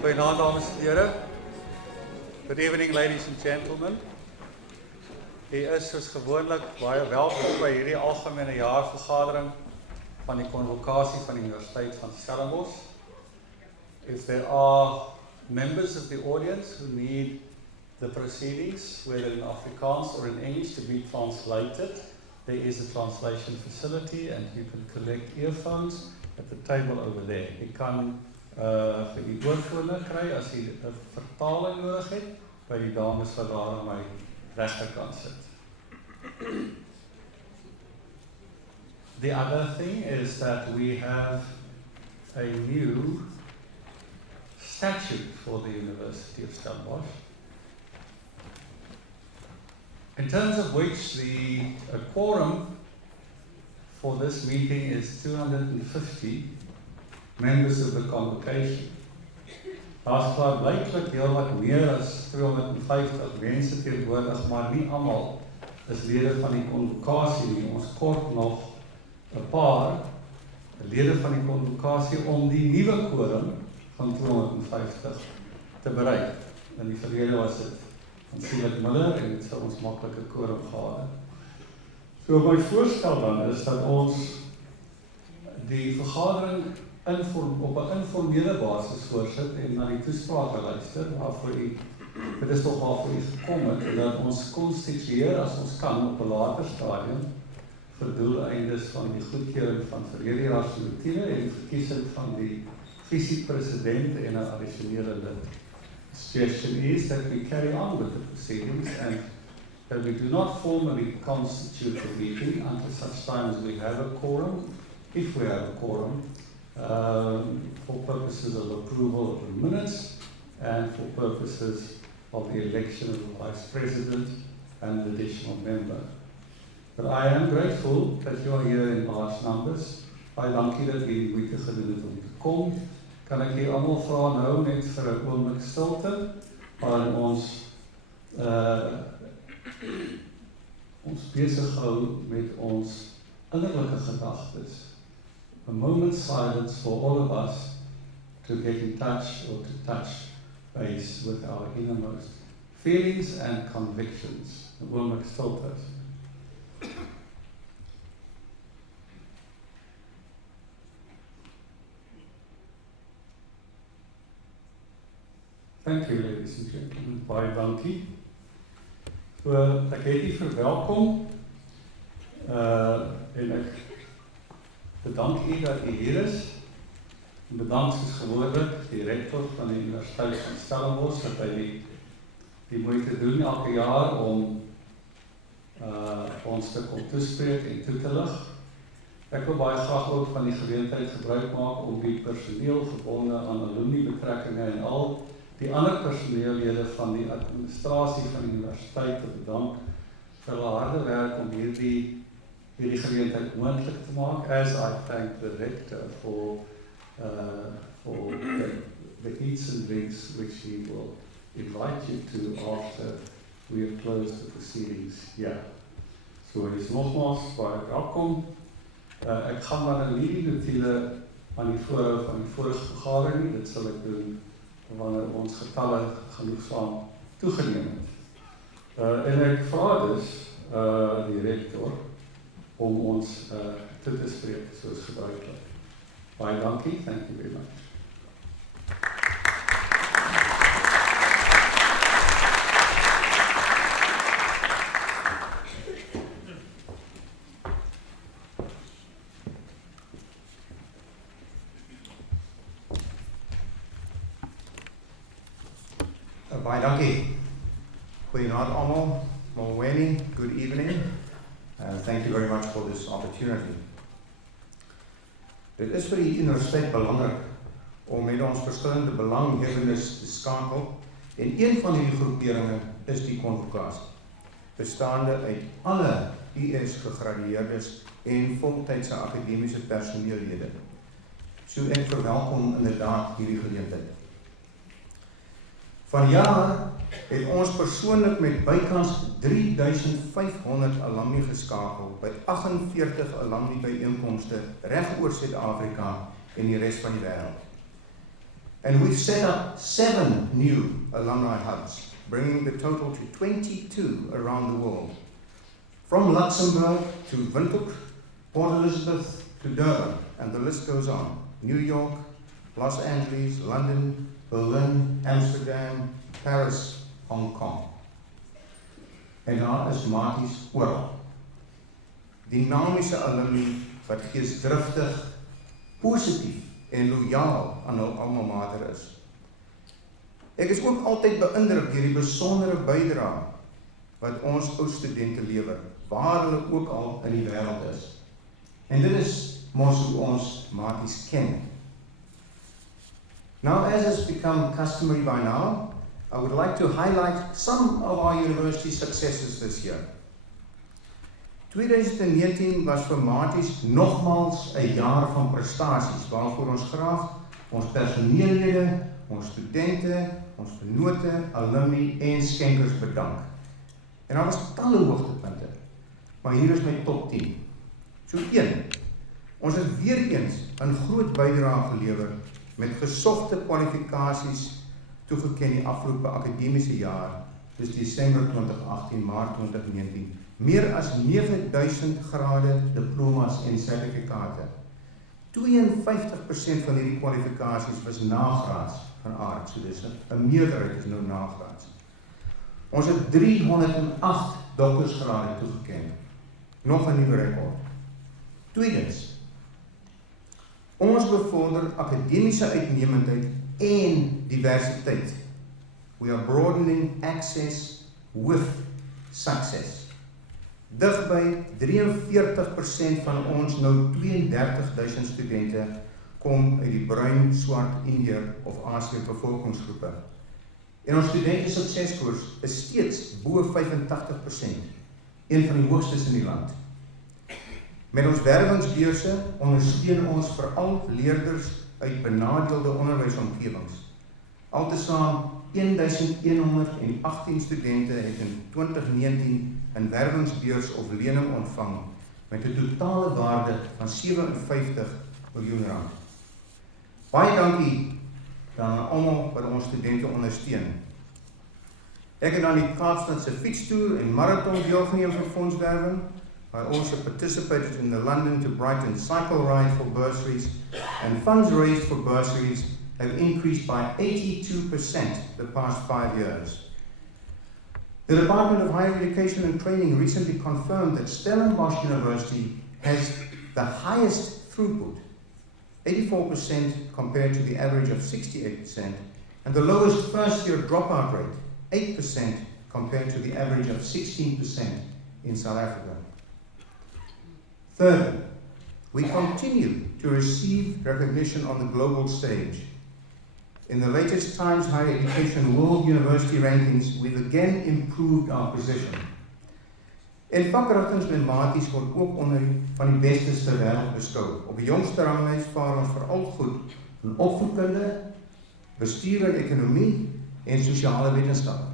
Goeienaand, dames en heren. Good evening, ladies and gentlemen. U is soos gewoonlik baie welkom by hierdie algemene jaarvergadering van die Konvokasie van die Universiteit van Stellenbosch. If there are members of the audience who need the proceedings, whether in Afrikaans or in English, to be translated, there is a translation facility and you can collect earphones at the table over there. You kan vir die oorfone kry as jy 'n vertaling nodig het by die dames wat daar aan my regterkant sit. The other thing is that we have a new statute for the University of Stellenbosch, in terms of which the quorum for this meeting is 250 members of the Convocation. Daar's blyklik heel wat meer as 250 mense teenwoordig, maar nie almal is lede van die Konvokasie nie. Ons kort nog 'n paar lede van die Konvokasie om die nuwe quorum van 250 te bereik. In die verlede was dit aansienlik minder en dit sou ons maklike quorum gehad het. So my voorstel dan is dat ons die vergadering op 'n informele basis voorsit en na die toesprake luister, dit is toch waarvoor u gekom het, en dat ons constitueer as ons kan op 'n later stadium vir doeleindes van die goedkeuring van verlede jaar se rutine en die verkiesing van die vice-president en 'n addisionele lid. The suggestion is that we carry on with the proceedings and that we do not formally constitute a meeting until such time as we have a quorum, if we have a quorum, for purposes of approval of the minutes and for purposes of the election of the Vice President and an additional member. But I am grateful that you are here in large numbers. Baie dankie dat u moeite gedoen het om te kom. Kan ek hier almal vra nou net vir 'n oomblik stilte, waarin ons besig hou met ons innerlike gedagtes. A moment's silence for all of us to get in touch or to touch base with our innermost feelings and convictions. 'n oomblik stilte. Thank you, ladies and gentlemen. Baie dankie. So, ek het u verwelkom en ek bedank u dat u hier is. En bedank soos gewoonlik die rektor van die Universiteit van Stellenbosch dat hy die moeite doen elke jaar om ons te kom toespreek en toe te lig. Ek wil baie graag ook van die geleentheid gebruik maak om die personeel verbonde aan alumni betrekkinge en al die ander personeellede van die administrasie van die universiteit te bedank vir hulle harde werk om hierdie geleentheid moontlik te maak, as I thank the rector for the eats and drinks which he will invite you to after we have closed the proceedings here. So is nogmaals baie welkom. Ek gaan dan nie die notiele aan die voorhou van die vorige vergadering nie, dit sal ek doen wanneer ons getalle genoegsaam toegeneem het. En ek vra dus die rektor om ons toe te spreek soos gebruiklik. Baie dankie, thank you very much. Baie dankie. Goeienaand almal. Mongweni, good evening. Thank you very much for this opportunity. Dit is vir die universiteit belangrik om met ons verskillende belanghebbendes te skakel en een van hierdie groeperinge is die Konvokasie, bestaande uit alle US gegradueerdes en voltydse akademiese personeellede. So ek verwelkom inderdaad hierdie geleentheid. Vanjaar het ons persoonlik met bykans 3500 alumni geskakel by 48 alumni byeenkomste reg oor Suid-Afrika en die res van die wêreld. And we've set up 7 new alumni hubs, bringing the total to 22 around the world. From Luxembourg to Windhoek, Port Elizabeth to Durban, and the list goes on. New York, Los Angeles, London, Berlin, Amsterdam, Paris, Hong Kong. En daar is maties oral. Dynamische alumni wat geesdriftig, positief en loyaal aan hul alma mater is. Ek is ook altyd beïndruk deur die besondere bydrae wat ons ou studente lewer, waar hulle ook al in die wêreld is. En dit is mos hoe ons maties ken. Now, as has become customary by now, I would like to highlight some of our university successes this year. 2019 was vir maties nogmals 'n jaar van prestasies, waarvoor ons graag ons personeellede, ons studente, ons vennote, alumni en skenkers bedank. En daar was talle hoogtepunte, maar hier is my top 10. So 1, ons het weer eens 'n groot bydrae gelewer met gesogte kwalifikasies toegeken die afgelope akademiese jaar, dus Desember 2018, Maart 2019, meer as 9000 grade, diplomas en sertifikate. 52% van hierdie kwalifikasies was nagraads van aard, so dis 'n meerderheid is nou nagraads. Ons het 308 doktorsgrade toegeken, nog 'n nuwe rekord. Tweedens, ons bevorder akademiese uitnemendheid en diversiteit. We are broadening access with success. Digby 43% van ons nou 32.000 studente kom uit die bruin, swart, Indiër of Asië bevolkingsgroepe. En ons studente sukseskoers is steeds bo 85%, een van die hoogstes in die land. Met ons werwingsbeurse ondersteun ons veral leerders uit benadeelde onderwysomgewings. Altesaam 1118 studente het in 2019 'n werwingsbeurs of lening ontvang met 'n totale waarde van 57 miljoen rand. Baie dankie aan almal wat ons studente ondersteun. Ek het aan die Kaapstadse fietstoer en marathon deelgeneem vir fondswerwing. I also participated in the London to Brighton cycle ride for bursaries, and funds raised for bursaries have increased by 82% the past 5 years. The Department of Higher Education and Training recently confirmed that Stellenbosch University has the highest throughput, 84% compared to the average of 68%, and the lowest first-year dropout rate, 8% compared to the average of 16% in South Africa. Third, we continue to receive recognition on the global stage. In the latest Times Higher Education World University Rankings, we've again improved our position. En vakrigtings met maties word ook onder van die bestes ter wêreld beskou. Op die jongste ranglys vaar ons veral goed in opvoedkunde, bestuur en ekonomie en sosiale wetenskappe.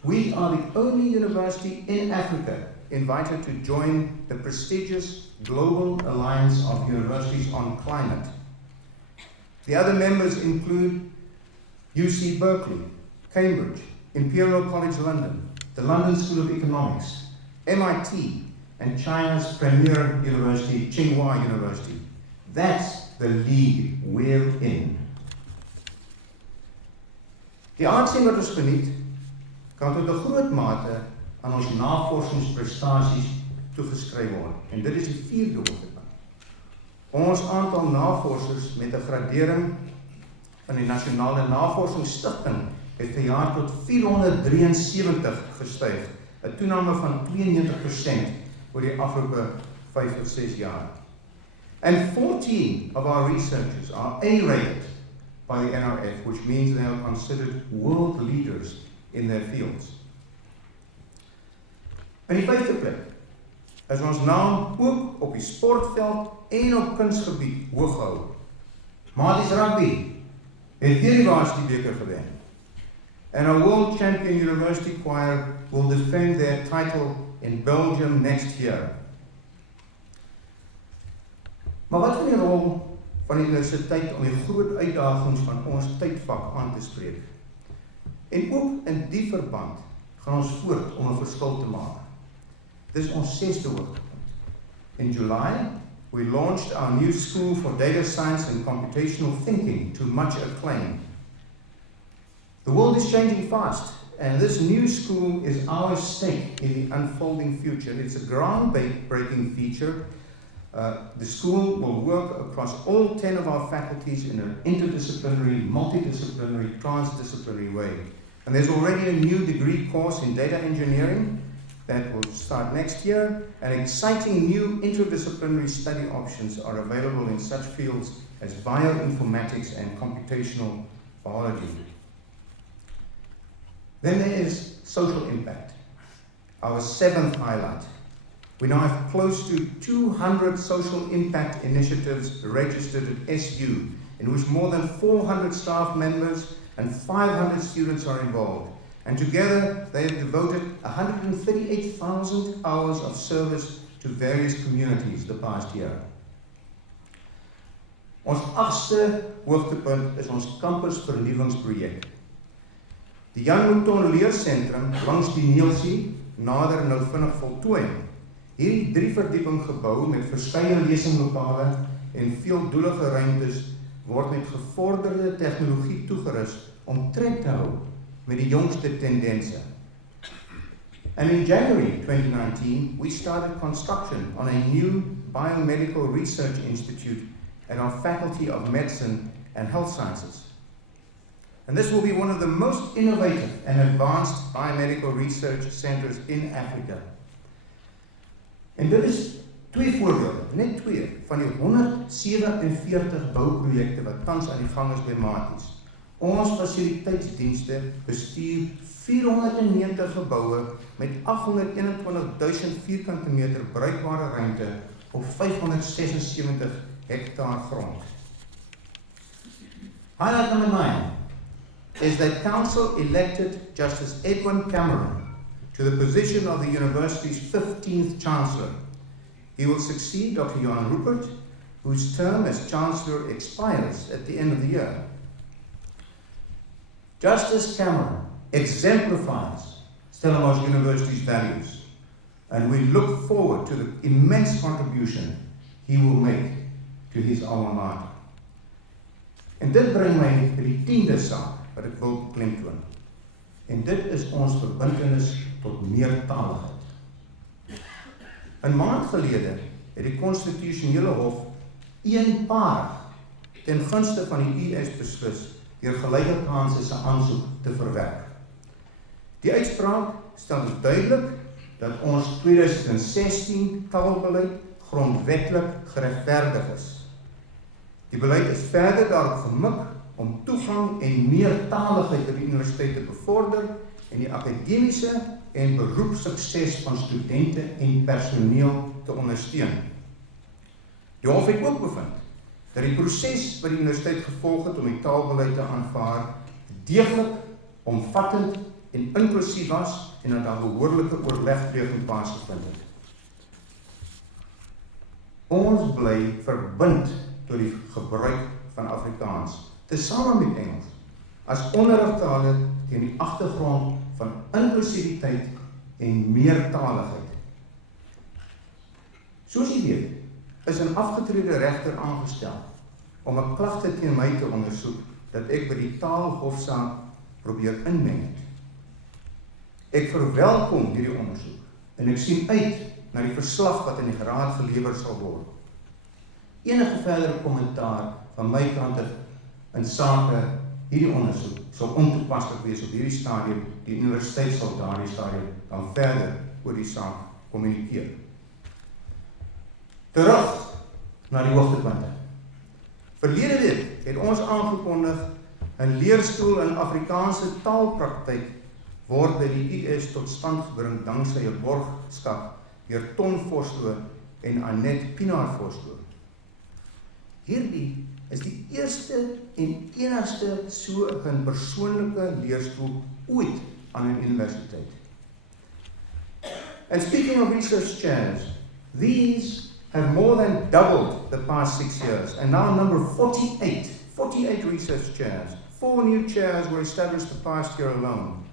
We are the only university in Africa invited to join the prestigious Global Alliance of Universities on Climate. The other members include UC Berkeley, Cambridge, Imperial College London, the London School of Economics, MIT, and China's premier university, Tsinghua University. That's the league we're in. Die aansien wat ons geniet, kan tot 'n groot mate aan ons navorsingsprestasies toegeskryf word. En dit is die 4de hoogtepunt. Ons aantal navorsers met 'n gradering van die Nasionale Navorsingsstigting het verjaar tot 473 gestyg, 'n toename van 92% oor die afgelope 5 of 6 jaar. And 14 of our researchers are A-rated by the NRF, which means they are considered world leaders in their fields. In die 5de plek is ons naam ook op die sportveld en op kunsgebied hoog gehou. Maties rugby het weer die Waarsdiebeker gewen. And our world champion university choir will defend their title in Belgium next year. Maar wat van die rol van die universiteit om die groot uitdagings van ons tydvak aan te spreek. En ook in die verband gaan ons voort om 'n verskil te maak. Dis ons 6de hoogtepunt. In July, we launched our new School for Data Science and Computational Thinking to much acclaim. The world is changing fast, and this new school is our stake in the unfolding future. It's a groundbreaking feature. The school will work across all 10 of our faculties in an interdisciplinary, multidisciplinary, transdisciplinary way. And there's already a new degree course in data engineering that will start next year, and exciting new interdisciplinary study options are available in such fields as bioinformatics and computational biology. Then there is social impact, our 7th highlight. We now have close to 200 social impact initiatives registered at SU, in which more than 400 staff members and 500 students are involved. And together they have devoted 138,000 hours of service to various communities the past year. Ons 8ste hoogtepunt is ons campusvernuwingsprojek. Die Jan Mouton Leersentrum langs die Neelsee nader nou vinnig voltooi. Hierdie 3-verdieping gebou met verskeie lesinglokale en veeldoelige ruimtes word met gevorderde tegnologie toegerus om tred te hou met die jongste tendense. And in January 2019, we started construction on a new biomedical research institute at our Faculty of Medicine and Health Sciences. And this will be one of the most innovative and advanced biomedical research centers in Africa. En dit is 2 voorbeelde, net 2, van die 147 bouprojekte wat tans aan die gang is by Maties. Ons fasiliteitsdienste bestuur 490 geboue met 821,000 vierkante meter bruikbare ruimte op 576 hektaar grond. Highlight number 9 is that Council elected Justice Edwin Cameron to the position of the university's 15th Chancellor. He will succeed Dr. Johan Rupert, whose term as Chancellor expires at the end of the year. Justice Cameron exemplifies Stellenbosch University's values, and we look forward to the immense contribution he will make to his alma mater. En dit bring my by die 10de saak wat ek wil klemtoon. En dit is ons verbintenis tot meertaligheid. 'n maand gelede het die Konstitusionele Hof eenparig ten gunste van die US beslis deur gelyke kansse se aansoek te verwerp. Die uitspraak stel dus duidelik dat ons 2016 taalbeleid grondwetlik geregverdig is. Die beleid is verder daarop gemik om toegang en meertaligheid by die universiteit te bevorder en die akademiese en beroepssukses van studente en personeel te ondersteun. Die Hof het ook bevind dat die proses wat die universiteit gevolg het om die taalbeleid te aanvaar deeglik, omvattend en inklusief was en dat daar behoorlike oorlegpleging plaasgevind het. Ons bly verbind tot die gebruik van Afrikaans, tesame met Engels, as onderrigtale teen die agtergrond van inklusiwiteit en meertaligheid. Soos jy weet, is 'n afgetrede regter aangestel om 'n klagte teen my te ondersoek dat ek by die taalhofsaak probeer inmeng het. Ek verwelkom hierdie ondersoek en ek sien uit na die verslag wat in die raad gelewer sal word. Enige verdere kommentaar van my kant in sake hierdie ondersoek sal ontoepaslik wees op hierdie stadium. Die universiteit sal daardie stadium dan verder oor die saak kommunikeer. Terug na die hoogtepunte. Verlede week het ons aangekondig 'n leerstoel in Afrikaanse taalpraktyk word by die US tot stand gebring dankse 'n borgskap deur Ton Vosloo en Annette Pinaar Vosloo. Hierdie is die eerste en enigste so 'n persoonlike leerstoel ooit aan 'n universiteit. And speaking of research chairs, these have more than doubled the past 6 years, and now number 48. 48 research chairs. 4 new chairs were established the past year alone.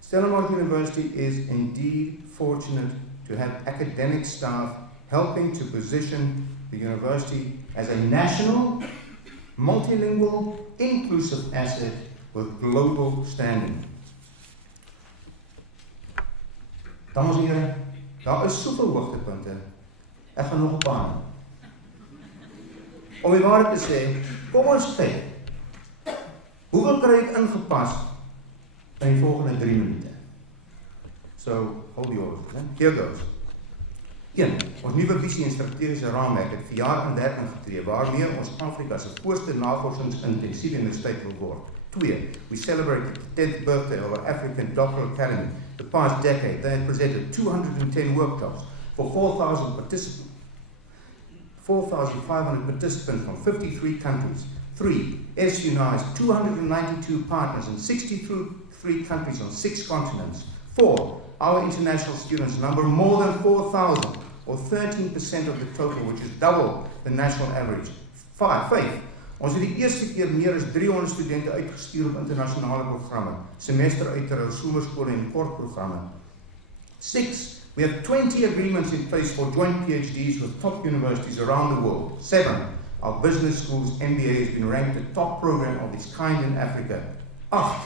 Stellenbosch University is indeed fortunate to have academic staff helping to position the university as a national, multilingual, inclusive asset with global standing. Dames en heren, daar is soveel hoogtepunte. Ek gaan nog 'n paar noem. Om die waarheid te sê, kom ons kyk. Hoeveel kry ek ingepas in die volgende 3 minute? So, hold yours. Here goes. 1. Ons nuwe visie en strategiese raamwerk het verjaar in werking getree, waarmee ons Afrika se voorste navorsingsintensieve universiteit wil word. 2. We celebrated the 10th birthday of our African Doctoral Academy. The past decade, they have presented 210 workshops for 4,500 participants from 53 countries. 3. SUNI's 292 partners in 63 countries on 6 continents. 4. Our international students number more than 4,000, or 13% of the total, which is double the national average. 5. Ons het die eerste keer meer as 300 studente uitgestuur op internasionale programme, semesteruithou, somerskole en kortprogramme. 6. We have 20 agreements in place for joint PhDs with top universities around the world. 7. Our business school's MBA has been ranked the top program of its kind in Africa. 8.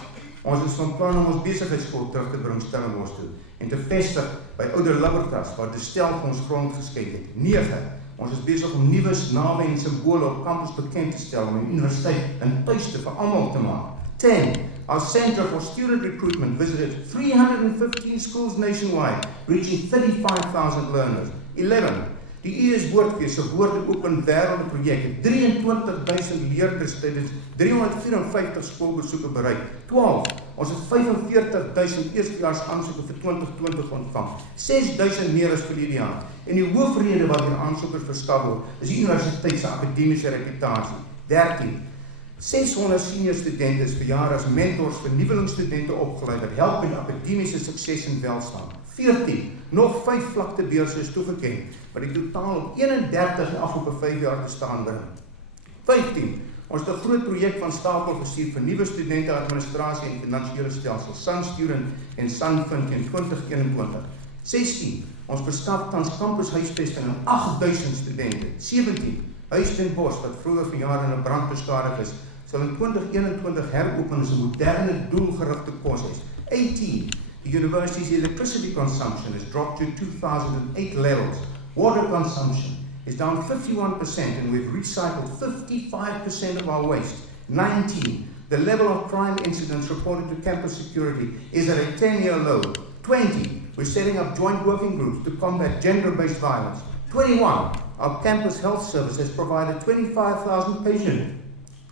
Ons is van plan om ons besigheidskool terug te bring Stellenbosch toe en te vestig by Ouder Libertas, waar die stel vir ons grond geskenk het. 9. Ons is besig om nuwe nawe en simbole op kampus bekend te stel om die universiteit 'n tuiste vir almal te maak. 10. Our Center for Student Recruitment visited 315 schools nationwide, reaching 35,000 learners. 11. Die ES Woordfees se Woorde Open Wêreld projek het 23,000 leerders tydens 354 skoolbesoeke bereik. 12. Ons het 45,000 eerstejaars aansoeke vir 2020 ontvang. 6,000 meer as verlede jaar. En die hoofrede wat hier aansoekers verskaf word, is die universiteit se akademiese reputasie. 13. 600 senior studente is vir jare as mentors vir nuwelingsstudente opgelei wat help met akademiese sukses en welstand. 14. Nog 5 vlaktebeurse is toegeken, wat die totaal op 31 in afgelope 5 jaar bestaan bring. 15. Ons het 'n groot projek van stapel gestuur vir nuwe studente administrasie en finansiële stelsel, SunStudent en SunFund in 2021. 16. Ons verskaf tans campushuisvesting aan 8,000 studente. 17. Huis Stellenbosch, wat vroeger vir jare in 'n brand beskadig is, sal in 2021 heropen as 'n moderne, doelgerigte koshuis. 18. The university's electricity consumption has dropped to 2008 levels. Water consumption is down 51% and we've recycled 55% of our waste. 19. The level of crime incidents reported to campus security is at a 10-year low. 20. We're setting up joint working groups to combat gender-based violence. 21. Our campus health service has provided 25,000 patient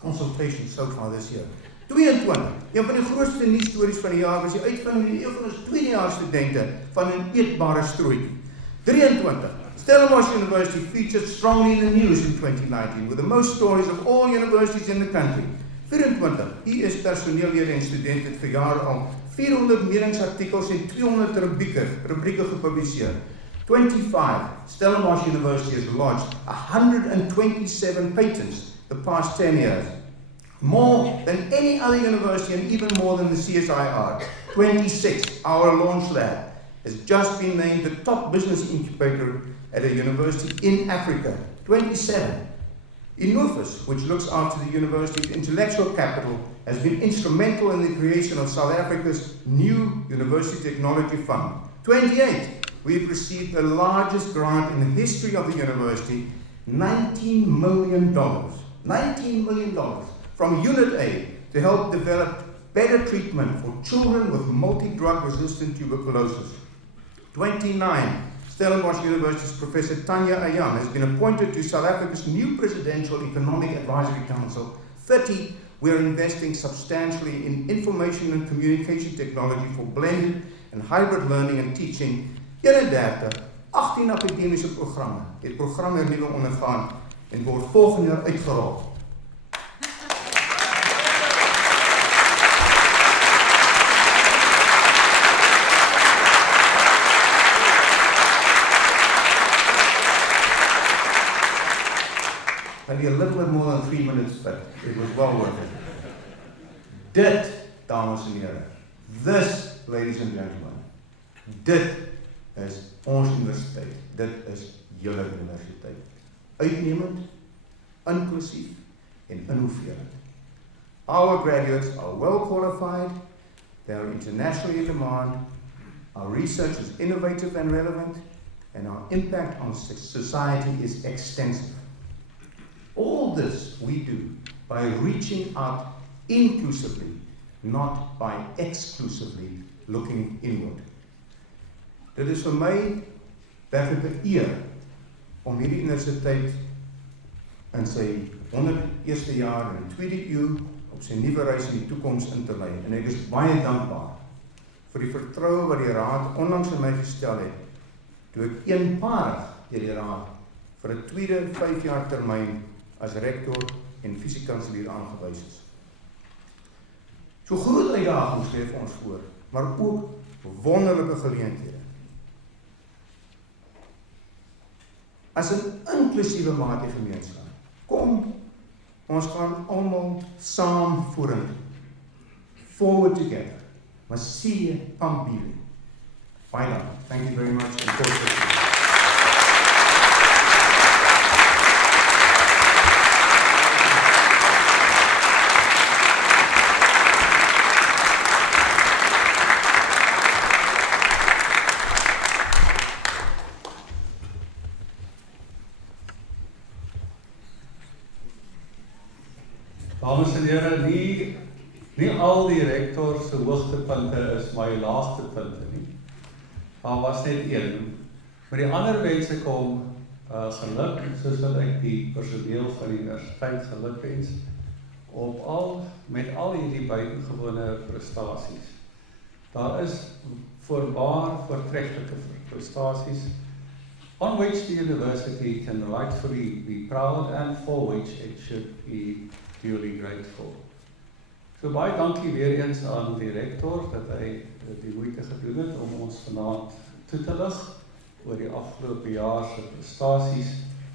consultations so far this year. 22. Een van die grootste nuusstories van die jaar was die uitvinding van een van ons tweedejaars studente van 'n eetbare strooitjie. 23. Stellenbosch University featured strongly in the news in 2019 with the most stories of all universities in the country. 24. Hier is personeellede en studente het vir jare al 400 meningsartikels en 200 rubrieke gepubliseer. 25. Stellenbosch University has lodged 127 patents the past 10 years. More than any other university and even more than the CSIR. 26. Our launch lab has just been named the top business incubator at a university in Africa. 27. Innovus, which looks after the university's intellectual capital, has been instrumental in the creation of South Africa's new University Technology Fund. 28. We've received the largest grant in the history of the university, $19 million. $19 million from Unit A to help develop better treatment for children with multi-drug resistant tuberculosis. 29. Stellenbosch University's Professor Tanya Ayam has been appointed to South Africa's new Presidential Economic Advisory Council. 30. We are investing substantially in information and communication technology for blended and hybrid learning and teaching. 31. 18 academische programme. Het programhernuwing ondergaan en word volgende jaar uitgerol. maybe a little bit more than 3 minutes, but it was well worth it. Dit, dames en heren, this, ladies and gentlemen, dit is ons universiteit, dit is julle universiteit. Uitnemend, inclusief en innoverend. Our graduates are well qualified, they are internationally in demand, our research is innovative and relevant, and our impact on society is extensive. All this we do by reaching out inclusively, not by exclusively looking inward. Dit is vir my werklik 'n eer om hierdie universiteit in sy 101ste jaar en 2de eeu op sy nuwe reis in die toekoms in te lei. En ek is baie dankbaar vir die vertroue wat die Raad onlangs in my gestel het, toe ek eenparig deur die Raad vir 'n tweede 5-jaar termyn as rektor en fisiekanselier aangewys is. So groot uitdagings lê vir ons voor, maar ook wonderlike geleenthede. As 'n inklusiewe gemeenskap, kom, ons gaan almal saam vorentoe. Forward together. Masie Pambili. Baie dankie. Thank you very much. And tot ziens. Dames en heren, nie al die rektors se hoogtepunte is my laagtepunte nie. Daar was net een. Maar die ander mense kom geluk, soos wat ek die personeel van die universiteit gelukwens, met al hierdie buitengewone prestasies. Daar is voorbaar voortrekkelijke prestasies on which the university can rightfully be proud and for which it should be duly grateful. So baie dankie weer eens aan die rektor dat hy die moeite gedoen het om ons vanaand toe te lig oor die afgelope jaar se prestasies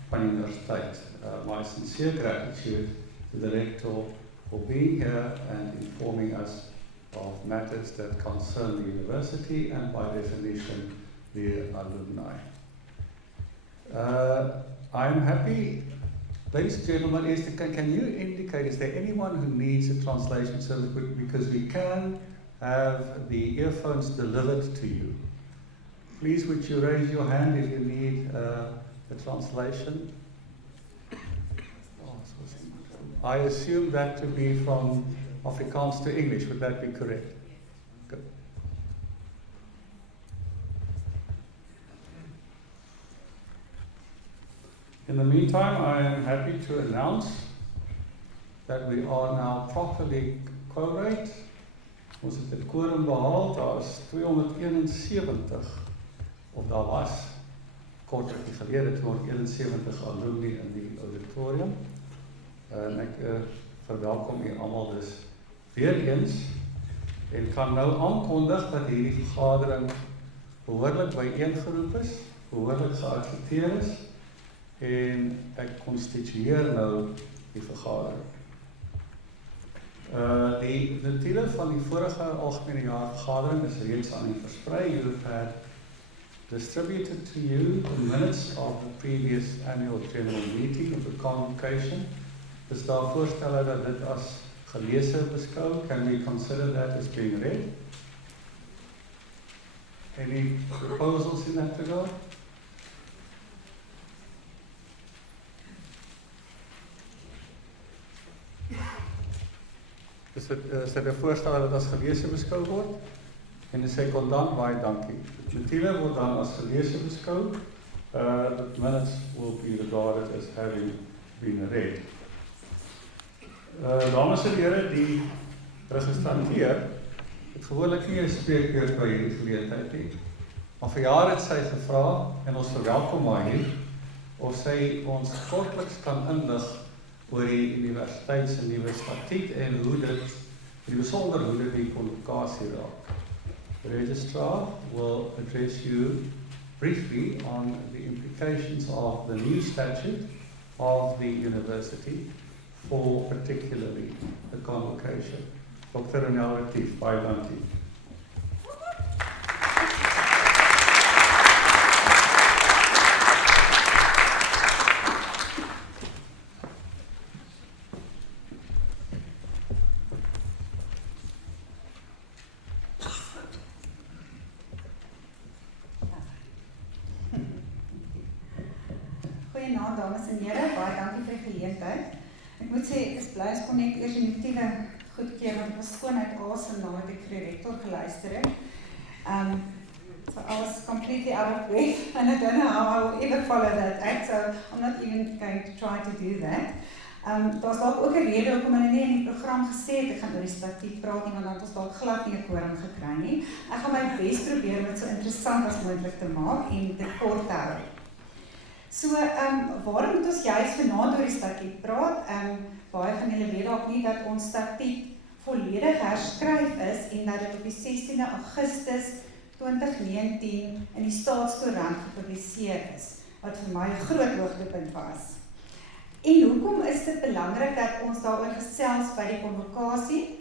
van die universiteit. My sincere gratitude to the rector for being here and informing us of matters that concern the university and by definition the alumni. I'm happy. Ladies and gentlemen, can you indicate, is there anyone who needs a translation service? Because we can have the earphones delivered to you. Please, would you raise your hand if you need a translation? I assume that to be from Afrikaans to English. Would that be correct? Good. In the meantime, I am happy to announce that we are now properly quorate. Ons het 'n quorum behaal, daar is 271, of daar was, kort gelede 271 alumni in die auditorium. En ek verwelkom u almal dus weer eens, en kan nou aankondig dat hierdie vergadering behoorlik byeengeroep is, behoorlik geadverteer is, en ek konstitueer nou die vergadering. Die notulen van die vorige algemene jaarvergadering is reeds aan u versprei. You have had distributed to you the minutes of the previous annual general meeting of the Convocation. Is daar voorstelle dat dit as geleese beskou? Can we consider that as being read? Any proposals in that regard? Is dit 'n voorstel dat as geleese beskou word? En die sekondant, baie dankie. Die notulen word dan as geleese beskou. The minutes will be regarded as having been read. Dames en heren, die registranteer het gewoonlik nie 'n spreekbeurt by hierdie geleentheid nie. Maar vir jare het sy gevra, en ons verwelkom haar hier, of sy ons kortliks kan inlig oor die universiteit se nuwe statuut en die besonder hoe dit die konvokasie raak. The registrar will address you briefly on the implications of the new statute of the university for particularly the convocation. Dr. Anel Retief, baie dankie. Goeienaand dames en here, baie dankie vir die geleentheid. Ek moet sê, ek is bly ons kon net eers die notiewe goedkeur, want ek was skoon uit asem nadat ek vir die rektor geluister het. So I was completely out of breath, and I don't know how I will ever follow that act, so I'm not even going to try to do that. Daar's dalk ook 'n rede hoekom hulle nie in die program gesê het ek gaan oor die statuut praat nie, want dan het ons dalk glad nie 'n quorum gekry nie. Ek gaan my bes probeer om dit so interessant as moontlik te maak en dit kort te hou. So, waarom moet ons juist vanaand oor die statuut praat? Baie van julle weet dalk nie dat ons statuut volledig herskryf is en dat dit op die 16de Augustus 2019 in die Staatskoerant gepubliseer is, wat vir my 'n groot hoogtepunt was. En hoekom is dit belangrik dat ons daaroor gesels by die konvokasie?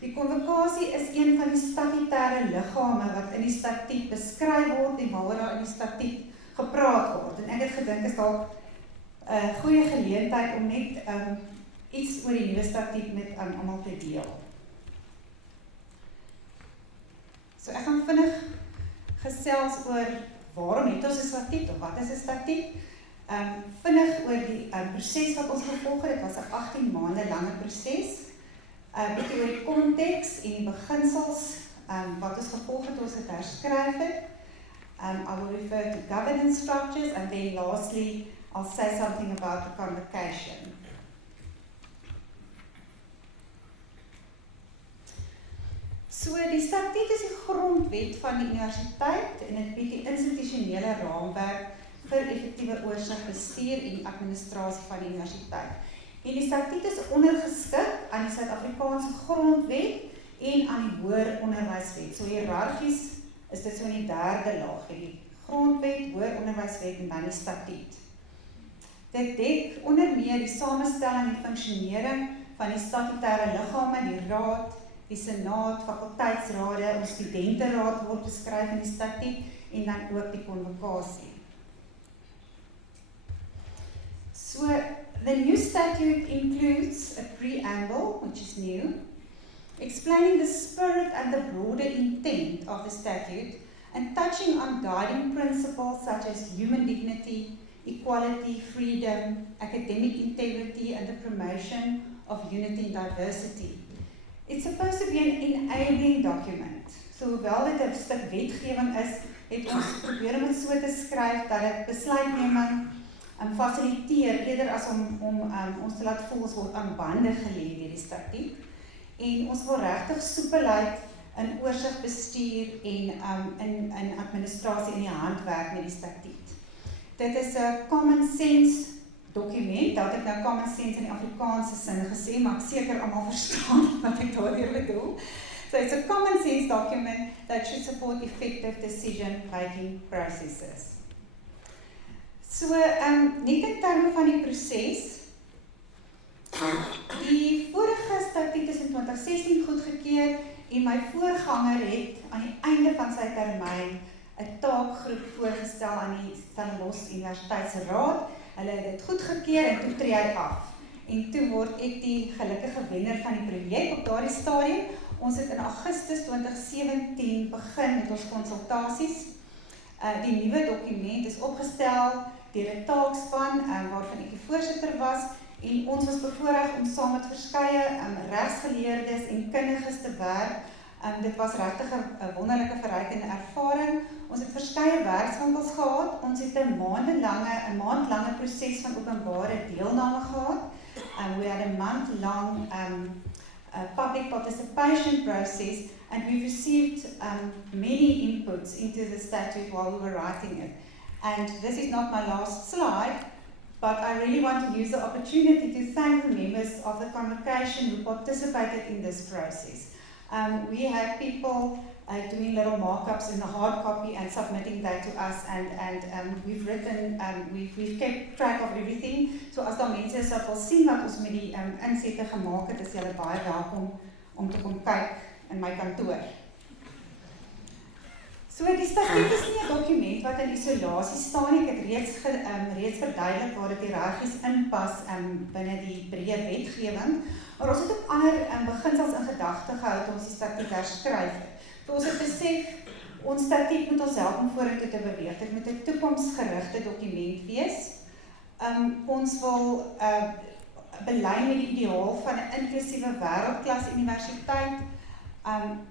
Die konvokasie is een van die statutêre liggame wat in die statuut beskryf word en waaroor daar in die statuut gepraat word. En ek het gedink is dalk 'n goeie geleentheid om net iets oor die nuwe statuut met almal te deel. So ek gaan vinnig gesels oor waarom het ons 'n statuut of wat is 'n statuut? Vinnig oor die proses wat ons gevolg het. Dit was 'n 18 maande lange proses. Bietjie oor die konteks en die beginsels wat ons gevolg het, ons het herskryf het. I will refer to governance structures, and then lastly, I'll say something about the convocation. So, die statuut is die grondwet van die universiteit en dit bied die institusionele raamwerk vir effektiewe oorsig, bestuur en administrasie van die universiteit. En die statuut is ondergeskik aan die Suid-Afrikaanse grondwet en aan die hoër onderwyswet. So hiërargies is dit so in die derde laag, die grondwet, hoër onderwyswet en dan die statuut. Dit dek onder meer die samestelling en funksionering van die statutêre liggame, die raad, die senaat, fakulteitsrade, ons studenteraad word beskryf in die statuut en dan ook die konvokasie. So, the new statute includes a preamble, which is new, explaining the spirit and the broader intent of the statute and touching on guiding principles such as human dignity, equality, freedom, academic integrity, and the promotion of unity and diversity. It's supposed to be an enabling document. So, hoewel dit 'n stuk wetgewing is, het ons probeer om dit so te skryf dat dit besluitneming fasiliteer eerder as om ons te laat voel ons word aan bande gelê deur die statuut. En ons wil regtig soepelheid in oorsig, bestuur en in administrasie in die hand werk met die statuut. Dit is 'n common sense dokument, dat ek nou common sense in die Afrikaanse sin gesê, maar ek seker almal verstaan wat ek daardeur bedoel. So it's a common sense document that should support effective decision making processes. So, net in terme van die proses, die vorige statuut is in 2016 goedgekeur en my voorganger het aan die einde van sy termyn 'n taakgroep voorgestel aan die Stellenbosch University se raad. Hulle het dit goedgekeur en toe tree hy af. En toe word ek die gelukkige wenner van die projek op daardie stadium. Ons het in Augustus 2017 begin met ons konsultasies. Die nuwe dokument is opgestel deur 'n taakspan waarvan ek die voorsitter was en ons was bevoorreg om saam met verskeie regsgeleerdes en kundiges te werk. Dit was regtig 'n wonderlike verrykende ervaring. Ons het verskeie werkswinkels gehad. Ons het 'n maandlange proses van openbare deelname gehad. We had a month-long public participation process, and we received many inputs into the statute while we were writing it. And this is not my last slide, but I really want to use the opportunity to thank the members of the Convocation who participated in this process. We had people doing little markups in the hard copy and submitting that to us, and we've written, we've kept track of everything. So as daar mense is wat wil sien wat ons met die insette gemaak het, is julle baie welkom om te kom kyk in my kantoor. So die statuut is nie 'n dokument wat in isolasie staan nie. Ek het reeds verduidelik waar dit hiërargies inpas binne die breë wetgewing, maar ons het ook ander beginsels in gedagte gehou toe ons die statuut herskryf het. Ons het besef, ons statuut moet ons help om vorentoe te beweeg. Dit moet 'n toekomsgerigte dokument wees. Ons wil belyn met die ideaal van 'n inklusiewe wêreldklas universiteit.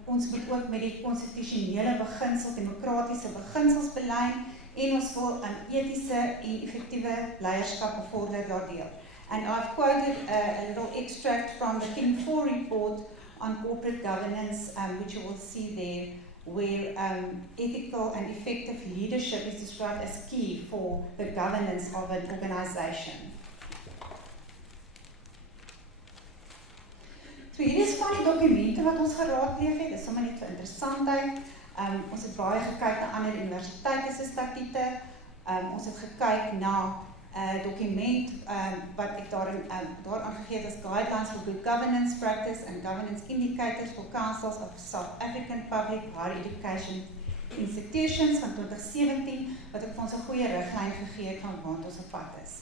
Ons moet ook met die konstitusionele beginsels, demokratiese beginsels belyn, en ons wil etiese en effektiewe leierskap bevorder daardeur. And I've quoted a little extract from the King 4 report on corporate governance, which you will see there, where ethical and effective leadership is described as key for the governance of an organization. So hier is van die dokumente wat ons geraadpleeg het, dis sommer net vir interessantheid. Ons het baie gekyk na ander universiteite se statute. Ons het gekyk na dokument wat ek daaraan gegee het as Guidelines for Good Governance Practice and Governance Indicators for Councils of South African Public Higher Education Institutions van 2017, wat ek vir ons 'n goeie riglyn gegee het van waar ons op pad is.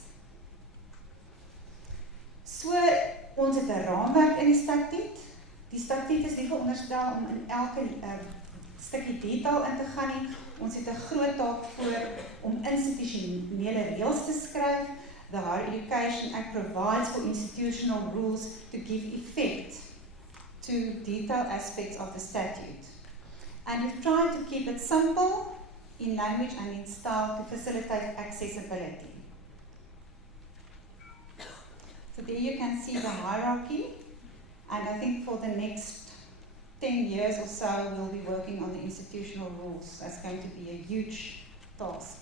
So, ons het 'n raamwerk in die statuut. Die statuut is nie veronderstel om in elke stukkie detail in te gaan nie. Ons het 'n groot taak voor om institusionele reëls te skryf. The Higher Education Act provides for institutional rules to give effect to detailed aspects of the statute. And we've tried to keep it simple in language and in style to facilitate accessibility. So there you can see the hierarchy, and I think for the next 10 years or so, we'll be working on the institutional rules. That's going to be a huge task.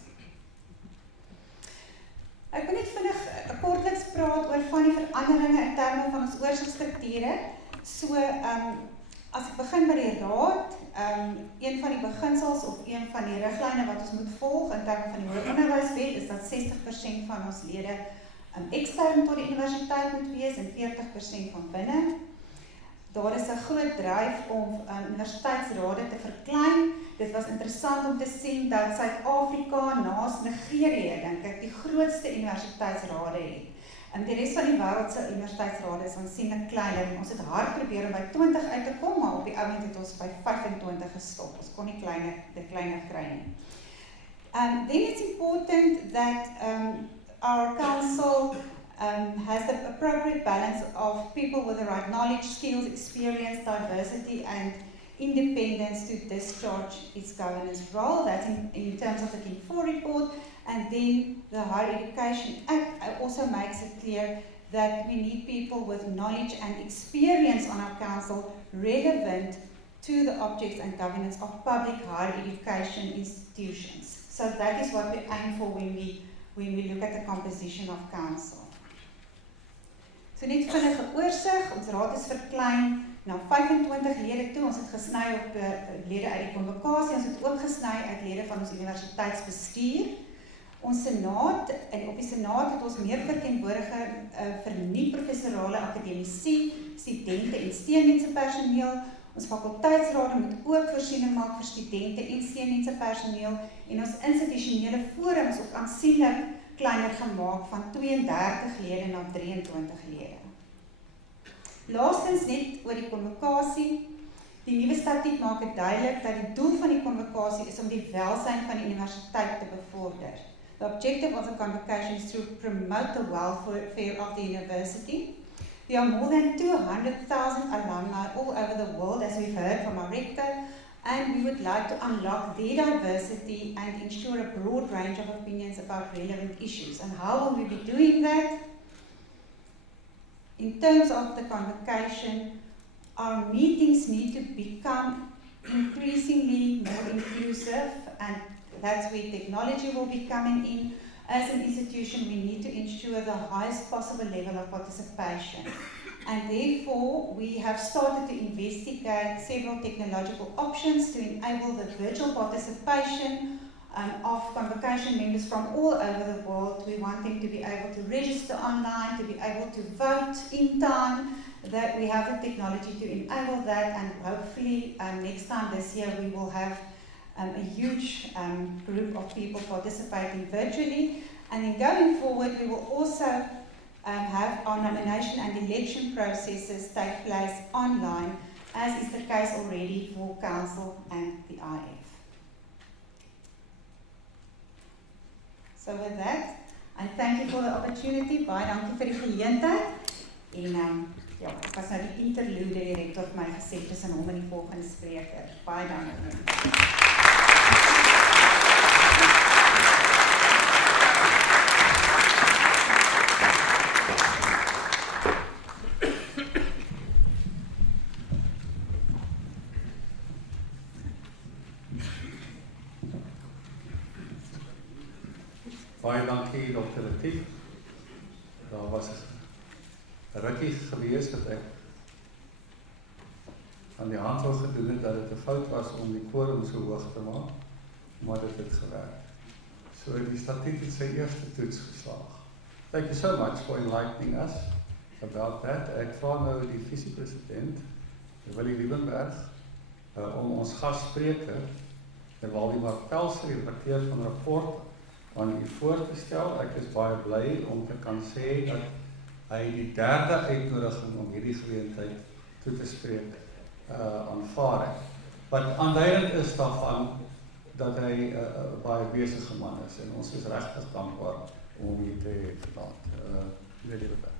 Ek wil net vinnig kortliks praat oor van die veranderinge in terme van ons oorsigstrukture. So, as ek begin by die raad, een van die beginsels of een van die riglyne wat ons moet volg in terme van die hoër onderwyswet is dat 60% van ons lede ekstern tot die universiteit moet wees en 40% van binne. Daar is 'n groot dryf om universiteitsrade te verklein. Dit was interessant om te sien dat Suid-Afrika naas Nigerië, dink ek, die grootste universiteitsrade het. Die res van die wêreld se universiteitsrade is aansienlik kleiner. Ons het hard probeer om by 20 uit te kom, maar op die ouend het ons by 25 gestop. Ons kon nie kleiner kry nie. Then it's important that our council has the appropriate balance of people with the right knowledge, skills, experience, diversity, and independence to discharge its governance role. That's in terms of the King 4 report. And then the Higher Education Act also makes it clear that we need people with knowledge and experience on our council relevant to the objects and governance of public higher education institutions. So that is what we aim for when we look at the composition of council. So net vinnige oorsig, ons raad is verklein na 25 lede toe. Ons het gesny op lede uit die Konvokasie, ons het ook gesny uit lede van ons universiteitsbestuur. Ons senaat, en op die senaat het ons meer verteenwoordiger vir nie-professorale akademici, studente en steundienste personeel. Ons fakulteitsrade moet ook voorsiening maak vir studente en steundienste personeel en ons institusionele forum is ook aansienlik kleiner gemaak van 32 lede na 23 lede. Laastens net oor die konvokasie. Die nuwe statuut maak dit duidelik dat die doel van die konvokasie is om die welsyn van die universiteit te bevorder. The objective of the convocation is to promote the welfare of the university. There are more than 200,000 alumni all over the world, as we've heard from our rector, and we would like to unlock their diversity and ensure a broad range of opinions about relevant issues. And how will we be doing that? In terms of the convocation, our meetings need to become increasingly more inclusive, and that's where technology will be coming in. As an institution, we need to ensure the highest possible level of participation. and therefore we have started to investigate several technological options to enable the virtual participation of Convocation members from all over the world. We want them to be able to register online, to be able to vote in time, that we have the technology to enable that, and hopefully next time this year we will have a huge group of people participating virtually. And then going forward we will also have our nomination and election processes take place online, as is the case already for Council and the IF. So with that, I thank you for the opportunity. Baie dankie vir die geleentheid. En ja, ek was nou die interlude director vir my gesê tussen hom en die volgende spreker. Baie dankie. Baie dankie Dr. Latief. Daar was 'n rukkie gewees dat ek aan die hand wou gedoen het dat dit 'n fout was om die quorum so hoog te maak, maar dit het gewerk. So die statuut het sy eerste toets geslaag. Thank you so much for enlightening us about that. Ek vra nou die vice-president, Willie Liebenberg, om ons gasspreker, Waldemar Pelser, die redakteur van rapport, aan u voor te stel. Ek is baie bly om te kan sê dat hy die derde uitnodiging om hierdie geleentheid toe te spreek aanvaar het. Wat aanduidend is daarvan dat hy 'n baie besige man is en ons is regtig dankbaar om hom hier te hê vandag. Meneer Liebenberg.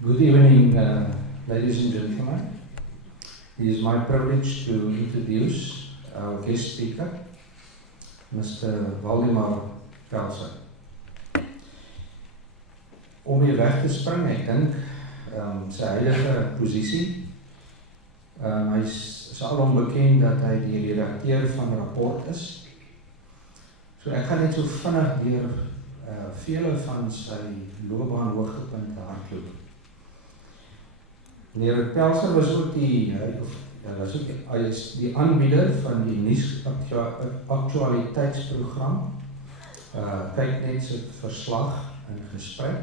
Good evening, ladies and gentlemen. It is my privilege to introduce our guest speaker, Mr. Waldemar Pelser. Om hier weg te spring, ek dink sy huidige posisie. Hy is alom bekend dat hy die redakteur van rapport is. So ek gaan net so vinnig deur vele van sy loopbaan hoogtepunte hardloop. Meneer Pelser was ook hy is die aanbieder van die nuusaktualiteitsprogram. Kyk net sy verslag en gesprek.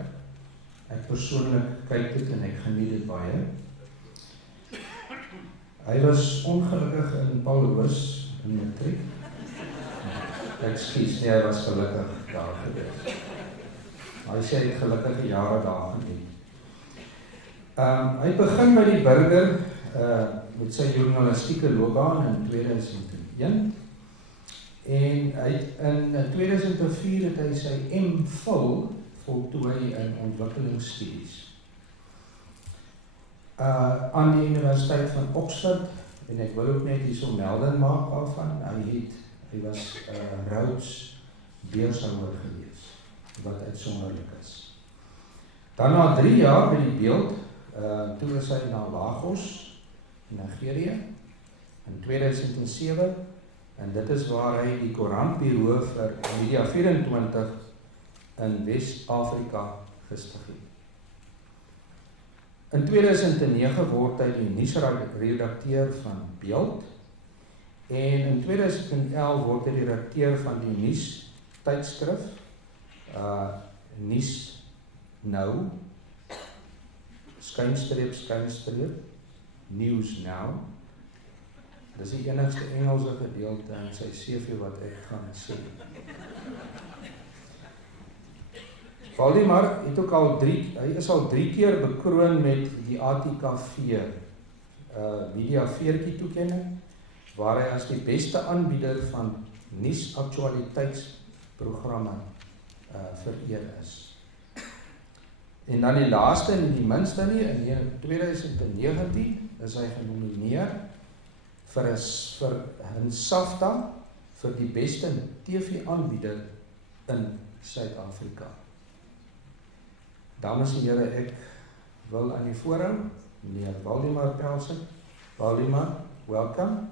Ek persoonlik kyk dit en ek geniet dit baie. Hy was ongelukkig in Paulus in matriek. Ekskuus, nee, hy was gelukkig daar gewees. Hy sê hy het gelukkige jare daar geniet. Hy begin by die Burger met sy journalistieke loopbaan in 2001 en in 2004 het hy sy MPhil voltooi in ontwikkelingsstudies. Aan die Universiteit van Oxford, en ek wil ook net hierso melding maak daarvan, hy was Rhodes beurshouer gewees, wat uitsonderlik is. Dan na 3 jaar by die Beeld, toe is hy na Lagos, Nigeria, in 2007, en dit is waar hy die koerantbureau vir Media 24 in West-Afrika gestig het. In 2009 word hy die nuusredakteur van Beeld, en in 2011 word hy die redakteur van die nuustydskrif, Nuus Nou, _, News Now. Dis die enigste Engelse gedeelte in sy CV wat ek gaan sê. Waldemar het ook hy is al 3 keer bekroon met die ATKV media veertjie toekenning, waar hy as die beste aanbieder van nuusaktualiteitsprogramme vereer is. En dan die laaste en die minste nie, in 2019 is hy genomineer vir 'n SAFTA vir die beste TV-aanbieder in Suid-Afrika. Dames en here, ek wil aan die voorhou meneer Waldemar Pelsen. Waldemar, welcome.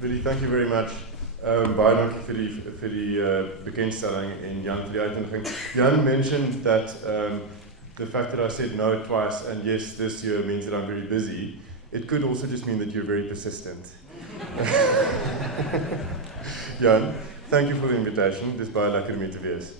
Willie, thank you very much. Baie dankie vir die bekendstelling en Jan vir die uitnodiging. Jan mentioned that the fact that I said no twice and yes this year means that I'm very busy. It could also just mean that you're very persistent. Jan, thank you for the invitation. Dis baie lekker om hier te wees.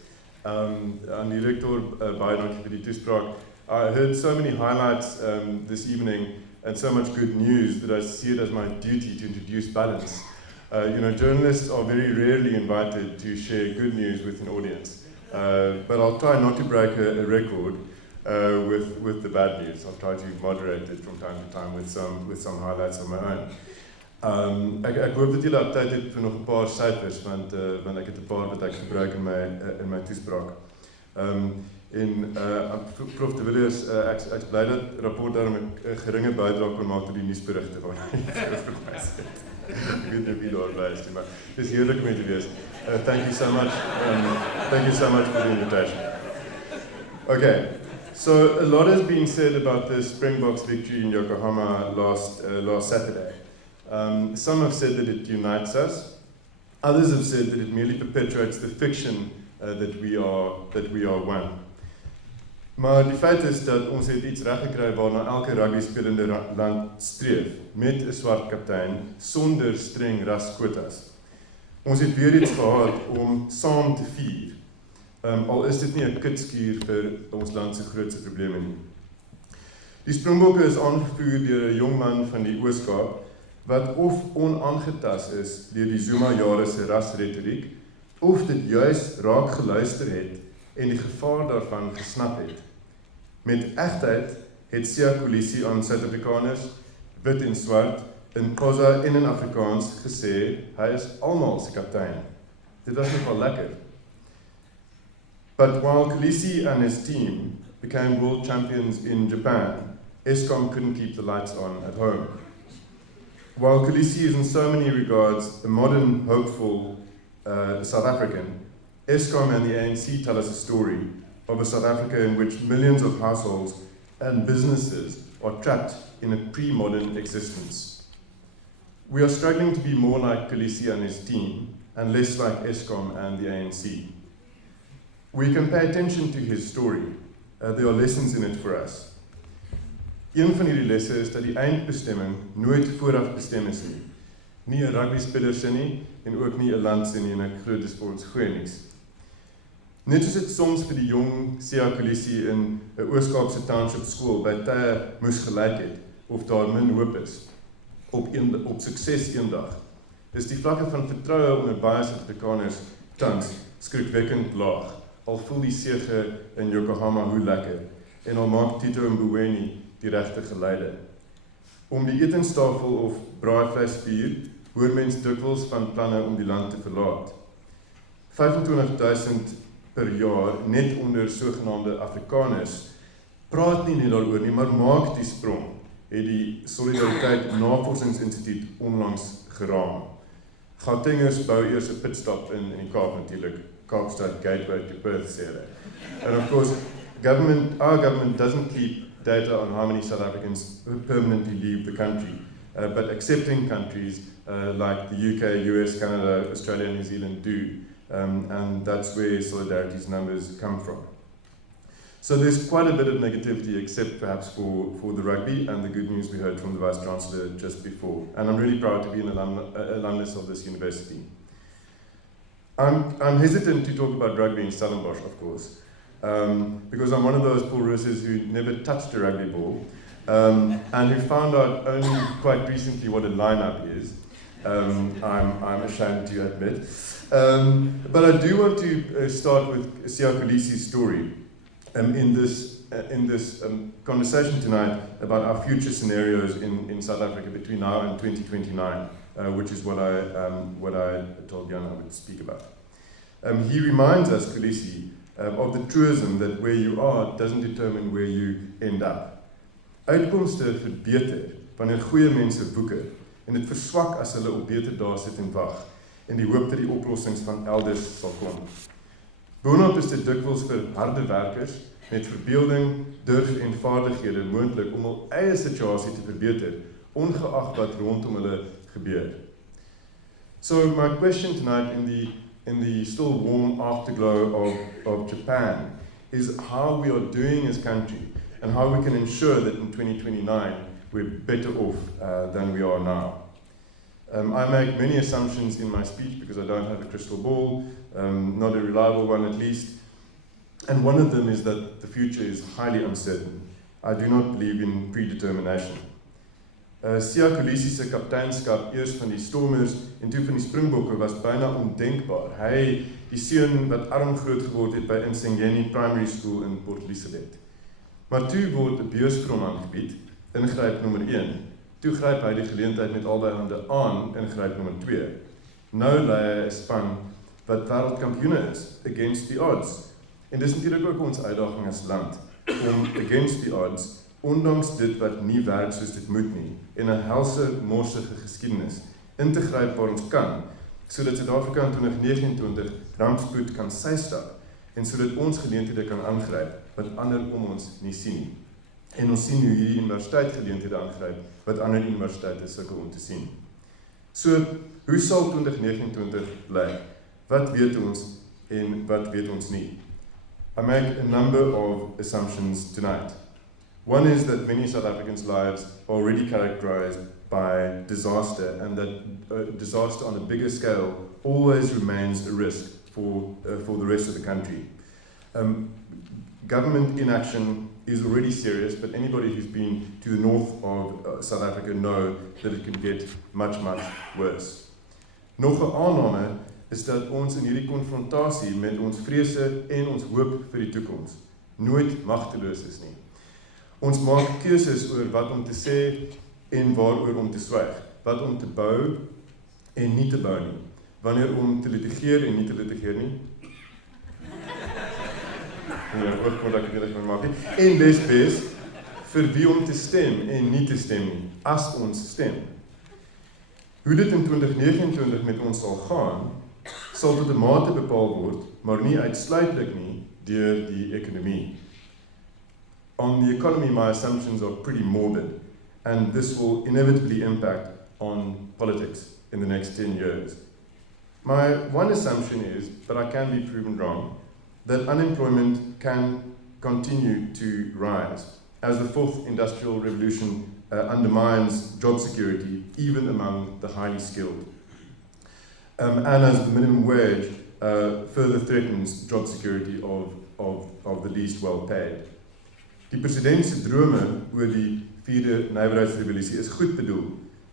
Aan die rector, baie dankie vir die toespraak. I heard so many highlights this evening and so much good news that I see it as my duty to introduce balance. Journalists are very rarely invited to share good news with an audience, but I'll try not to break a record with the bad news. I'll try to moderate it from time to time with some highlights of my own. Ek hoop dat julle tyd het vir nog 'n paar syfers want ek het 'n paar wat ek gebruik in my toespraak. Prof de Villiers, ek bly dat rapport daarom 'n geringe bydrae kon maak tot die nuusberigte waarna jy verwys het. Ek weet nie of jy daar bly is nie, maar dit is heerlik om hier te wees. Thank you so much. Thank you so much for the invitation. Okay, so a lot has been said about the Springboks victory in Yokohama last Saturday. Some have said that it unites us. Others have said that it merely perpetuates the fiction that we are one. Maar die feit is dat ons het iets reg gekry waarna elke rugby spelende land streef, met 'n swart kaptein sonder streng raskwotas. Ons het weer iets gehad om saam te vier. Al is dit nie 'n kitskuur vir ons land se grootste probleme nie. Die Springbokke is aangevoer deur 'n jong man van die Oos-Kaap wat of onaangetast is deur die Zuma-jare se rasretoriek of dit juis raak geluister het en die gevaar daarvan gesnap het. Met egtheid het Konvokasie aan Suid-Afrikaners, wit en swart, in Xhosa en in Afrikaans gesê, hy is almal se kaptein. Dit was nogal lekker. But while Konvokasie and his team became world champions in Japan, Eskom couldn't keep the lights on at home. While Konvokasie is in so many regards a modern, hopeful South African, Eskom and the ANC tell us a story of a South Africa in which millions of households and businesses are trapped in a pre-modern existence. We are struggling to be more like Konvokasie and his team, and less like Eskom and the ANC. We can pay attention to his story. There are lessons in it for us. Een van hierdie lesse is dat die eindbestemming nooit vooraf bestem is nie. Nie 'n rugbyspeler se nie, en ook nie 'n land se nie, en ek glo dis vir ons goeie nuus. Net soos dit soms vir die jong Konvokasie in 'n Oos-Kaapse township skool by tye moes gelyk het, of daar min hoop is, op sukses eendag, is die vlakke van vertroue onder baie Suid-Afrikaners tans skrikwekkend laag, al voel die sege in Yokohama hoe lekker, en al maak Tito Mboweni die regte geleide. Om die etenstafel of braaivleisvuur hoor mens dikwels van planne om die land te verlaat. 25,000 per jaar net onder sogenaamde Afrikaners praat nie net daaroor nie, maar maak die sprong, het die Solidariteit Navorsingsinstituut onlangs geraam. Gautengers bou eers 'n pitstop in die Kaap natuurlik, Kaapstad Gateway to Perth sê hulle. And of course, our government doesn't keep data on how many South Africans permanently leave the country, but accepting countries like the UK, US, Canada, Australia, and New Zealand do, and that's where Solidarity's numbers come from. So there's quite a bit of negativity, except perhaps for the rugby and the good news we heard from the Vice-Chancellor just before. And I'm really proud to be an alumnus of this university. I'm hesitant to talk about rugby in Stellenbosch, of course, because I'm one of those poor Russes who never touched a rugby ball, and who found out only quite recently what a line-up is. I'm ashamed to admit. But I do want to start with Konvokasie's story in this conversation tonight about our future scenarios in South Africa between now and 2029, which is what I told Jan I would speak about. He reminds us, Konvokasie, of the truism that where you are doesn't determine where you end up. Uitkomste verbeter wanneer goeie mense woeker en dit verswak as hulle op beter dae sit en wag. in die hoop dat die oplossings van elders sal kom. Boonop is dit dikwels vir harde werkers met verbeelding, durf en vaardighede moontlik om hul eie situasie te verbeter, ongeag wat rondom hulle gebeur. So my question tonight in the still warm afterglow of Japan is how we are doing as a country and how we can ensure that in 2029 we're better off than we are now. I make many assumptions in my speech because I don't have a crystal ball, not a reliable one at least. And one of them is that the future is highly uncertain. I do not believe in predetermination. Siya Kolisi se kapteinskap eers van die Stormers en toe van die Springbokke was byna ondenkbaar. Hy, die seun wat arm groot geword het by Insengeni Primary School in Port Elizabeth. Maar toe word 'n beurs vir hom aangebied, ingryp nommer 1. Toe gryp hy die geleentheid met albei hande aan, ingryp nommer 2. Nou lei hy 'n span wat wêreldkampioene is, against the odds. En dis natuurlik ook ons uitdaging as land, om against the odds, ondanks dit wat nie werk soos dit moet nie, en 'n helse, morsige geskiedenis, in te gryp waar ons kan, sodat Suid-Afrika in 2029 rampspoed kan systap, en sodat ons geleenthede kan aangryp, wat ander om ons nie sien nie. En ons sien hoe hierdie universiteit geleenthede aangryp, wat ander universiteite sukkel om te sien. So, hoe sal 2029 lyk? Wat weet ons en wat weet ons nie? I make a number of assumptions tonight. One is that many South Africans' lives are already characterized by disaster, and that disaster on a bigger scale always remains a risk for the rest of the country. Government inaction is already serious, but anybody who's been to the north of South Africa know that it can get much, much worse. Nog 'n aanname is dat ons in hierdie konfrontasie met ons vrese en ons hoop vir die toekoms nooit magteloos is nie. Ons maak keuses oor wat om te sê en waaroor om te swyg, wat om te bou en nie te bou nie, wanneer om te litigeer en nie te litigeer nie. En bes vir wie om te stem en nie te stem nie, as ons stem. Hoe dit in 2029 met ons sal gaan, sal tot 'n mate bepaal word, maar nie uitsluitlik nie, deur die ekonomie. On the economy, my assumptions are pretty morbid, and this will inevitably impact on politics in the next 10 years. My one assumption is, but I can be proven wrong, that unemployment can continue to rise as the fourth industrial revolution undermines job security, even among the highly skilled. And as the minimum wage further threatens job security of the least well paid. Die president se drome oor die vierde nywerheidsrevolusie is goed bedoel,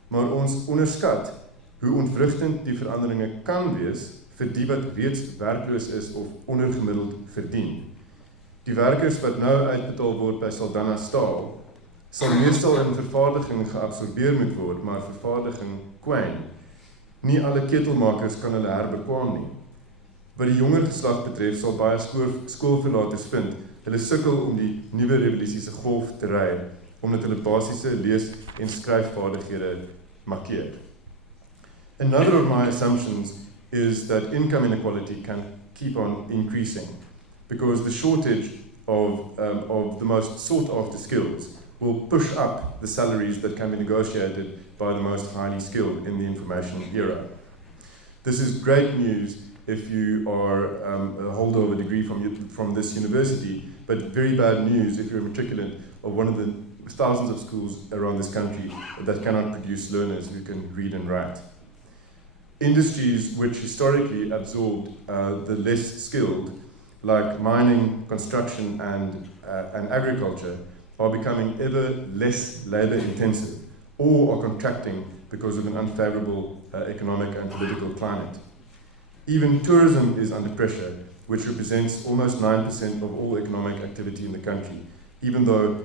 maar ons onderskat hoe ontwrigtend die veranderinge kan wees vir die wat reeds werkloos is of ondergemiddeld verdien. Die werkers wat nou uitbetaal word by Saldanha Staal, sal meestal in vervaardiging geabsorbeer moet word, maar vervaardiging kwyn. Nie alle ketelmakers kan hulle herbekwaam nie. Wat die jonger geslag betref, sal baie skoolverlaters vind, hulle sukkel om die nuwe revolusie se golf te ry, omdat hulle basiese lees- en skryfvaardighede markeer. Another of my assumptions is that income inequality can keep on increasing, because the shortage of the most sought-after skills will push up the salaries that can be negotiated by the most highly skilled in the information era. This is great news if you are a holder of a degree from this university, but very bad news if you're a matriculant of one of the thousands of schools around this country that cannot produce learners who can read and write. Industries which historically absorbed the less skilled, like mining, construction, and agriculture, are becoming ever less labor intensive, or are contracting because of an unfavorable economic and political climate. Even tourism is under pressure, which represents almost 9% of all economic activity in the country, even though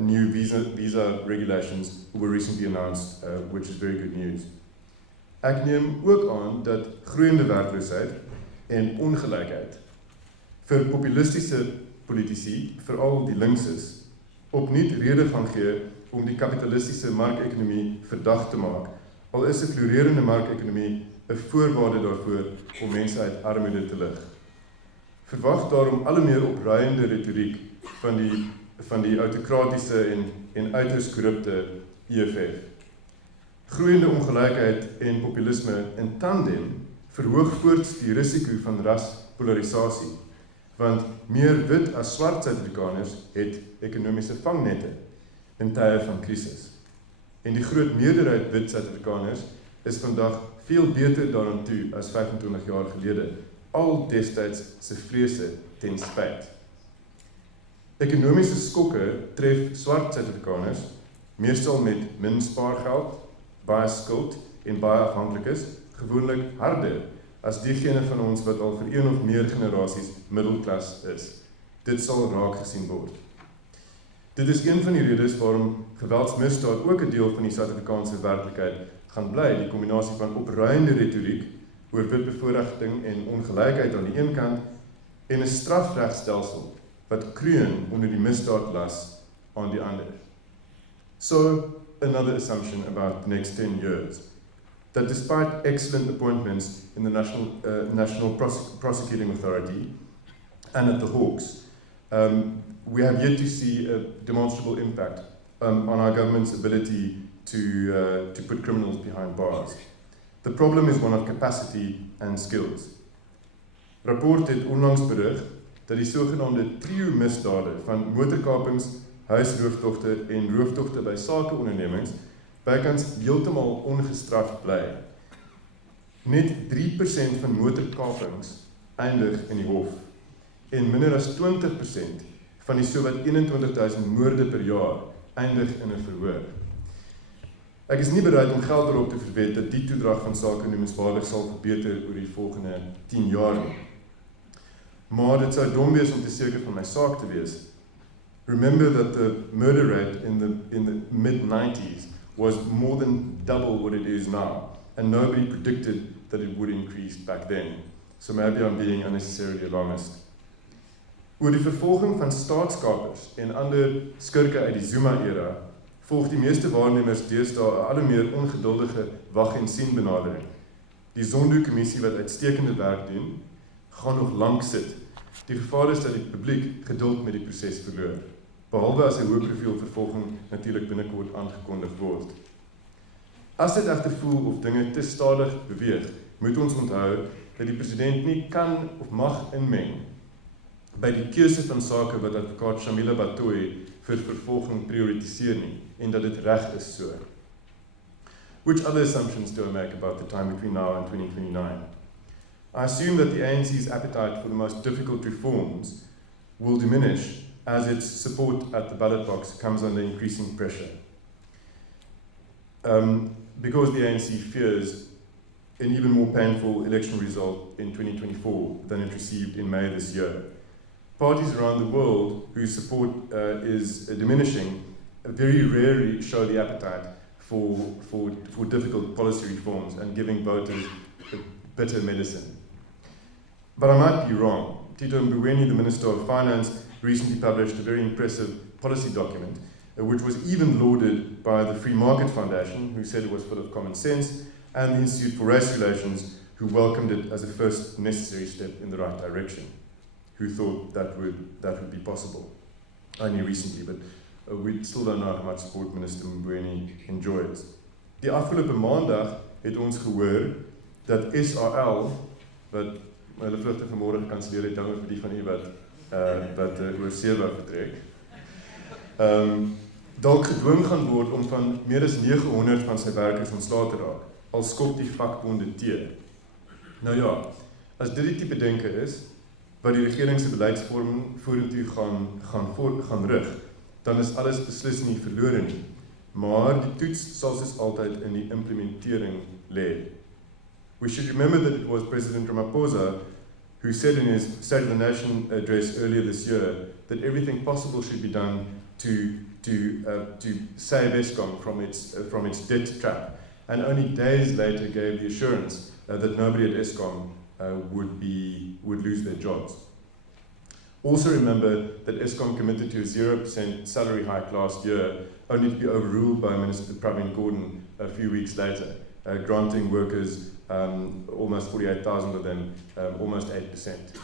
new visa regulations were recently announced, which is very good news. Ek neem ook aan dat groeiende werkloosheid en ongelykheid vir populistiese politici, veral die linkses, opnuut rede gaan gee om die kapitalistiese markekonomie verdag te maak, al is 'n floreerende markekonomie 'n voorwaarde daarvoor om mense uit armoede te lig. Verwag daarom al hoe meer opruiende retoriek van die autokratiese en uiters korrupte EFF. Groeiende ongelykheid en populisme in tandem verhoog voorts die risiko van raspolarisasie, want meer wit as swart Suid-Afrikaners het ekonomiese vangnette in tye van krisis. En die groot meerderheid wit Suid-Afrikaners is vandag veel beter daaraan toe as 25 jaar gelede, al destyds se vrese ten spyt. Ekonomiese skokke tref swart Suid-Afrikaners, meestal met min spaargeld, baie skuld en baie afhanklikes, gewoonlik harder as diegene van ons wat al vir een of meer generasies middelklas is. Dit sal raak gesien word. Dit is een van die redes waarom geweldsmisdaad ook 'n deel van die Suid-Afrikaanse werklikheid gaan bly, die kombinasie van opruiende retoriek oor witbevoordiging en ongelykheid aan die een kant en 'n strafregstelsel wat kreun onder die misdaadlas aan die ander. So, another assumption about the next 10 years, that despite excellent appointments in the National Prosecuting Authority and at the Hawks, we have yet to see a demonstrable impact on our government's ability to put criminals behind bars. The problem is one of capacity and skills. Rapport het onlangs berig dat die sogenaamde trio misdade van motorkapings, huisrooftogte en rooftogte by sakeondernemings bykans heeltemal ongestraf bly. Net 3% van motorkapings eindig in die hof en minder as 20% van die sowat 21,000 moorde per jaar eindig in 'n verhoor. Ek is nie bereid om geld daarop te verwed dat die toedrag van sake noemenswaardig sal verbeter oor die volgende 10 jaar nie. Maar dit sou dom wees om te seker van my saak te wees. Remember that the murder rate in the mid-90s was more than double what it is now, and nobody predicted that it would increase back then. So maybe I'm being unnecessarily alarmist. Oor die vervolging van staatskapers en ander skurke uit die Zuma-era, volg die meeste waarnemers deesdae 'n al hoe meer ongeduldige wag en sien benadering. Die Zondo-kommissie wat uitstekende werk doen, gaan nog lank sit. Die gevaar is dat die publiek geduld met die proses verloor, behalwe as 'n hoë profiel vervolging natuurlik binnekort aangekondig word. As dit egter voel of dinge te stadig beweeg, moet ons onthou dat die president nie kan of mag inmeng by die keuse van sake wat advokaat Shamila Batoy vir vervolging prioritiseer nie, en dat dit reg is so. Which other assumptions do I make about the time between now and 2029? I assume that the ANC's appetite for the most difficult reforms will diminish as its support at the ballot box comes under increasing pressure. Because the ANC fears an even more painful election result in 2024 than it received in May this year. Parties around the world whose support is diminishing very rarely show the appetite for difficult policy reforms and giving voters bitter medicine. But I might be wrong. Tito Mboweni, the Minister of Finance, recently published a very impressive policy document, which was even lauded by the Free Market Foundation, who said it was full of common sense, and the Institute for Race Relations, who welcomed it as a first necessary step in the right direction, who thought that would be possible. Only recently, but we still don't know how much support Minister Mboweni enjoys. Die afgelope maandag het ons gehoor dat SAL, wat hulle vlugte vanmôre gekanselleer het, jammer vir die van u wat oor see wou vertrek, dalk gedwing gaan word om van meer as 900 van sy werkers ontslae te raak, al skop die vakbonde teer. Nou ja, as dit die tipe denke is, wat die regering se beleidsvorming vorentoe gaan rig, dan is alles beslis nie verlore nie. Maar die toets sal soos altyd in die implementering lê. We should remember that it was President Ramaphosa who said in his State of the Nation address earlier this year that everything possible should be done to save Eskom from its debt trap, and only days later gave the assurance that nobody at Eskom would lose their jobs. Also remember that Eskom committed to a 0% salary hike last year, only to be overruled by Minister Pravin Gordhan a few weeks later, granting workers almost 48,000 of them, almost 8%,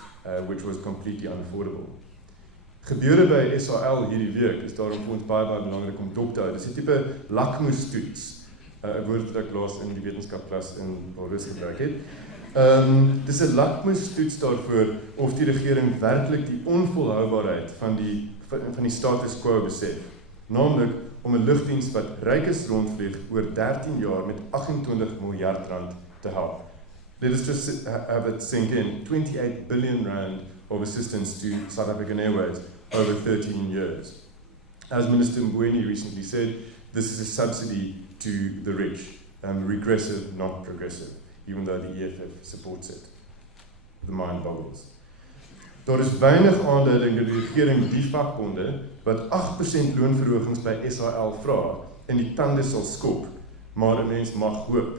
which was completely unaffordable. Gebeure by SAL hierdie week is daarom vir ons baie belangrik om dop te hou. Dis 'n tipe lakmoestoets, 'n woord wat ek laas in die wetenskapklas in Paris gebruik het. Dis 'n lakmoestoets daarvoor of die regering werklik die onvolhoubaarheid van die status quo besef, naamlik om 'n lugdiens wat rykes rondvlieg oor 13 jaar met 28 miljard rand te help. Let us just have it sink in, 28 billion rand of assistance to South African Airways over 13 years. As Minister Mboweni recently said, this is a subsidy to the rich, regressive, not progressive, even though the EFF supports it. The mind boggles. Daar is weinig aanduiding dat die regering die vakbonde wat 8% loonverhogings by SAL vra in die tande sal skop, maar 'n mens mag hoop.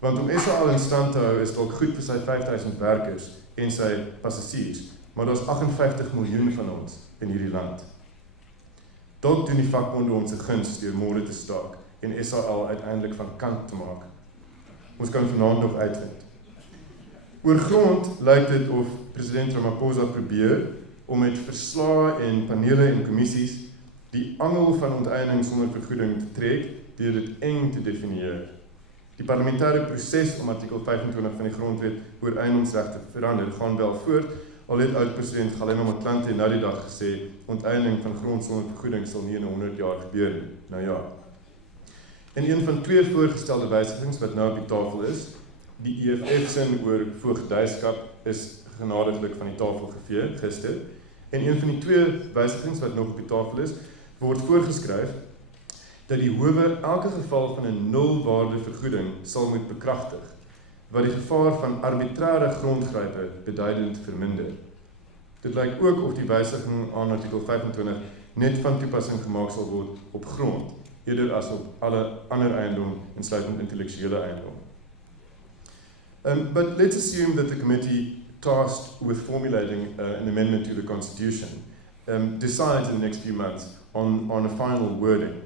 Want om SAL in stand te hou is dalk goed vir sy 5,000 werkers en sy passasiers, maar daar's 58 miljoen van ons in hierdie land. Dalk doen die vakbonde ons 'n guns deur môre te staak en SAL uiteindelik van kant te maak. Ons kan vanaand nog uitvind. Oor grond lyk dit of president Ramaphosa probeer om met verslae en panele en kommissies die angel van onteiening sonder vergoeding te trek deur dit eng te definieer. Die parlementêre proses om artikel 25 van die grondwet oor eiendomsregte te verander gaan wel voort, al het oud-president Galema Motlanthe nou die dag gesê onteiening van grond sonder vergoeding sal nie in 100 jaar gebeur nie. Nou ja. En een van twee voorgestelde wysigings wat nou op die tafel is, die EFF sin oor voogdyskap is genadiglik van die tafel gevee gister, en een van die twee wysigings wat nog op die tafel is, word voorgeskryf dat die howe elke geval van 'n nulwaarde vergoeding sal moet bekragtig, wat die gevaar van arbitrêre grondgrype beduidend verminder. Dit lyk ook of die wysiging aan artikel 25 net van toepassing gemaak sal word op grond, eerder as op alle ander eiendom, insluitend intellektuele eiendom. But let's assume that the committee tasked with formulating an amendment to the Constitution decides in the next few months on a final wording.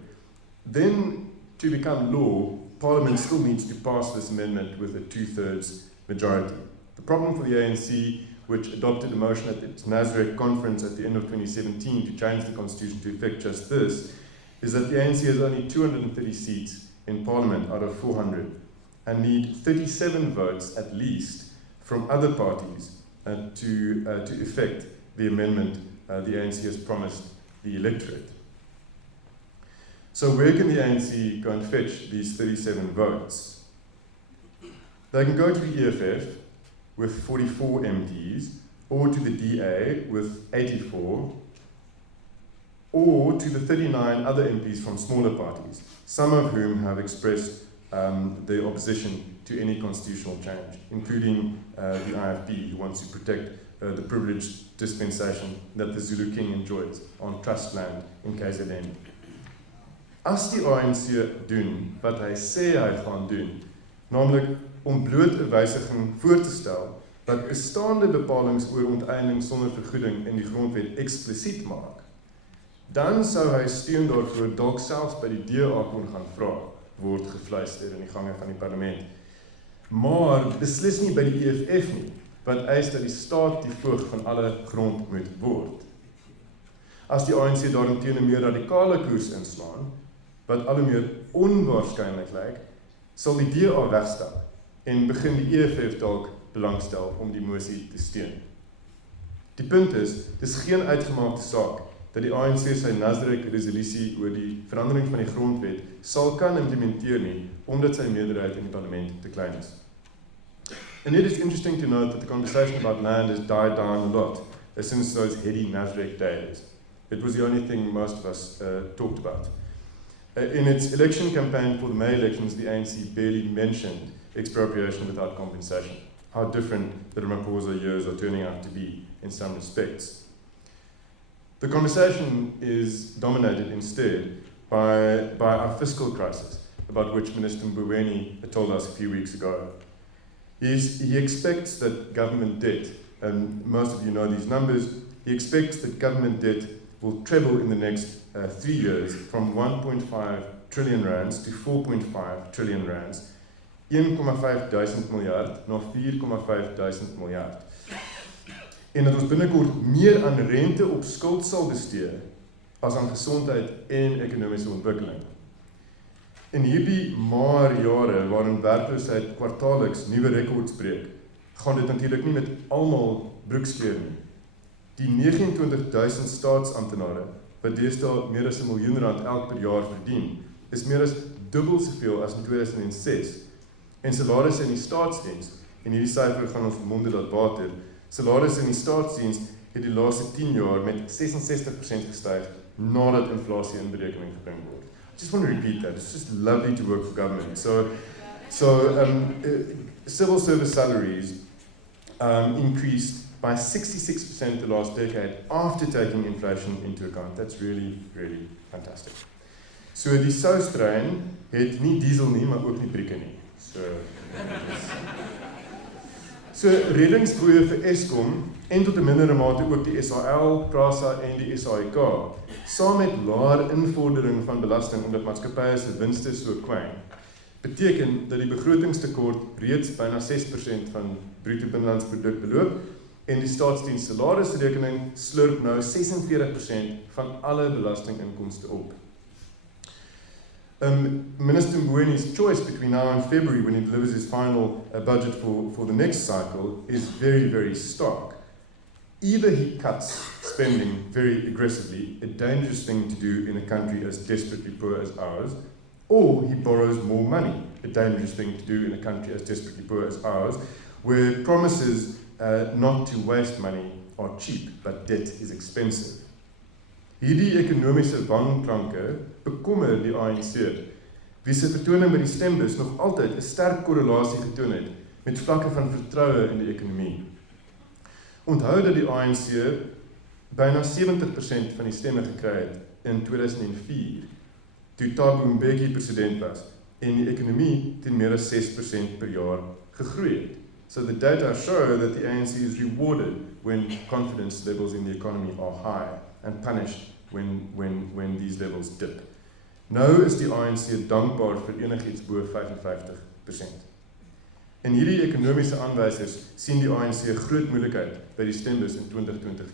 Then, to become law, Parliament still needs to pass this amendment with a 2/3 majority. The problem for the ANC, which adopted a motion at its Nasrec conference at the end of 2017 to change the Constitution to effect just this, is that the ANC has only 230 seats in Parliament out of 400 and need 37 votes at least from other parties to effect the amendment the ANC has promised the electorate. So where can the ANC go and fetch these 37 votes? They can go to the EFF with 44 MPs, or to the DA with 84, or to the 39 other MPs from smaller parties, some of whom have expressed their opposition to any constitutional change, including the IFP, who wants to protect the privileged dispensation that the Zulu King enjoys on trust land in KZN. As die ANC doen wat hy sê hy gaan doen, naamlik om bloot 'n wysiging voor te stel wat bestaande bepalinge oor onteiening sonder vergoeding in die grondwet eksplisiet maak, dan sou hy steun daarvoor dalk selfs by die DA kon gaan vra, word gefluister in die gange van die parlement. Maar beslis nie by die EFF nie, wat eis dat die staat die voog van alle grond moet word. As die ANC daarteen 'n meer radikale koers inslaan, wat al hoe meer onwaarskynlik lyk, sal die DA wegstap en begin die EFF dalk belangstel om die mosie te steun. Die punt is, dis geen uitgemaakte saak dat die ANC sy Nasrec resolusie oor die verandering van die grondwet sal kan implementeer nie, omdat sy meerderheid in die parlement te klein is. And it is interesting to note that the conversation about land has died down a lot since those heady Nasrec days. It was the only thing most of us talked about. In its election campaign for the May elections, the ANC barely mentioned expropriation without compensation. How different the Ramaphosa years are turning out to be in some respects. The conversation is dominated instead by our fiscal crisis, about which Minister Mboweni told us a few weeks ago. He expects that government debt, and most of you know these numbers, he expects that government debt will treble in the next 3 years from 1.5 trillion rands to 4.5 trillion rands, 1,5 miljard na 4,5 miljard. En dat ons binnekort meer aan rente op skuld sal bestee as aan gesondheid en ekonomiese ontwikkeling. In hierdie maar jare waarin werkloosheid kwartaalliks nuwe rekords breek, gaan dit natuurlik nie met almal broekskeur nie. Die 29,000 staatsamptenare wat deesdae meer as R1 miljoen elk per jaar verdien, is meer as dubbel soveel as in 2006. En salarisse in die staatsdiens, en hierdie syfer gaan ons monde laat water, salarisse in die staatsdiens het die laaste 10 jaar met 66% gestyg nadat inflasie in berekening gebring word. I just want to repeat that. It's just lovely to work for government. Civil service salaries increased by 66% the last decade after taking inflation into account. That's really, really fantastic. So die soustrein het nie diesel nie, maar ook nie brieke nie. So reddingsboeie vir Eskom en tot 'n mindere mate ook die SAL, PRASA en die SAIK, saam met laer invordering van belasting omdat maatskappye se winste so kwyn, beteken dat die begrotingstekort reeds byna 6% van bruto binnelandse produk beloop en die staatsdiens salarisrekening slurp nou 46% van alle belastinginkomste op. Minister Mbowene's choice between now and February when he delivers his final budget for the next cycle is very, very stark. Either he cuts spending very aggressively, a dangerous thing to do in a country as desperately poor as ours, or he borrows more money, a dangerous thing to do in a country as desperately poor as ours, where promises not to waste money are cheap, but debt is expensive. Hierdie ekonomiese wanklanke bekommer die ANC, wie se vertoning by die stembus nog altyd 'n sterk korrelasie getoon het met vlakke van vertroue in die ekonomie. Onthou dat die ANC byna 70% van die stemme gekry het in 2004, toe Thabo Mbeki president was, en die ekonomie teen meer as 6% per jaar gegroei het. So the data show that the ANC is rewarded when confidence levels in the economy are high and punished when these levels dip. Nou is die ANC dankbaar vir enigiets bo 55%. En hierdie ekonomiese aanwysers sien die ANC 'n groot moeilikheid by die stembus in 2024.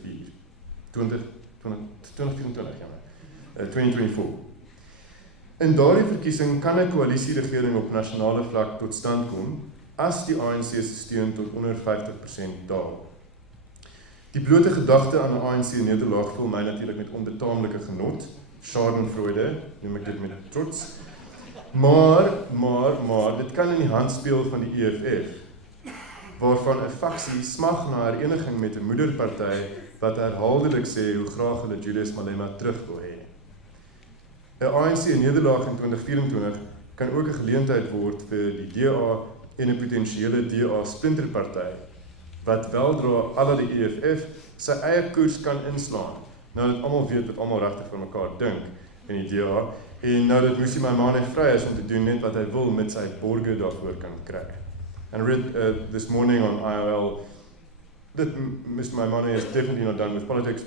In daardie verkiesing kan 'n koalisieregering op nasionale vlak tot stand kom as die ANC se steun tot onder 50% daal. Die blote gedagte aan 'n ANC-nederlaag vul my natuurlik met onbetaamlike genot, schadenfreude, noem ek dit met trots. Maar, dit kan in die hand speel van die EFF, waarvan 'n faksie smag na hereniging met 'n moederparty wat herhaaldelik sê hoe graag hulle Julius Malema terug wil hê. 'n ANC-nederlaag in 2024 kan ook 'n geleentheid word vir die DA en 'n potensiële DA-splinterparty, wat weldra alle die EFF sy eie koers kan inslaan, nou dat almal weet wat almal regtig van mekaar dink in die DA, en nou dat Musi Maimane vry is om te doen net wat hy wil met sy borge daarvoor kan kry. And I read this morning on IOL that Mr. Maimane is definitely not done with politics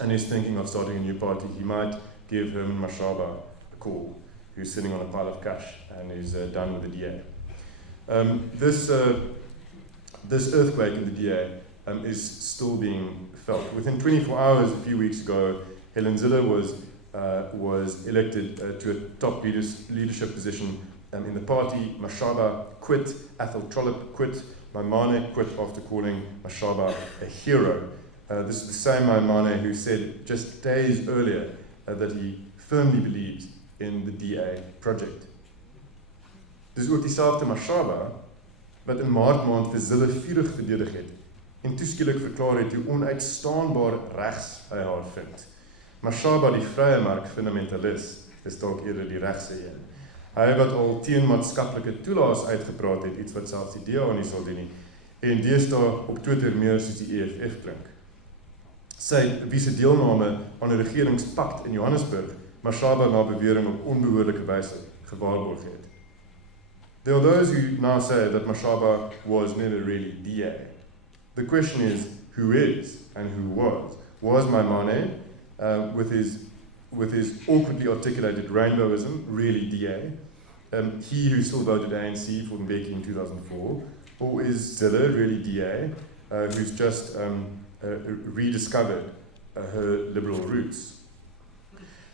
and is thinking of starting a new party. He might give Herman Mashaba a call, who's sitting on a pile of cash and is done with the DA. This earthquake in the DA is still being felt. Within 24 hours, a few weeks ago, Helen Zille was elected to a top leadership position in the party. Mashaba quit, Athol Trollip quit, Maimane quit after calling Mashaba a hero. This is the same Maimane who said just days earlier that he firmly believes in the DA project. Dis ook dieselfde Mashaba wat in Maart maand vir Zille vurig verdedig het en toeskielik verklaar het hoe onuitstaanbaar regs hy haar vind. Mashaba, die vrye mark fundamentalis, is dalk eerder die regse een. Hy wat al teen maatskaplike toelaas uitgepraat het, iets wat selfs die DA nie sal doen nie, en deesdae op Twitter meer soos die EFF klink. Sy wie se deelname aan 'n regeringspakt in Johannesburg, Mashaba na bewering op onbehoorlike wyse gewaarborg het. There are those who now say that Mashaba was never really DA. The question is, who is and who was? Was Maimane, with his awkwardly articulated rainbowism, really DA? he who still voted ANC for Mbeki in 2004, or is Zille really DA, who's just rediscovered her liberal roots?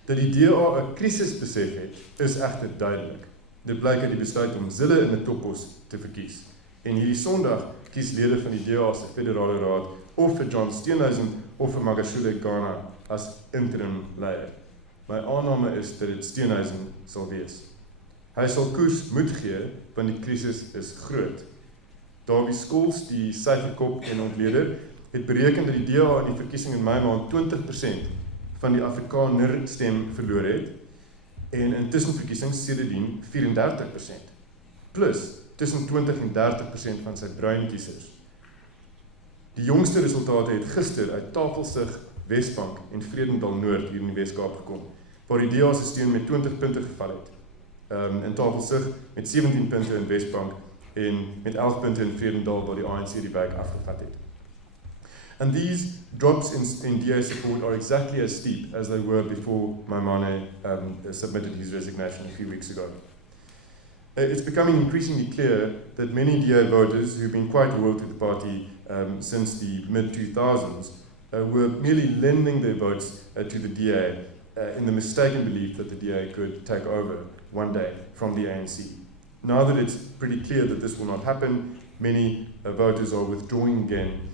Dat die DA 'n krisis besef het, is egter duidelik. Dit blyk uit die besluit om Zille in 'n toppos te verkies. En hierdie Sondag kies lede van die DA se federale raad of vir John Steenhuisen of vir Magashule Ghana as interim leier. My aanname is dat dit Steenhuisen sal wees. Hy sal koers moed gee, want die krisis is groot. Dawie Skols, die syferkop en ontleder, het bereken dat die DA in die verkiesing in Mei maand 20% van die Afrikaner stem verloor het, en in tussenverkiesings sedertdien 34%, plus tussen 20 en 30% van sy bruin kiesers. Die jongste resultate het gister uit Tafelsig, Wesbank en Vredendal Noord hier in die Weskaap gekom, waar die DA se steun met 20 punte geval het. In Tafelsig met 17 punte in Wesbank en met 11 punte in Vredendal waar die ANC die buik afgevat het. And these drops in DA support are exactly as steep as they were before Maimane submitted his resignation a few weeks ago. It's becoming increasingly clear that many DA voters who've been quite loyal to the party since the mid-2000s were merely lending their votes to the DA in the mistaken belief that the DA could take over one day from the ANC. Now that it's pretty clear that this will not happen, many voters are withdrawing again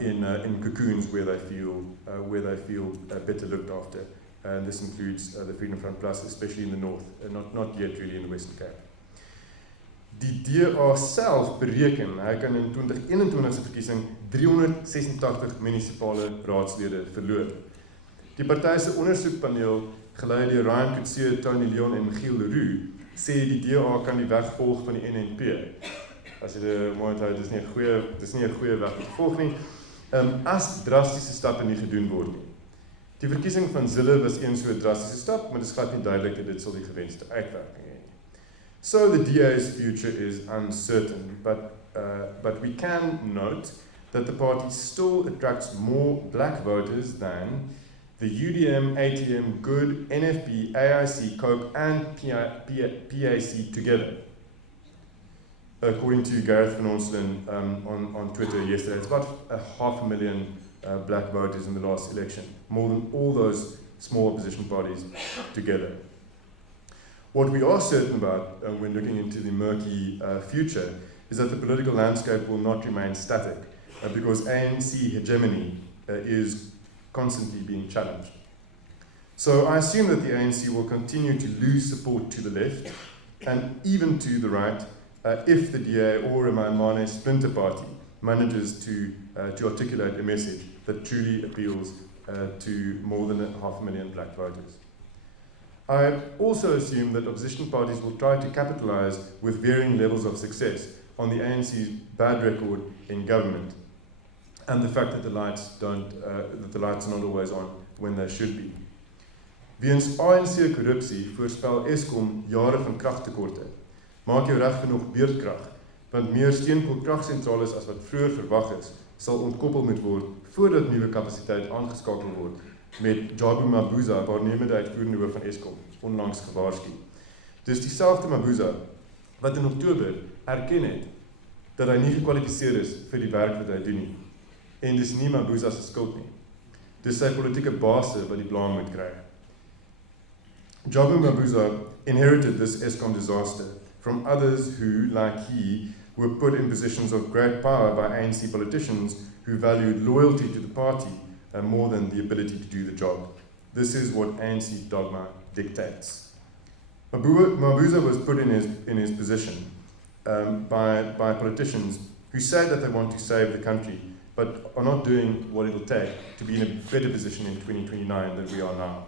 in cocoons where they feel better looked after. And this includes the Freedom Front Plus, especially in the north, not yet really in the Western Cape. Die DA self bereken, hy kan in 2021 se verkiesing 386 munisipale raadslede verloor. Die party se ondersoekpaneel, gelei deur Ryan Coetzee, Tony Leon en Michiel Leroux, sê die DA kan die weg volg van die NNP. As jy dit mooi onthou, dis nie 'n goeie weg om te volg nie, as drastiese stappe nie gedoen word nie. Die verkiesing van Zille was een so 'n drastiese stap, maar dit is glad nie duidelik dat dit sal die gewenste uitwerking hê. So the DA's future is uncertain, but we can note that the party still attracts more black voters than the UDM, ATM, Good, NFP, AIC, COPE and PAC together. According to Gareth Van Onselen on Twitter yesterday, it's about 500,000 black voters in the last election, more than all those small opposition parties together. What we are certain about when looking into the murky future is that the political landscape will not remain static because ANC hegemony is constantly being challenged. So I assume that the ANC will continue to lose support to the left and even to the right if the DA or a Maimane splinter party manages to articulate a message that truly appeals to more than 500,000 black voters. I also assume that opposition parties will try to capitalize with varying levels of success on the ANC's bad record in government and the fact that the lights are not always on when they should be. Weens ANC korrupsie voorspel Eskom jare van kragtekorte. Maak jou reg vir nog beurtkrag, want meer steenkoolkragsentrales as wat vroeër verwag is, sal ontkoppel moet word voordat nuwe kapasiteit aangeskakel word, met Jabu Mabuza, waarnemende uitvoerende hoof van Eskom, onlangs gewaarsku. Dis dieselfde Mabuza wat in Oktober erken het dat hy nie gekwalifiseer is vir die werk wat hy doen nie. En dis nie Mabuza se skuld nie. Dis sy politieke baase wat die blame moet kry. Jabu Mabuza inherited this Eskom disaster from others who, like he, were put in positions of great power by ANC politicians who valued loyalty to the party more than the ability to do the job. This is what ANC dogma dictates. Mabuza was put in his position by politicians who say that they want to save the country, but are not doing what it will take to be in a better position in 2029 than we are now.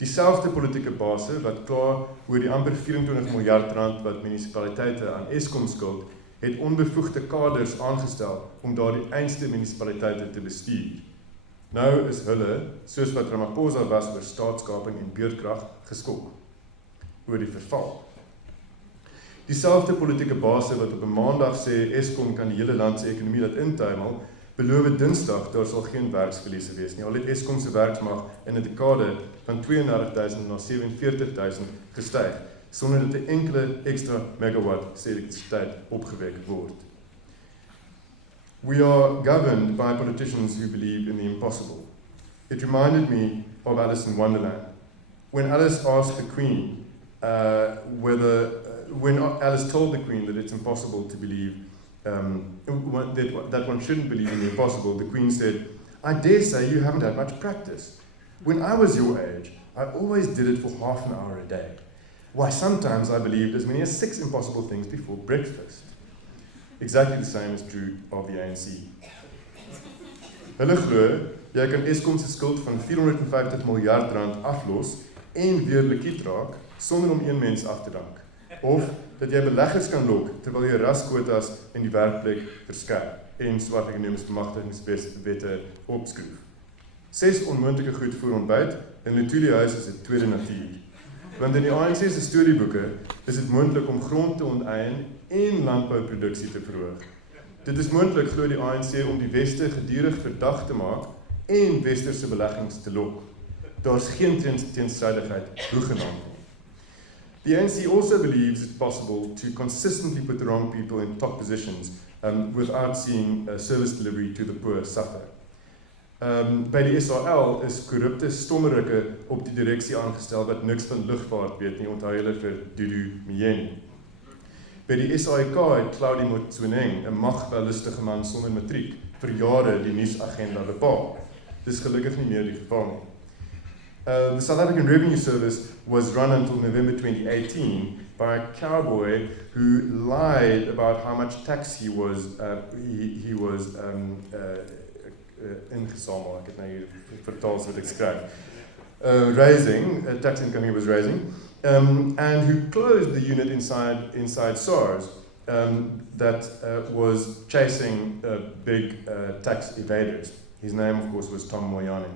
Dieselfde politieke base wat klaar oor die amper 24 miljard rand wat munisipaliteite aan Eskom skuld, het onbevoegde kaders aangestel om daardie einste munisipaliteite te bestuur. Nou is hulle, soos wat Ramaphosa was oor staatskaping en beurtkrag, geskok oor die verval. Dieselfde politieke base wat op 'n maandag sê Eskom kan die hele land se ekonomie laat intuimel, beloof Dinsdag daar sal geen werksverliese wees nie. Al het Eskom se werksmag in 'n dekade van 32,000 na 47,000 gestyg sonder dat 'n enkele ekstra megawatt se elektrisiteit opgewek word. We are governed by politicians who believe in the impossible. It reminded me of Alice in Wonderland. When Alice asked the Queen when Alice told the Queen that it's impossible to believe, that one shouldn't believe in the impossible, the Queen said, "I dare say you haven't had much practice. When I was your age, I always did it for half an hour a day. Why, sometimes I believed as many as 6 impossible things before breakfast." Exactly the same is true of the ANC. Hulle glo, jy kan Eskom se skuld van 450 miljard rand aflos en weer likwid raak sonder om een mens af te dank. Of dat jy beleggers kan lok terwyl jy raskwotas in die werkplek verskerp en swart ekonomiese bemagtigingswette opskroef. 6 onmoontlike goed voor ontbyt in Lutulie huis is 'n tweede natuur. Want in die ANC se storieboeke is dit moontlik om grond te onteien en landbouproduksie te verhoog. Dit is moontlik, glo die ANC, om die Weste gedurig verdag te maak en westerse beleggings te lok. Daar's geen teenstrydigheid hoegenaamd nie. The ANC also believes it's possible to consistently put the wrong people in top positions without seeing service delivery to the poor suffer. By die SAL is korrupte stommerikke op die direksie aangestel wat niks van lugvaart weet nie, onthou julle vir Dudu Myeni. By die SAIK het Claudie Motsoeneng, 'n magbelustige man sonder matriek, vir jare die nuusagenda bepaal. Dis gelukkig nie meer die geval nie. The South African Revenue Service was run until November 2018 by a cowboy who lied about how much tax he was ingesamel, ek het nou hier vertaal wat ek skryf. Raising, tax income he was raising, and who closed the unit inside SARS that was chasing big tax evaders. His name, of course, was Tom Moyane.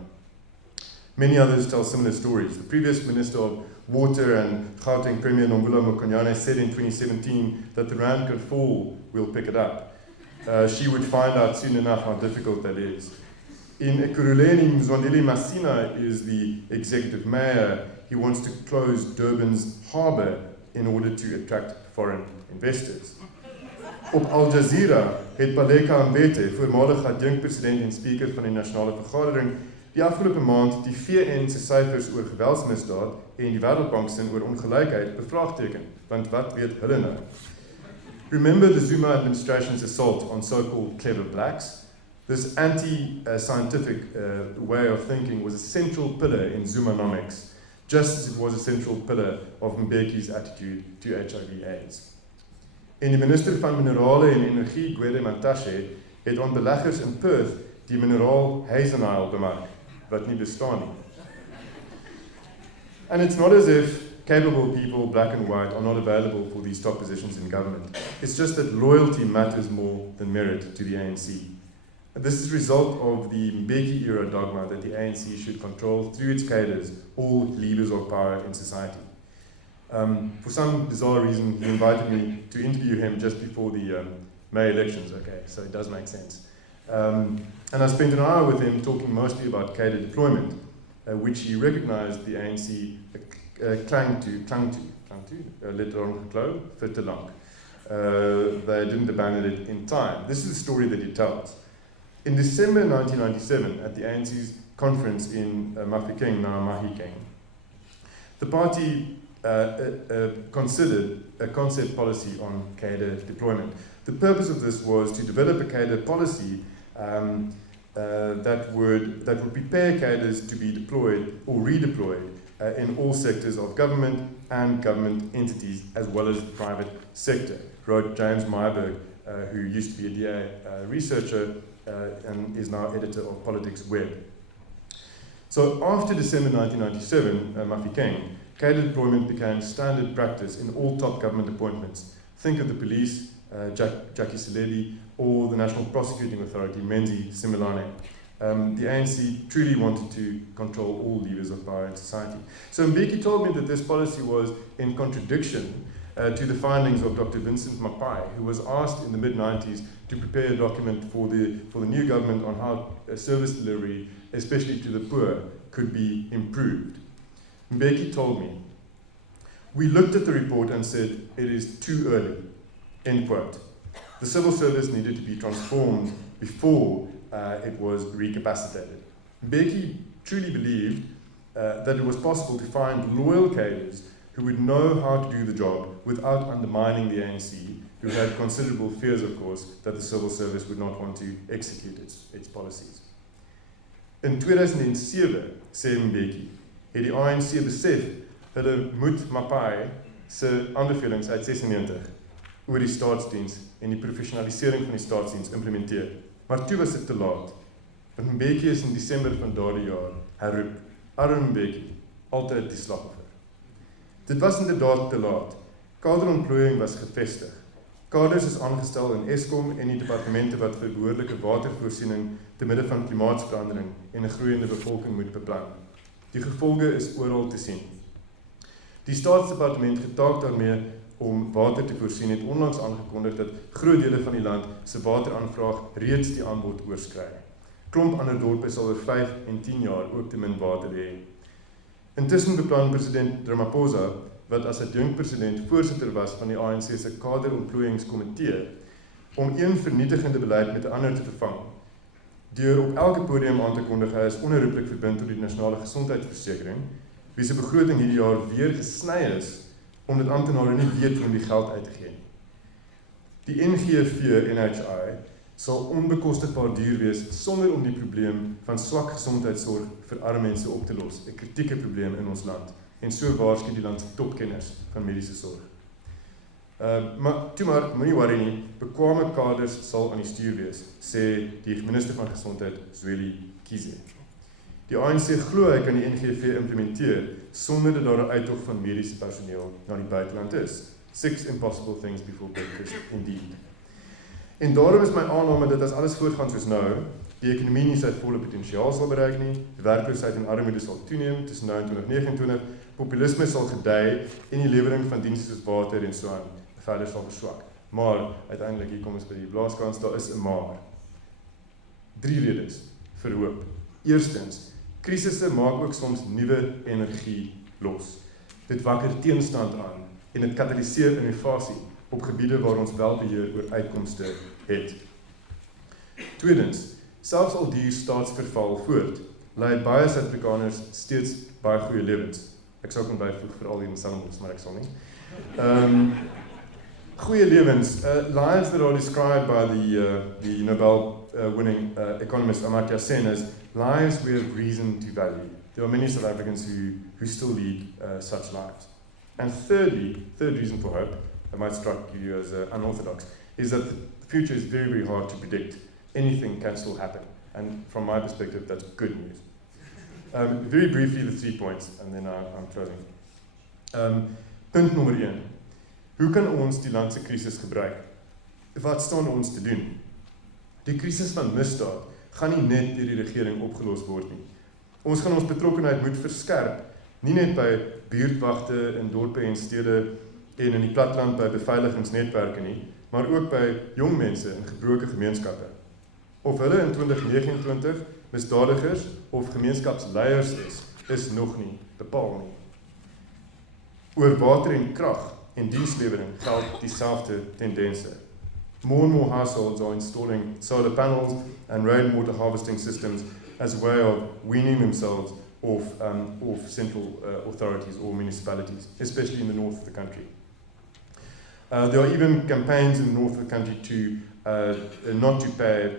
Many others tell similar stories. The previous Minister of Water and Gauteng Premier Nombula Mokonyane said in 2017 that the rand could fall, we'll pick it up. She would find out soon enough how difficult that is. In Ekurhuleni, Mzwandile Masina is the executive mayor. He wants to close Durban's harbour in order to attract foreign investors. Op Al Jazeera het Baleka Mbete, voormalige adjunkt-president en speaker van die Nasionale Vergadering, die afgelope maand die VN se syfers oor geweldsmisdaad en die Wêreldbank se oor ongelykheid bevraagteken, want wat weet hulle nou? Remember the Zuma administration's assault on so-called clever blacks? This anti-scientific way of thinking was a central pillar in Zumanomics, just as it was a central pillar of Mbeki's attitude to HIV/AIDS. En die minister van Minerale en Energie, Gwede Mantashe, het aan beleggers in Perth die mineraal hazenile bemark, wat nie bestaan nie. And it's not as if capable people, black and white, are not available for these top positions in government. It's just that loyalty matters more than merit to the ANC. And this is a result of the Mbeki era dogma that the ANC should control through its cadres all levers of power in society. For some bizarre reason, he invited me to interview him just before the May elections. Okay, so it does make sense. And I spent an hour with him talking mostly about cadre deployment, which he recognized the ANC clung to, later on geklo, vir te lank. They didn't abandon it in time. This is the story that he tells. In December 1997, at the ANC's conference in Mafeking, now Mahikeng, the party considered a concept policy on cadre deployment. The purpose of this was to develop a cadre policy that would prepare cadres to be deployed or redeployed in all sectors of government and government entities, as well as the private sector, wrote James Meyerberg, who used to be a DA researcher and is now editor of Politics Web. So after December 1997, Mafeking, cadre deployment became standard practice in all top government appointments. Think of the police, Jackie Seledi, or the National Prosecuting Authority, Menzi Simelane. The ANC truly wanted to control all levers of power in society. So Mbeki told me that this policy was in contradiction to the findings of Dr. Vincent Mapai, who was asked in the mid-90s to prepare a document for the new government on how service delivery, especially to the poor, could be improved. Mbeki told me, We looked at the report and said, it is too early, end quote. The civil service needed to be transformed before it was recapacitated. Mbeki truly believed that it was possible to find loyal cadres who would know how to do the job without undermining the ANC, who had considerable fears, of course, that the civil service would not want to execute its policies. In 2007, sê Mbeki, het die ANC besef hulle moet Mapai se aanbevelings uit 96 oor die staatsdiens en die professionalisering van die staatsdiens implementeer. Maar toe was dit te laat. Want Mbeki is in Desember van daardie jaar herroep. Arm Mbeki, altyd die slagoffer. Dit was inderdaad te laat. Kaderontplooiing was gevestig. Kaders is aangestel in Eskom en die departemente wat vir behoorlike watervoorsiening te midde van klimaatsverandering en 'n groeiende bevolking moet beplan. Die gevolge is oral te sien. Die staatsdepartement getaak daarmee om water te voorsien het onlangs aangekondig dat groot dele van die land se wateraanvraag reeds die aanbod oorskry. Klomp ander dorpe sal oor 5 en 10 jaar ook te min water hê. Intussen beplan president Ramaphosa, wat as adjunkpresident voorsitter was van die ANC se kaderontplooiingskomitee, om een vernietigende beleid met 'n ander te vervang. Deur op elke podium aan te kondig hy is onherroepelik verbind tot die nasionale gesondheidsversekering, wie se begroting hierdie jaar weer gesny is, omdat amptenare nie weet hoe om die geld uit te gee nie. Die NGV-NHI sal onbekostigbaar duur wees sonder om die probleem van swak gesondheidsorg vir arme mense op te los, 'n kritieke probleem in ons land, en so waarsku die land se topkenners van mediese sorg. Maar moenie worry nie, bekwame kaders sal aan die stuur wees, sê die minister van Gesondheid, Zweli Kize. Die ANC glo hy kan die NGV implementeer sonder dat daar 'n uittog van mediese personeel na die buiteland is. 6 impossible things before breakfast, indeed. En daarom is my aanname dat as alles voortgaan soos nou, die ekonomie nie sy volle potensiaal sal bereik nie, die werkloosheid en armoede sal toeneem tussen nou en 2029, populisme sal gedei en die lewering van dienste soos water en so aan verder sal verswak. Maar uiteindelik hier kom ons by die blaaskans, daar is 'n maar. 3 redes vir hoop. Eerstens, krisisse maak ook soms nuwe energie los. Dit wakker teenstand aan en dit katalyseer innovasie op gebiede waar ons wel beheer oor uitkomste het. Tweedens, selfs al duur staatsverval voort, lei baie Suid-Afrikaners steeds baie goeie lewens. Ek sou kon byvoeg vir al die in Stellenbosch, maar ek sal nie. Goeie lewens, lives that are described by the Nobel winning economist Amartya Sen as lives we have reason to value. There are many South Africans who still lead such lives. And thirdly, third reason for hope, that might strike you as unorthodox, is that the future is very, very hard to predict. Anything can still happen. And from my perspective, that's good news. Very briefly, the 3 points, and then I'm closing. Punt nommer 1. Hoe kan ons die land se krisis gebruik? Wat staan ons te doen? Die krisis van misdaad gaan nie net deur die regering opgelos word nie. Ons gaan ons betrokkenheid moet verskerp, nie net by buurtwagte in dorpe en stede en in die platteland by beveiligingsnetwerke nie, maar ook by jong mense in gebroke gemeenskappe. Of hulle in 2029 misdadigers of gemeenskapsleiers is nog nie bepaal nie. Oor water en krag en dienslewering geld dieselfde tendense. More and more households are installing solar panels and rainwater harvesting systems as a way of weaning themselves off central authorities or municipalities, especially in the north of the country. There are even campaigns in the north of the country to not to pay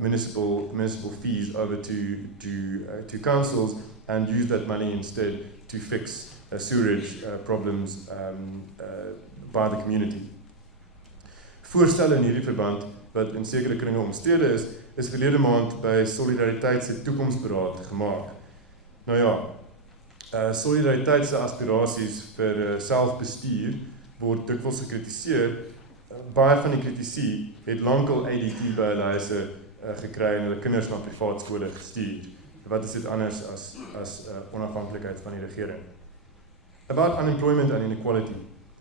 municipal fees over to councils and use that money instead to fix sewerage problems by the community. Voorstelle in hierdie verband wat in sekere kringe omstrede is verlede maand by Solidariteit se toekomsberaad gemaak. Nou ja, Solidariteit se aspirasies vir selfbestuur word dikwels gekritiseer. Baie van die kritici het lankal ADT by hulle huise gekry en hulle kinders na privaat skole gestuur. Wat is dit anders as onafhanklikheid van die regering? About unemployment and inequality.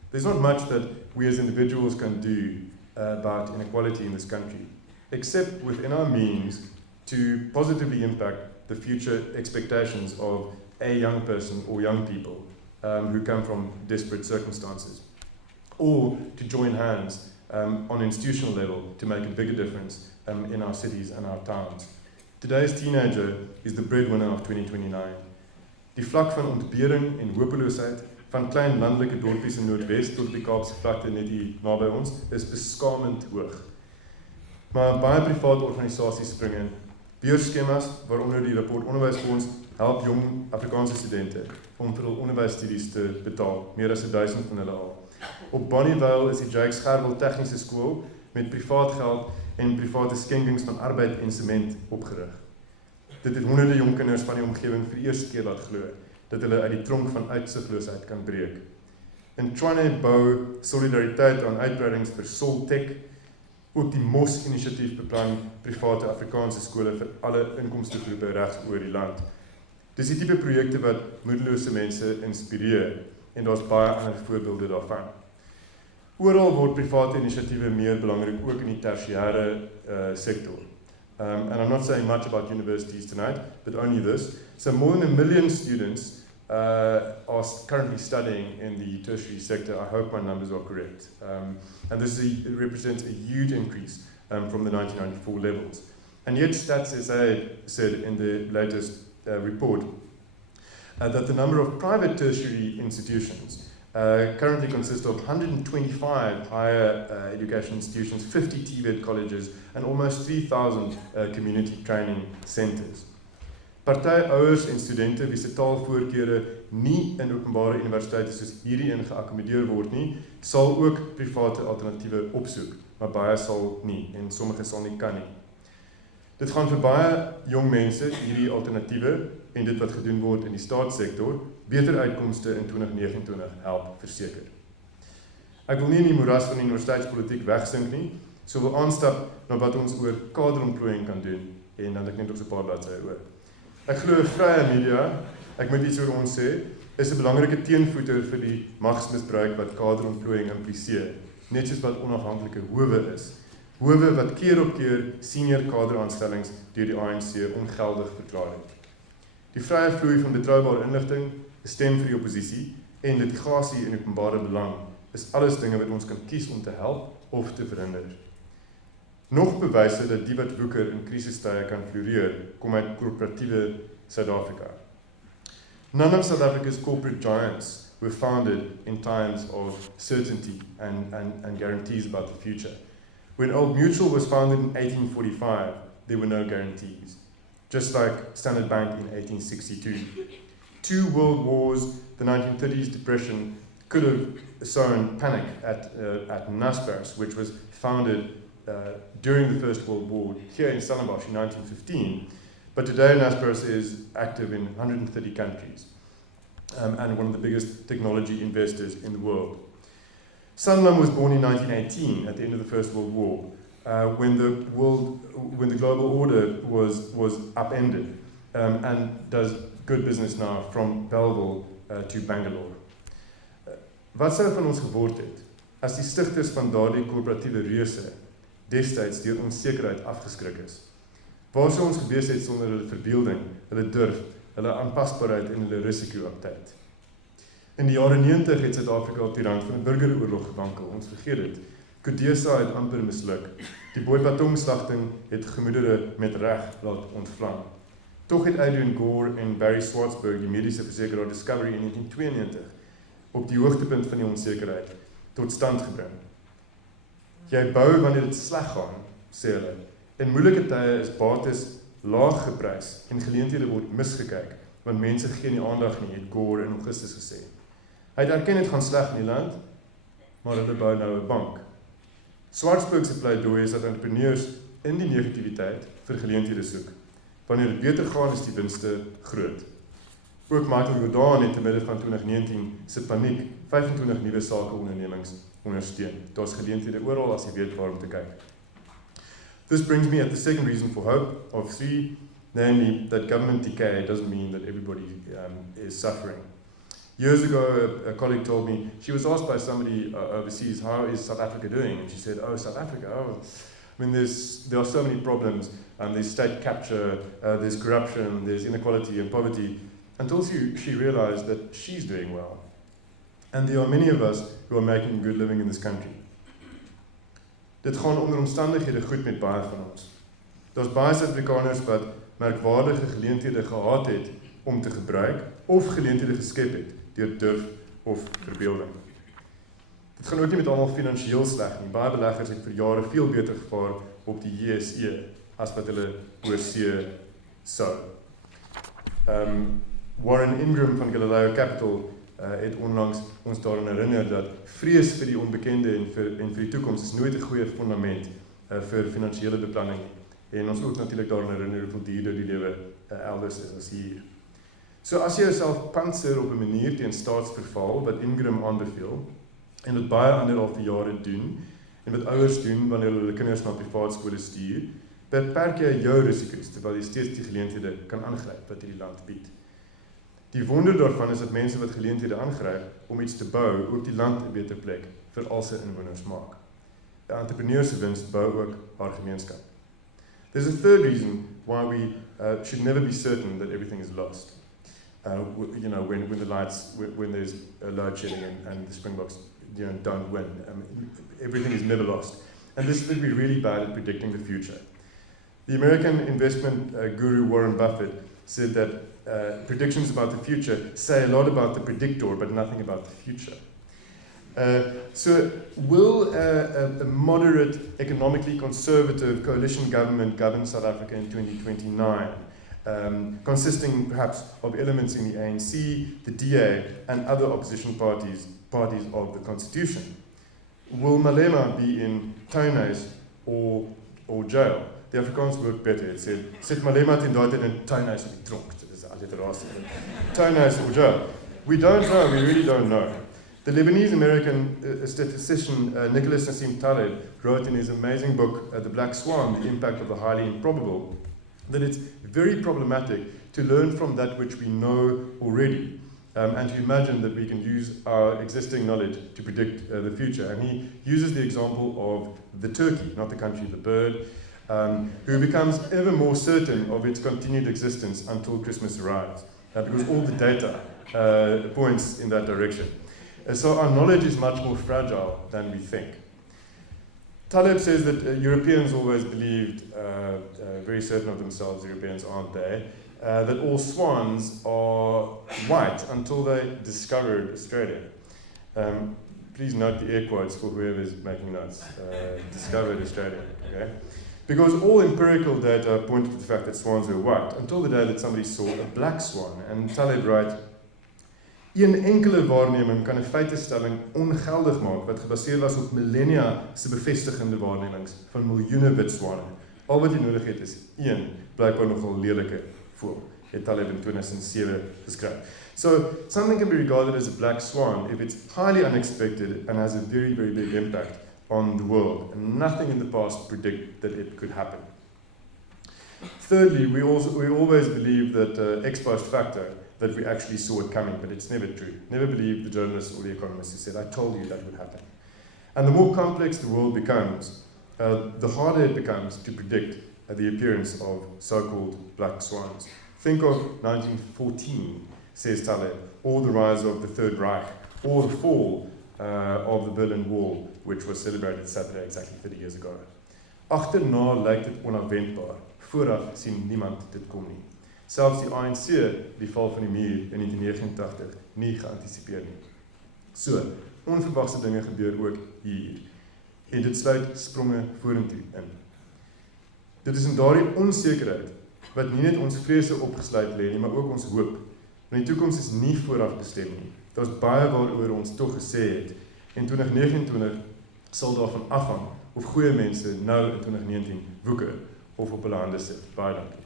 There's not much that we as individuals can do about inequality in this country, except within our means to positively impact the future expectations of a young person or young people who come from desperate circumstances, or to join hands on an institutional level to make a bigger difference in our cities and our towns. Today's teenager is the breadwinner of 2029. Die vlak van ontbering en hopeloosheid van klein landelike dorpies in Noordwes tot die Kaapse vlakte net hier naby ons is beskaamend hoog. Maar baie private organisasies spring in. Beursskemas, waaronder die Rapport Onderwysfonds, help jong Afrikaanse studente om vir hul onderwysstudies te betaal, meer as 1000 van hulle al. Op Bonnievale is die Jakes Gerwel Tegniese Skool met privaat geld en private skenkings van arbeid en sement opgerig. Dit het honderde jong kinders van die omgewing vir die eerste keer laat glo dat hulle uit die tronk van uitsigloosheid kan breek. In Tshwane bou solidariteit aan uitbreidings vir Soltech, ook die MOS-initiatief beplan private Afrikaanse skole vir alle inkomstegroepe regs oor die land. Dis die tipe projekte wat moedelose mense inspireer en daar's baie ander voorbeelde daarvan. Oral word private inisiatiewe meer belangrik, ook in die tersiêre sektor. And I'm not saying much about universities tonight, but only this. So more than 1 million students are currently studying in the tertiary sector. I hope my numbers are correct. And this represents a huge increase from the 1994 levels. And yet Stats SA said in the latest report that the number of private tertiary institutions currently consists of 125 higher education institutions, 50 TVET colleges, and almost 3,000 community training centres. Party ouers en studente wie se taalvoorkeure nie in openbare universiteite soos hierdie geakkommodeer word nie, sal ook private alternatiewe opsoek, maar baie sal nie en sommige sal nie kan nie. Dit gaan vir baie jong mense hierdie alternatiewe en dit wat gedoen word in die staatssektor beter uitkomste in 2029 help verseker. Ek wil nie in die moeras van die universiteitspolitiek wegsink nie, so wil aanstap na wat ons oor kaderontplooiing kan doen en dan ek net op so 'n paar bladsye oor. Ek glo vrye media, ek moet iets oor ons sê, is 'n belangrike teenvoeter vir die magsmisbruik wat kaderontplooiing impliseer, net soos wat onafhanklike howe is. Howe wat keer op keer senior kaderaanstellings deur die ANC ongeldig verklaar het. Die vrye vloei van betroubare inligting, 'n stem vir die oppositie en litigasie in openbare belang is alles dinge wat ons kan kies om te help of te verhinder. Nog bewyse dat die wat woeker in krisistye kan floreer, kom uit korporatiewe Suid-Afrika. None of South Africa's corporate giants were founded in times of certainty and guarantees about the future. When Old Mutual was founded in 1845, there were no guarantees, just like Standard Bank in 1862. 2 world wars, the 1930s depression, could have sown panic at Naspers, which was founded during the First World War here in Stellenbosch in 1915. But today Naspers is active in 130 countries and one of the biggest technology investors in the world. Sanlam was born in 1918 at the end of the First World War when the global order was upended and does good business now from Belleville to Bangalore. Wat sou van ons geword het as die stigters van daardie korporatiewe reuse destyds deur onsekerheid afgeskrik is? Waar sou ons gewees het sonder hulle verbeelding, hulle durf, hulle aanpasbaarheid en hulle risiko-aptyd? In die jare 90 het Suid-Afrika op die rand van 'n burgeroorlog gewankel, ons vergeet dit. Kodesa het amper misluk. Die Boipatong-slagting het gemoedere met reg laat ontvlam. Tog het Adrian Gore en Barry Swartzberg die mediese versekeraar Discovery in 1992 op die hoogtepunt van die onsekerheid tot stand gebring. Jy bou wanneer dit sleg gaan, sê hulle. In moeilike tye is bates laag geprys en geleenthede word misgekyk, want mense gee nie aandag nie, het Gore in Augustus gesê. Hy het erken dit gaan sleg in die land, maar hulle bou nou 'n bank. Swartzberg se pleidooi is dat entrepreneurs in die negativiteit vir geleenthede soek. Wanneer dit beter gaan, is die winste groot. Ook Michael Jordan het te midde van 2019 se paniek 25 nuwe sakeondernemings ondersteun. Daar's geleenthede oral as jy weet waar om te kyk. This brings me at the second reason for hope of 3, namely that government decay doesn't mean that everybody is suffering. Years ago, a colleague told me, she was asked by somebody overseas, how is South Africa doing? And she said, oh, South Africa, I mean, there are so many problems. There's state capture, there's corruption, there's inequality and poverty, until she realized that she's doing well. And there are many of us who are making a good living in this country. Dit gaan onder omstandighede goed met baie van ons. Daar's baie Suid-Afrikaners wat merkwaardige geleenthede gehad het om te gebruik of geleenthede geskep het deur durf of verbeelding. Dit gaan ook nie met almal finansiëel sleg nie. Baie beleggers het vir jare veel beter gevaar op die JSE as wat hulle oorsee sou. Warren Ingram van Galileo Capital het onlangs ons daaraan herinner dat vrees vir die onbekende en vir die toekoms is nooit 'n goeie fundament vir finansiële beplanning. En ons ook natuurlik daaraan herinner hoeveel duurder die lewe elders is as hier. So as jy jouself pantser op 'n manier teen staatsverval wat Ingram aanbeveel en wat baie ander al vir jare doen en wat ouers doen wanneer hulle kinders na privaat skole stuur, beperk jy jou risiko's terwyl jy steeds die geleenthede kan aangryp wat hierdie land bied. Die wonder daarvan is dat mense wat geleenthede aangryp om iets te bou, ook die land 'n beter plek vir al sy inwoners maak. 'n Entrepreneur se wins bou ook haar gemeenskap. There's a third reason why we should never be certain that everything is lost. When the lights, when there's a load shedding and the Springboks, don't win, everything is never lost. And this would be really bad at predicting the future. The American investment guru Warren Buffett said that predictions about the future say a lot about the predictor, but nothing about the future. So will a moderate, economically conservative coalition government govern South Africa in 2029, consisting perhaps of elements in the ANC, the DA, and other opposition parties of the Constitution? Will Malema be in tuinhuis or jail? The Afrikaans worked better. It said, sit Malema ten daai tyd in tuinhuis of die tronk. Dit is alliterasie. Tuinhuis or jail. We don't know, we really don't know. The Lebanese-American statistician Nicholas Nassim Taleb wrote in his amazing book, The Black Swan, The Impact of the Highly Improbable, that it's very problematic to learn from that which we know already, and to imagine that we can use our existing knowledge to predict the future. And he uses the example of the turkey, not the country, the bird, who becomes ever more certain of its continued existence until Christmas arrives, because all the data points in that direction. So our knowledge is much more fragile than we think. Taleb says that Europeans always believed, very certain of themselves, Europeans aren't they, that all swans are white until they discovered Australia. Please note the air quotes for whoever is making notes. Discovered Australia, okay? Because all empirical data pointed to the fact that swans were white, until the day that somebody saw a black swan. And Taleb writes, een enkele waarneming kan 'n feitestelling ongeldig maak wat gebaseer was op millennia se bevestigende waarnemings van miljoene wit swane. Al wat jy nodig het is een blykbaar nogal lelike voël. Het Taleb in 2007 geskryf. So something can be regarded as a black swan if it's highly unexpected and has a very, very big impact on the world, and nothing in the past predict that it could happen. Thirdly, we always believe that ex post facto, that we actually saw it coming, but it's never true. Never believe the journalists or the economists who said, I told you that would happen. And the more complex the world becomes, the harder it becomes to predict the appearance of so-called black swans. Think of 1914, says Taleb, or the rise of the Third Reich, or the fall of the Berlin Wall, which was celebrated Saturday exactly 30 years ago. Agterna lyk dit onafwendbaar. Vooraf sien niemand dit kom nie. Selfs die ANC, die val van die muur in 1989, nie geantisipeer nie. So, onverwagse dinge gebeur ook hier. En dit sluit spronge vorentoe in. Dit is in daardie onsekerheid wat nie net ons vrese opgesluit lê nie, maar ook ons hoop. Want die toekoms is nie vooraf bestem nie. Daar's baie waaroor ons tog gesê het. En 2029 sal daarvan afhang of goeie mense nou in 2019 woeker of op hulle hande sit. Baie dankie.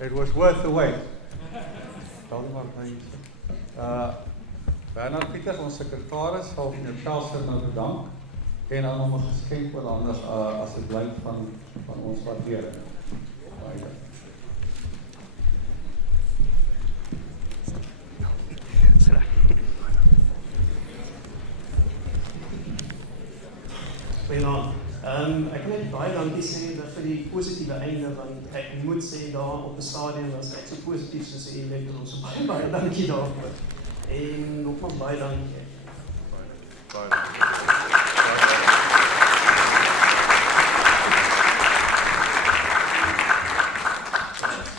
It was worth the wait. Bernard Pieter, ons sekretaris, sal meneer Pelser nou bedank en aan hom 'n geskenk oorhandig as dit blyk van ons waardering. Baie dankie. Goeienaand. Ek kan net baie dankie sê vir die positiewe einde, want ek moet sê daar op 'n stadium was ek so positief soos 'n elektron, so baie dankie daarvoor. En nogmaals baie dankie.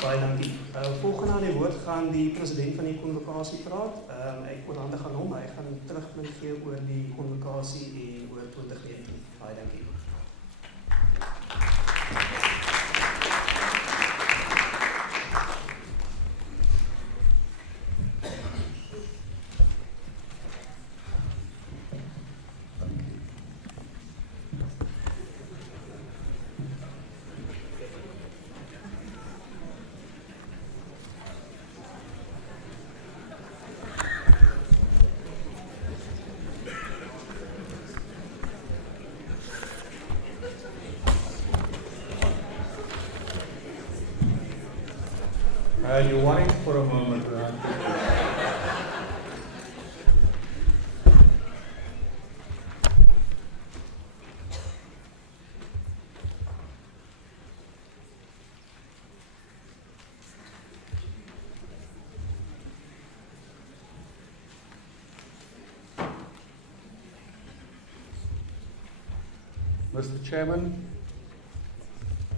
Baie dankie. Volgende aan die woord gaan die president van die Konvokasie praat. Ek oorhandig aan hom. Hy gaan terugpunt gee oor die Konvokasie en oor 2019. Baie dankie. You're worrying for a moment. Mr. Chairman,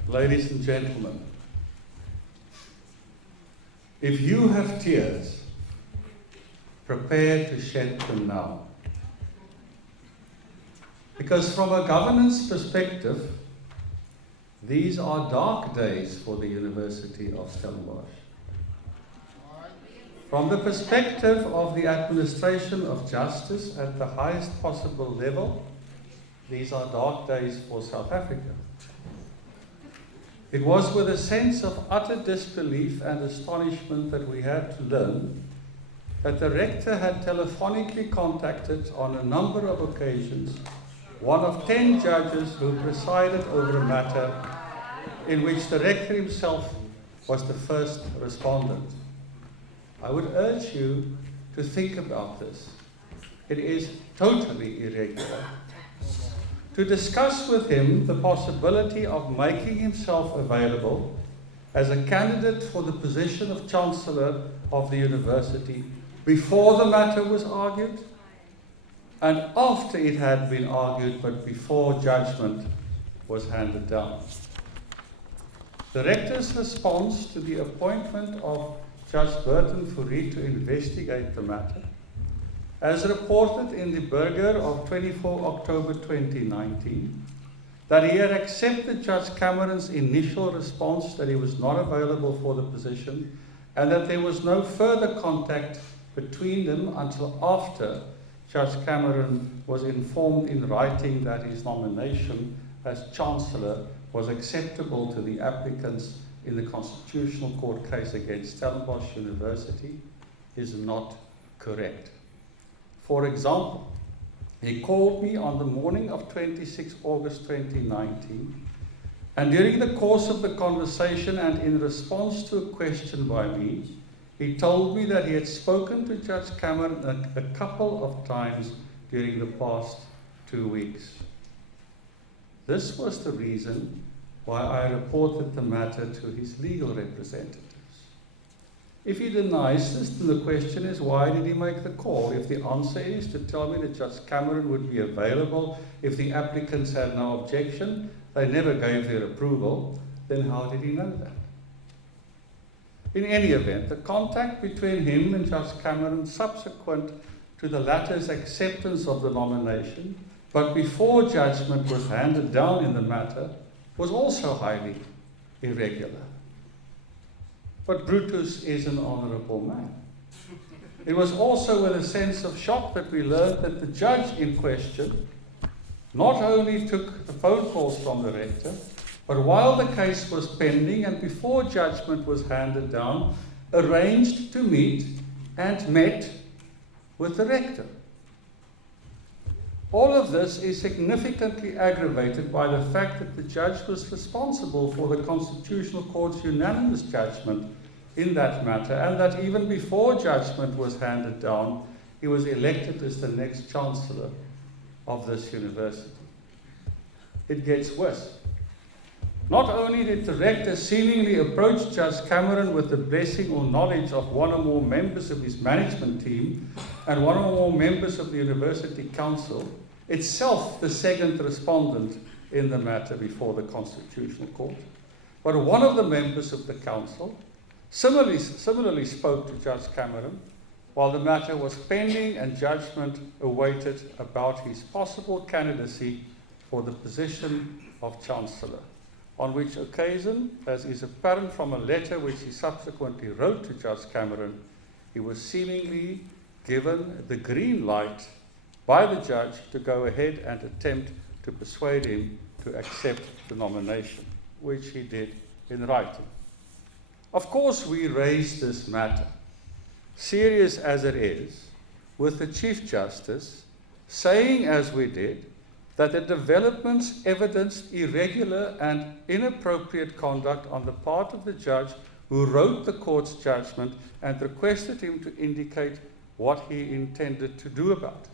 ladies and gentlemen, if you have tears, prepare to shed them now. Because from a governance perspective, these are dark days for the University of Stellenbosch. From the perspective of the administration of justice at the highest possible level, these are dark days for South Africa. It was with a sense of utter disbelief and astonishment that we had to learn that the rector had telephonically contacted on a number of occasions one of 10 judges who presided over a matter in which the rector himself was the first respondent. I would urge you to think about this. It is totally irregular. To discuss with him the possibility of making himself available as a candidate for the position of Chancellor of the University before the matter was argued, and after it had been argued but before judgment was handed down. The Rector's response to the appointment of Judge Burton Fourie to investigate the matter, as reported in the Burger of 24 October 2019, that he had accepted Judge Cameron's initial response that he was not available for the position and that there was no further contact between them until after Judge Cameron was informed in writing that his nomination as Chancellor was acceptable to the applicants in the Constitutional Court case against Stellenbosch University, is not correct. For example, he called me on the morning of 26 August 2019, and during the course of the conversation and in response to a question by me, he told me that he had spoken to Judge Cameron a couple of times during the past 2 weeks. This was the reason why I reported the matter to his legal representatives. If he denies this, then the question is, why did he make the call? If the answer is to tell me that Judge Cameron would be available if the applicants had no objection, they never gave their approval, then how did he know that? In any event, the contact between him and Judge Cameron subsequent to the latter's acceptance of the nomination, but before judgment was handed down in the matter, was also highly irregular. But Brutus is an honourable man. It was also with a sense of shock that we learned that the judge in question not only took the phone calls from the rector, but while the case was pending and before judgment was handed down, arranged to meet and met with the rector. All of this is significantly aggravated by the fact that the judge was responsible for the Constitutional Court's unanimous judgment in that matter, and that even before judgment was handed down, he was elected as the next Chancellor of this university. it gets worse. Not only did the rector seemingly approach Judge Cameron with the blessing or knowledge of one or more members of his management team and one or more members of the University Council, itself the second respondent in the matter before the Constitutional Court, but one of the members of the Council similarly spoke to Judge Cameron while the matter was pending and judgment awaited about his possible candidacy for the position of Chancellor, on which occasion, as is apparent from a letter which he subsequently wrote to Judge Cameron, he was seemingly given the green light by the judge to go ahead and attempt to persuade him to accept the nomination, which he did in writing. Of course, we raised this matter, serious as it is, with the Chief Justice, saying as we did, that the developments evidenced irregular and inappropriate conduct on the part of the judge who wrote the court's judgment and requested him to indicate what he intended to do about it.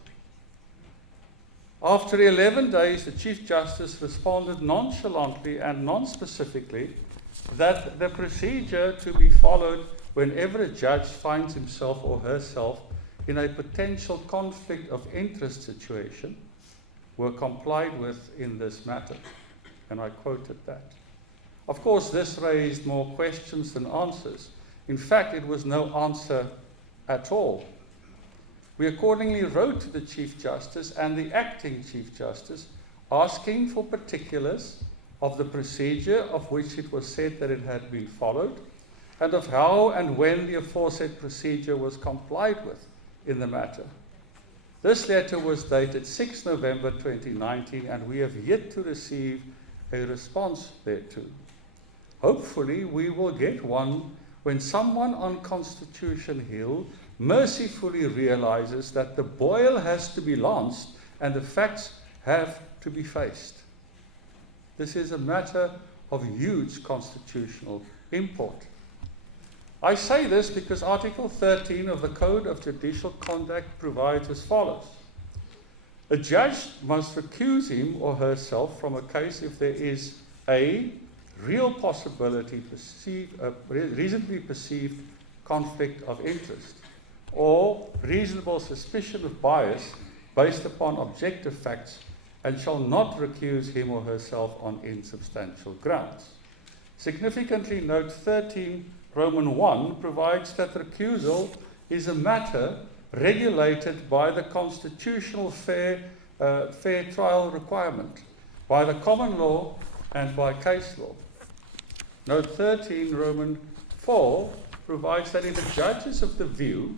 After 11 days, the Chief Justice responded nonchalantly and non-specifically that the procedure to be followed whenever a judge finds himself or herself in a potential conflict of interest situation were complied with in this matter. And I quoted that. Of course, this raised more questions than answers. In fact, it was no answer at all. We accordingly wrote to the Chief Justice and the acting Chief Justice asking for particulars of the procedure of which it was said that it had been followed, and of how and when the aforesaid procedure was complied with in the matter. This letter was dated 6 November 2019, and we have yet to receive a response thereto. Hopefully, we will get one when someone on Constitution Hill mercifully realizes that the boil has to be lanced and the facts have to be faced. This is a matter of huge constitutional import. I say this because Article 13 of the Code of Judicial Conduct provides as follows. A judge must recuse him or herself from a case if there is a real possibility, reasonably perceived conflict of interest, or reasonable suspicion of bias based upon objective facts, and shall not recuse him or herself on insubstantial grounds. Significantly, note 13 Roman 1 provides that recusal is a matter regulated by the constitutional fair trial requirement, by the common law and by case law. Note 13 Roman 4 provides that if a judge is of the view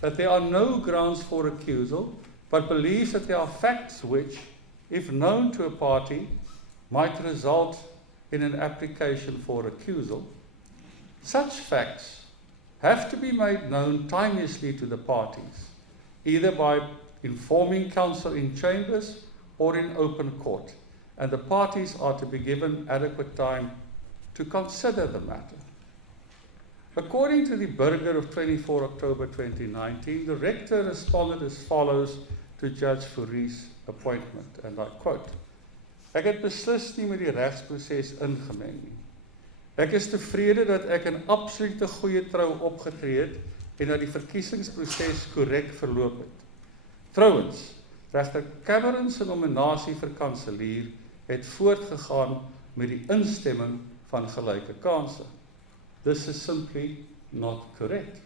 that there are no grounds for recusal, but believes that there are facts which, if known to a party, might result in an application for recusal, such facts have to be made known timeously to the parties, either by informing counsel in chambers or in open court, and the parties are to be given adequate time to consider the matter. According to the Burger of 24 October 2019, the rector responded as follows to Judge Fourie's appointment, and I quote, "Ek het beslis nie met die regsproses ingemeng nie. Ek is tevrede dat ek in absolute goeie trou opgetree het en dat die verkiesingsproses korrek verloop het. Trouwens, regter Cameron se nominasie vir kanselier het voortgegaan met die instemming van gelyke kanse. This is simply not correct.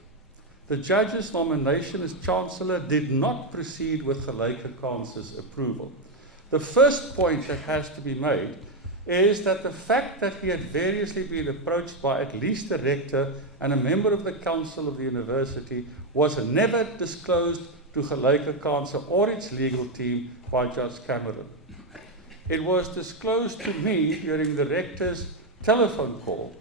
The judge's nomination as Chancellor did not proceed with gelyke kanses approval. The first point that has to be made is that the fact that he had variously been approached by at least the rector and a member of the council of the university was never disclosed to gelyke kanse or its legal team by Judge Cameron. It was disclosed to me during the rector's telephone call,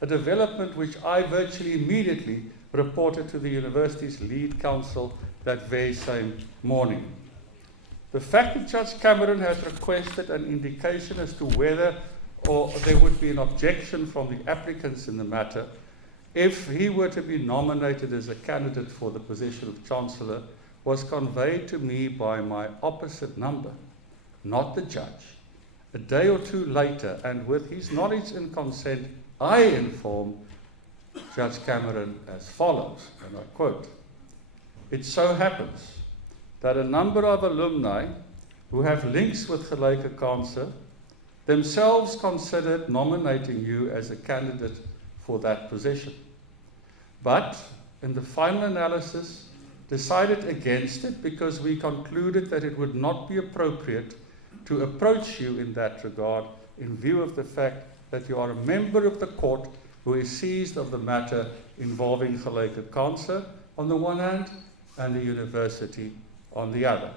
a development which I virtually immediately reported to the university's lead counsel that very same morning. The fact that Judge Cameron had requested an indication as to whether or there would be an objection from the applicants in the matter if he were to be nominated as a candidate for the position of Chancellor was conveyed to me by my opposite number, not the judge, a day or two later, and with his knowledge and consent, I inform Judge Cameron as follows, and I quote, "It so happens that a number of alumni who have links with Konvokasie themselves considered nominating you as a candidate for that position, but in the final analysis decided against it because we concluded that it would not be appropriate to approach you in that regard in view of the fact that you are a member of the court who is seized of the matter involving Konvokasie on the one hand and the university on the other.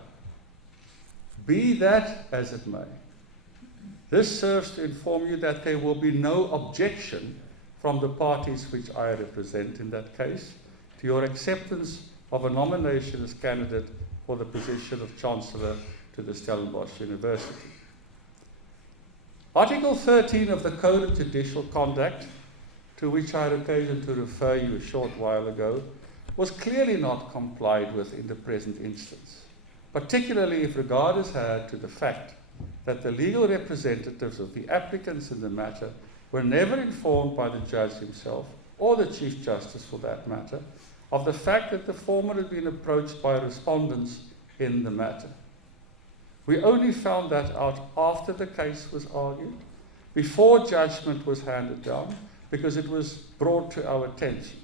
Be that as it may, this serves to inform you that there will be no objection from the parties which I represent in that case to your acceptance of a nomination as candidate for the position of Chancellor to the Stellenbosch University." Article 13 of the Code of Judicial Conduct, to which I had occasion to refer you a short while ago, was clearly not complied with in the present instance, particularly if regard is had to the fact that the legal representatives of the applicants in the matter were never informed by the judge himself, or the Chief Justice for that matter, of the fact that the former had been approached by respondents in the matter. We only found that out after the case was argued, before judgment was handed down, because it was brought to our attention,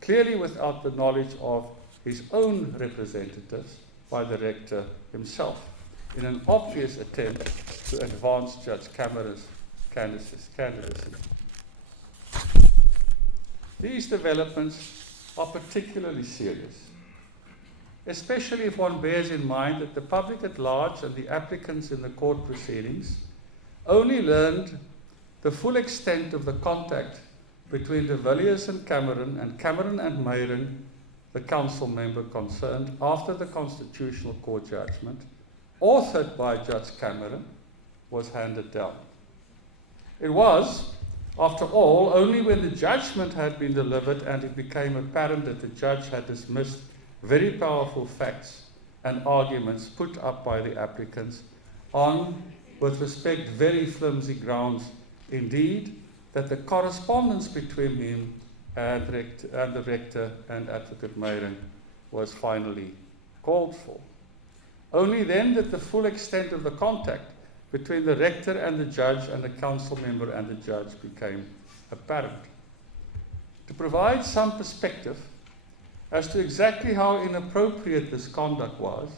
clearly without the knowledge of his own representatives by the rector himself, in an obvious attempt to advance Judge Cameron's candidacy. These developments are particularly serious, especially if one bears in mind that the public at large and the applicants in the court proceedings only learned the full extent of the contact between de Villiers and Cameron and Meyron, the council member concerned, after the Constitutional Court judgment, authored by Judge Cameron, was handed down. It was, after all, only when the judgment had been delivered and it became apparent that the judge had dismissed very powerful facts and arguments put up by the applicants on, with respect, very flimsy grounds, indeed, that the correspondence between him and the rector and Advocate Meyron was finally called for. Only then did the full extent of the contact between the rector and the judge and the council member and the judge became apparent. To provide some perspective as to exactly how inappropriate this conduct was,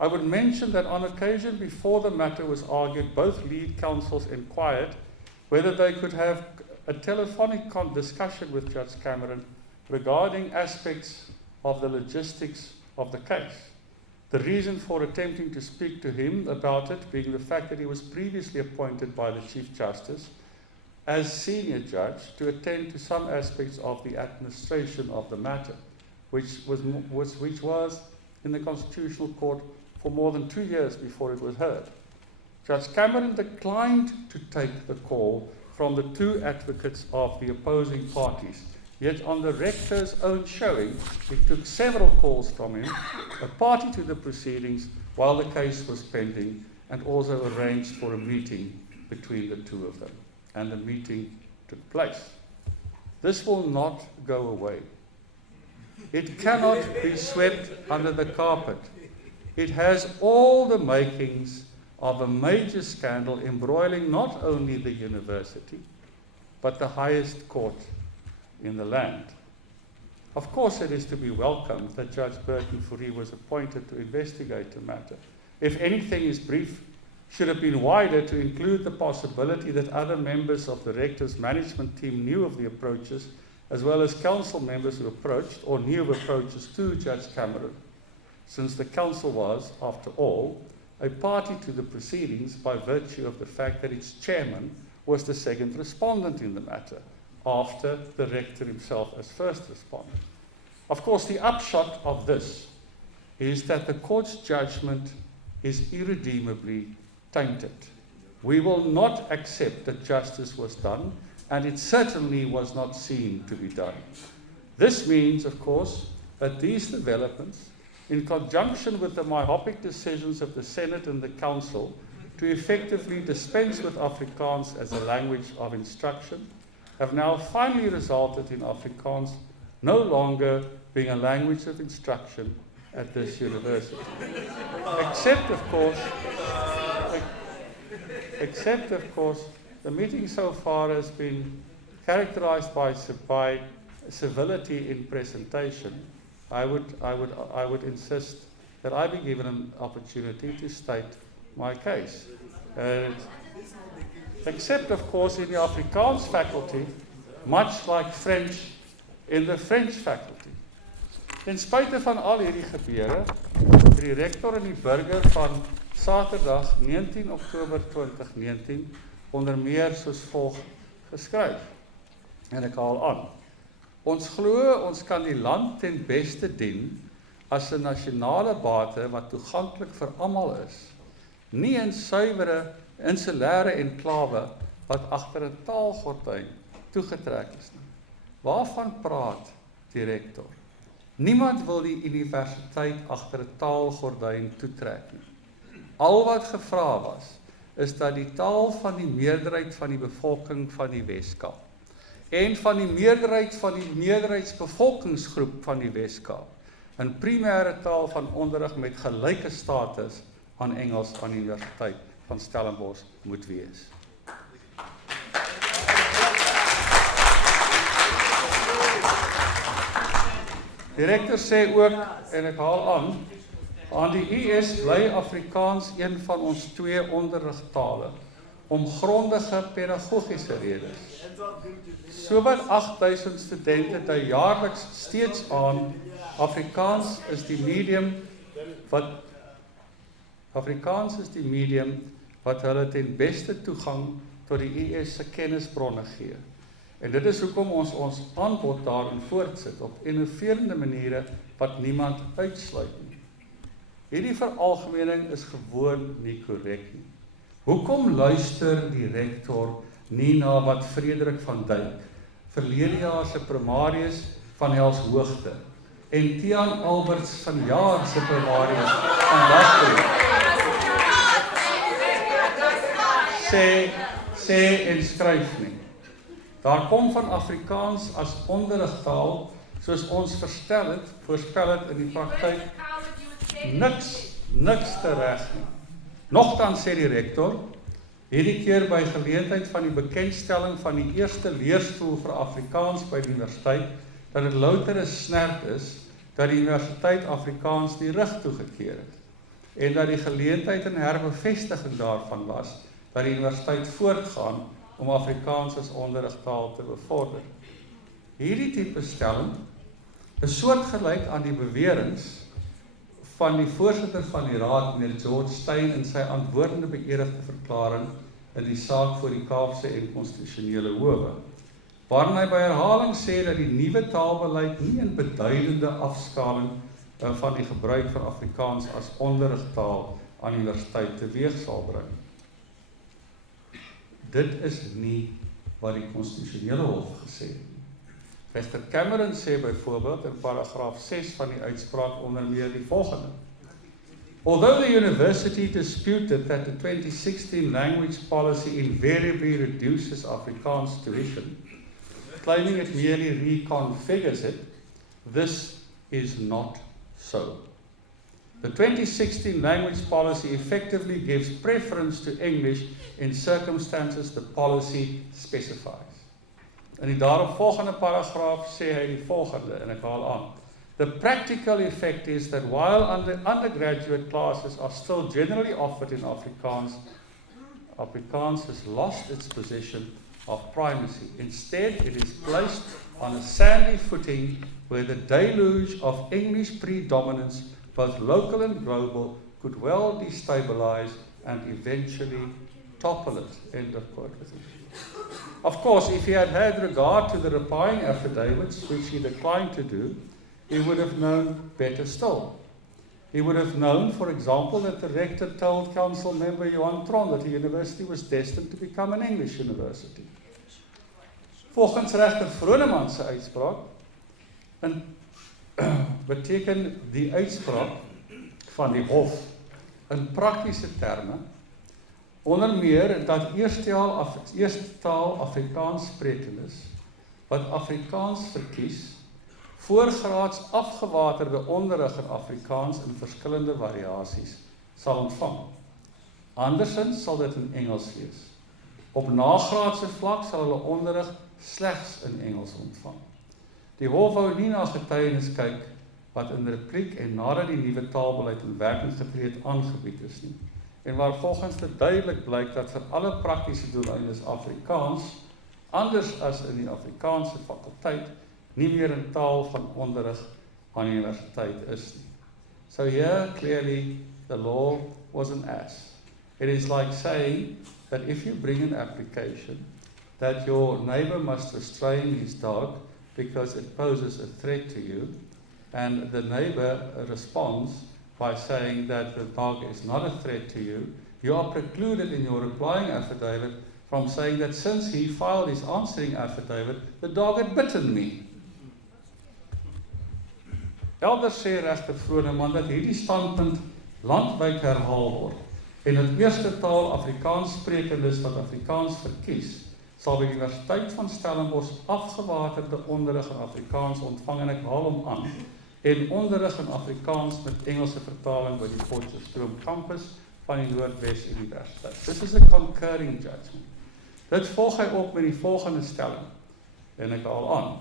I would mention that on occasion before the matter was argued, both lead counsels inquired whether they could have a telephonic discussion with Judge Cameron regarding aspects of the logistics of the case. The reason for attempting to speak to him about it being the fact that he was previously appointed by the Chief Justice as senior judge to attend to some aspects of the administration of the matter, which was in the Constitutional Court for more than 2 years before it was heard. Judge Cameron declined to take the call from the two advocates of the opposing parties. Yet on the rector's own showing, he took several calls from him, a party to the proceedings, while the case was pending, and also arranged for a meeting between the two of them. And the meeting took place. This will not go away. It cannot be swept under the carpet. It has all the makings of a major scandal embroiling not only the university, but the highest court in the land. Of course, it is to be welcomed that Judge Burton Fourie was appointed to investigate the matter. If anything, his brief should have been wider to include the possibility that other members of the rector's management team knew of the approaches, as well as council members who approached or knew of approaches to Judge Cameron, since the council was, after all, a party to the proceedings by virtue of the fact that its chairman was the second respondent in the matter, after the rector himself as first respondent. Of course, the upshot of this is that the court's judgment is irredeemably tainted. We will not accept that justice was done, and it certainly was not seen to be done. This means, of course, that these developments, in conjunction with the myopic decisions of the Senate and the Council, to effectively dispense with Afrikaans as a language of instruction have now finally resulted in Afrikaans no longer being a language of instruction at this university. Except, of course, the meeting so far has been characterized by civility in presentation. I would insist that I be given an opportunity to state my case. Except, of course, in the Afrikaans faculty, much like French in the French faculty. Ten spyte van al hierdie gebeure, het die rektor en die burger van Saterdag 19 Oktober 2019 onder meer soos volg geskryf. En ek haal aan. Ons glo ons kan die land ten beste dien as 'n nasionale bate wat toeganklik vir almal is, nie 'n suiwere insulêre enklawe wat agter 'n taalgordyn toegetrek is nie. Waarvan praat die rektor? Niemand wil die universiteit agter 'n taalgordyn toetrek nie. Al wat gevra was, is dat die taal van die meerderheid van die bevolking van die Weskaap en van die meerderheid van die meerderheidsbevolkingsgroep van die Weskaap 'n primêre taal van onderrig met gelyke status aan Engels aan die Universiteit van Stellenbosch moet wees. Die rektor sê ook, en ek haal aan die US bly Afrikaans een van ons 2 onderrigtale, om grondige pedagogiese redes. Sowat 8000 studente dui jaarliks steeds aan, Afrikaans is die medium wat hulle ten beste toegang tot die US se kennisbronne gee. En dit is hoekom ons aanbod daarin voortsit op innoverende maniere wat niemand uitsluit nie. Hierdie veralgemening is gewoon nie korrek nie. Hoekom luister die rektor nie na wat Frederik van Dijk, verlede jaar se primarius van Helshoogte, en Tiaan Alberts van jaar se primarius van Westveld sê en skryf nie. Daar kom van Afrikaans as onderrigtaal, soos ons voorspel het in die praktyk, niks tereg nie. Nogtans sê die rektor, hierdie keer by geleentheid van die bekendstelling van die eerste leerstoel vir Afrikaans by die universiteit, dat dit louter 'n snert is, dat die universiteit Afrikaans die rug toegekeer het, en dat die geleentheid en herbevestiging daarvan was, dat die universiteit voortgaan om Afrikaans as onderrigtaal te bevorder. Hierdie tipe stelling is soortgelyk aan die beweringe van die voorsitter van die raad, meneer George Steyn, in sy antwoordende beëdigde verklaring in die saak voor die Kaapse en konstitusionele howe, waarin hy by herhaling sê dat die nuwe taalbeleid nie 'n beduidende afskaling van die gebruik van Afrikaans as onderrigtaal aan die universiteit teweeg sal bring. Dit is nie wat die konstitusionele hof gesê het. Regter Cameron sê byvoorbeeld in paragraaf 6 van die uitspraak onder meer die volgende. Although the university disputed that the 2016 language policy invariably reduces Afrikaans tuition, claiming it merely reconfigures it, this is not so. The 2016 language policy effectively gives preference to English in circumstances the policy specifies. In die daaropvolgende paragraaf sê hy die volgende, en ek haal aan. The practical effect is that while undergraduate classes are still generally offered in Afrikaans, Afrikaans has lost its position of primacy. Instead, it is placed on a sandy footing where the deluge of English predominance, both local and global, could well destabilize and eventually topple it. End of quote. Of course, if he had had regard to the replying affidavits, which he declined to do, he would have known better still. He would have known, for example, that the rector told council member Johan Tron that the university was destined to become an English university. Volgens regter Vroneman se uitspraak beteken die uitspraak van die hof in praktiese terme onder meer dat eerste taal Afrikaans sprekendes wat Afrikaans verkies, voorgraads afgewaterde onderrig in Afrikaans in verskillende variasies sal ontvang. Andersins sal dit in Engels wees. Op nagraadse vlak sal hulle onderrig slegs in Engels ontvang. Die hof wou nie na getuienis kyk wat in repliek en nadat die nuwe taalbeleid in werking getree het aangebied is nie. En waar volgens dit duidelik blyk dat vir alle praktiese doeleindes Afrikaans, anders as in die Afrikaanse fakulteit, nie meer 'n taal van onderrig aan die universiteit is nie. So here, clearly, the law was an ass. It is like saying that if you bring an application that your neighbor must restrain his dog because it poses a threat to you, and the neighbor responds by saying that the dog is not a threat to you, you are precluded in your replying affidavit from saying that since he filed his answering affidavit, the dog had bitten me. Elders sê regter Vroneman dat hierdie standpunt landwyd herhaal word en dat eerste taal Afrikaans sprekendes wat Afrikaans verkies, sal by die Universiteit van Stellenbosch afgewaterde onderrig in Afrikaans ontvang, en ek haal hom aan, en onderrig in Afrikaans met Engelse vertaling by die Potchefstroom campus van die Noordwes Universiteit. This is a concurring judgment. Dit volg hy op met die volgende stelling, en ek haal aan.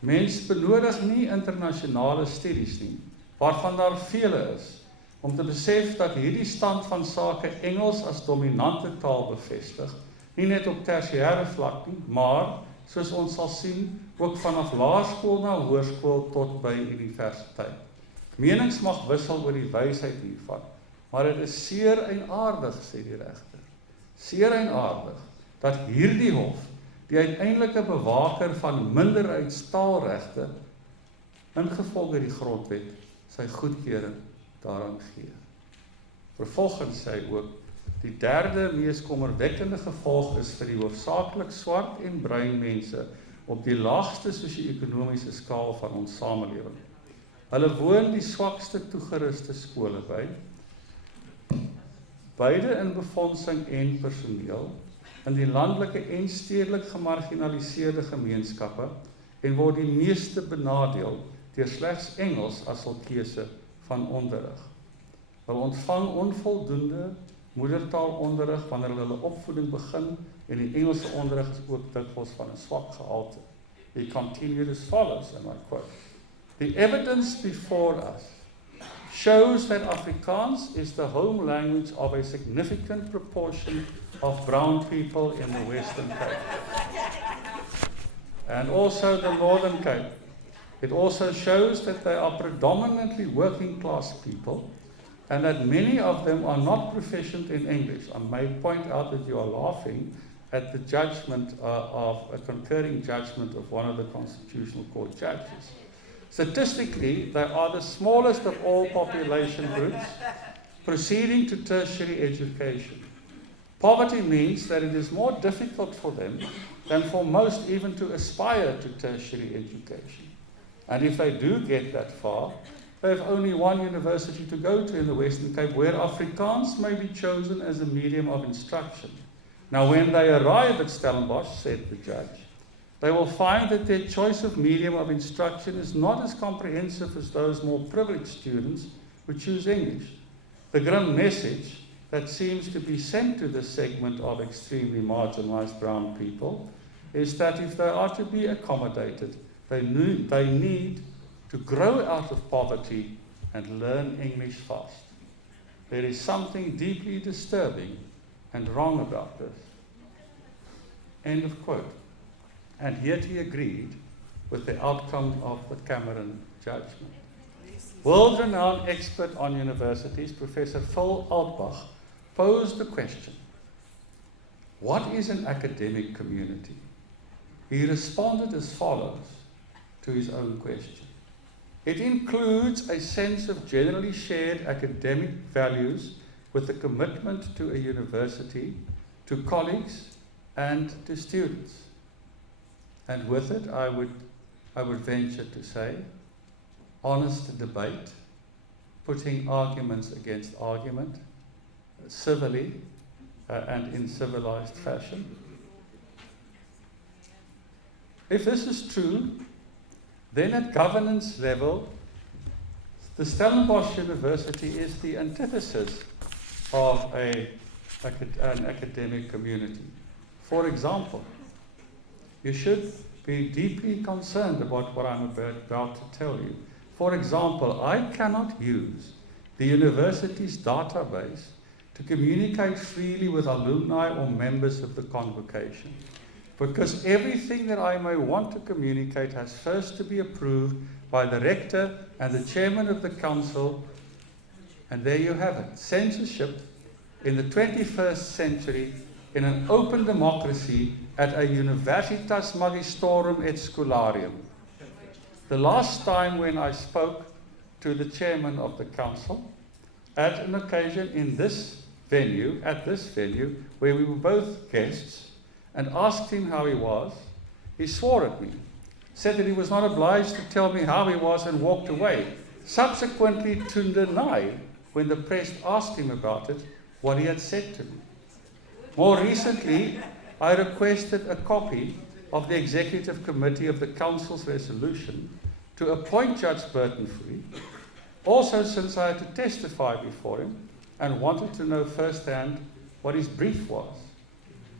Mens benodig nie internasionale studies nie, waarvan daar vele is, om te besef dat hierdie stand van sake Engels as dominante taal bevestig, nie net op tersiêre vlak nie, maar, soos ons sal sien, ook vanaf laerskool na hoërskool tot by universiteit. Menings mag wissel oor die wysheid hiervan, maar dit is seer eienaardig, sê die regter, seer eienaardig, dat hierdie hof, die uiteindelike bewaker van minderheidstaalregte, ingevolge die grondwet, sy goedkeuring daaraan gee. Vervolgens sê hy ook, die derde mees kommerwekkende gevolg is vir die hoofsaaklik swart en bruin mense op die laagste sosio-ekonomiese skaal van ons samelewing. Hulle woon die swakste toegeruste skole by, beide in befondsing en personeel, in die landelike en stedelik gemarginaliseerde gemeenskappe en word die meeste benadeel deur slegs Engels as hul keuse van onderrig. Hulle ontvang onvoldoende moedertaalonderrig wanneer hulle opvoeding begin en die Engelse onderrig is ook dikwels van 'n swak gehalte. He continued as follows, and I quote, "The evidence before us shows that Afrikaans is the home language of a significant proportion of brown people in the Western Cape, and also the Northern Cape. It also shows that they are predominantly working class people, and that many of them are not proficient in English." I may point out that you are laughing at the judgment of a concurring judgment of one of the Constitutional Court judges. Statistically, they are the smallest of all population groups proceeding to tertiary education. Poverty means that it is more difficult for them than for most even to aspire to tertiary education. And if they do get that far, they have only one university to go to in the Western Cape where Afrikaans may be chosen as a medium of instruction. Now, when they arrive at Stellenbosch, said the judge, they will find that their choice of medium of instruction is not as comprehensive as those more privileged students who choose English. The grim message that seems to be sent to this segment of extremely marginalized brown people is that if they are to be accommodated, they need to grow out of poverty and learn English fast. There is something deeply disturbing and wrong about this. End of quote. And yet he agreed with the outcome of the Cameron judgment. World-renowned expert on universities, Professor Phil Altbach, posed the question, what is an academic community? He responded as follows to his own question. It includes a sense of generally shared academic values with a commitment to a university, to colleagues, and to students. And with it, I would venture to say, honest debate, putting arguments against argument, civilly, and in civilized fashion. If this is true, then at governance level, the Stellenbosch University is the antithesis of an academic community. For example, you should be deeply concerned about what I'm about to tell you. For example, I cannot use the university's database to communicate freely with alumni or members of the Convocation, because everything that I may want to communicate has first to be approved by the rector and the chairman of the council, and there you have it. Censorship in the 21st century in an open democracy at a Universitas Magistrorum et Scholarum. The last time when I spoke to the chairman of the council at an occasion in this venue, where we were both guests, and asked him how he was, he swore at me, said that he was not obliged to tell me how he was, and walked away, subsequently to deny, when the press asked him about it, what he had said to me. More recently, I requested a copy of the Executive Committee of the Council's resolution to appoint Judge Burton-Free, also since I had to testify before him and wanted to know firsthand what his brief was.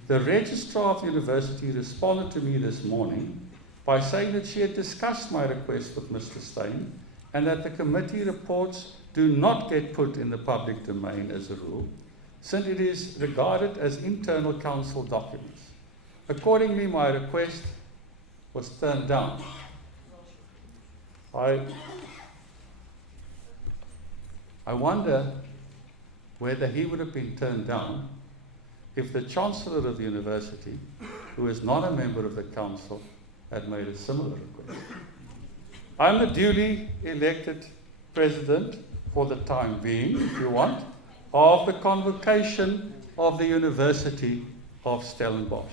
The Registrar of the University responded to me this morning by saying that she had discussed my request with Mr. Steyn and that the committee reports do not get put in the public domain as a rule, since it is regarded as internal council documents. Accordingly, my request was turned down. I wonder whether he would have been turned down if the Chancellor of the University, who is not a member of the Council, had made a similar request. I'm the duly elected President, for the time being, if you want, of the Convocation of the University of Stellenbosch.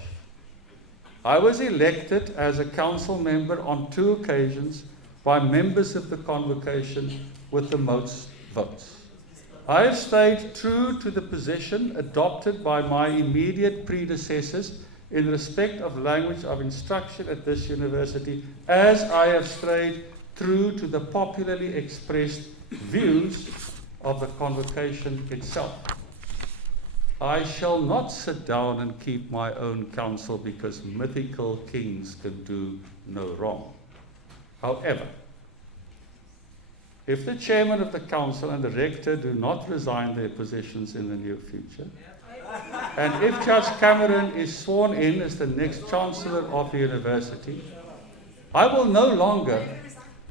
I was elected as a council member on 2 occasions by members of the Convocation with the most votes. I have stayed true to the position adopted by my immediate predecessors in respect of language of instruction at this university, as I have stayed true to the popularly expressed views of the Convocation itself. I shall not sit down and keep my own counsel, because mythical kings can do no wrong. However, if the chairman of the council and the rector do not resign their positions in the near future, and if Judge Cameron is sworn in as the next Chancellor of the university, I will no longer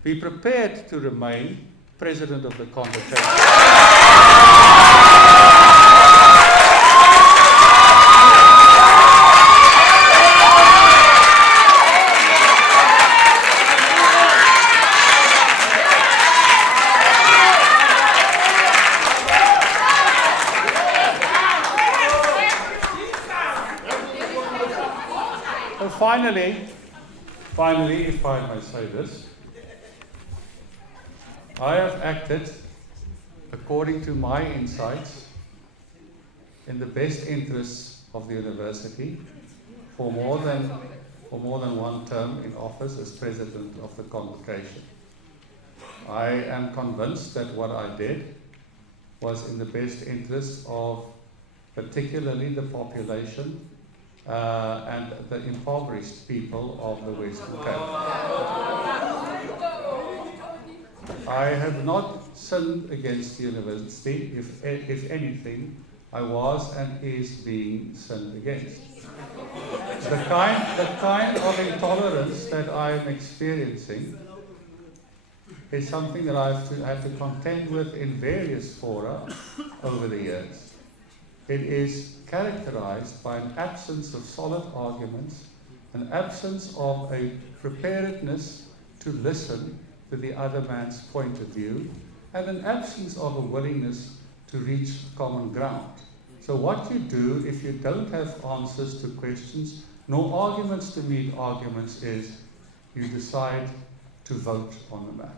be prepared to remain President of the Convocation. Finally, if I may say this, I have acted according to my insights in the best interests of the university for more than one term in office as President of the Convocation. I am convinced that what I did was in the best interests of particularly the population and the impoverished people of the Western Cape. I have not sinned against the university. If anything, I was and is being sinned against. The kind of intolerance that I am experiencing is something that I've had to contend with in various fora over the years. It is characterized by an absence of solid arguments, an absence of a preparedness to listen to the other man's point of view, and an absence of a willingness to reach common ground. So what you do if you don't have answers to questions, nor arguments to meet arguments, is you decide to vote on the matter.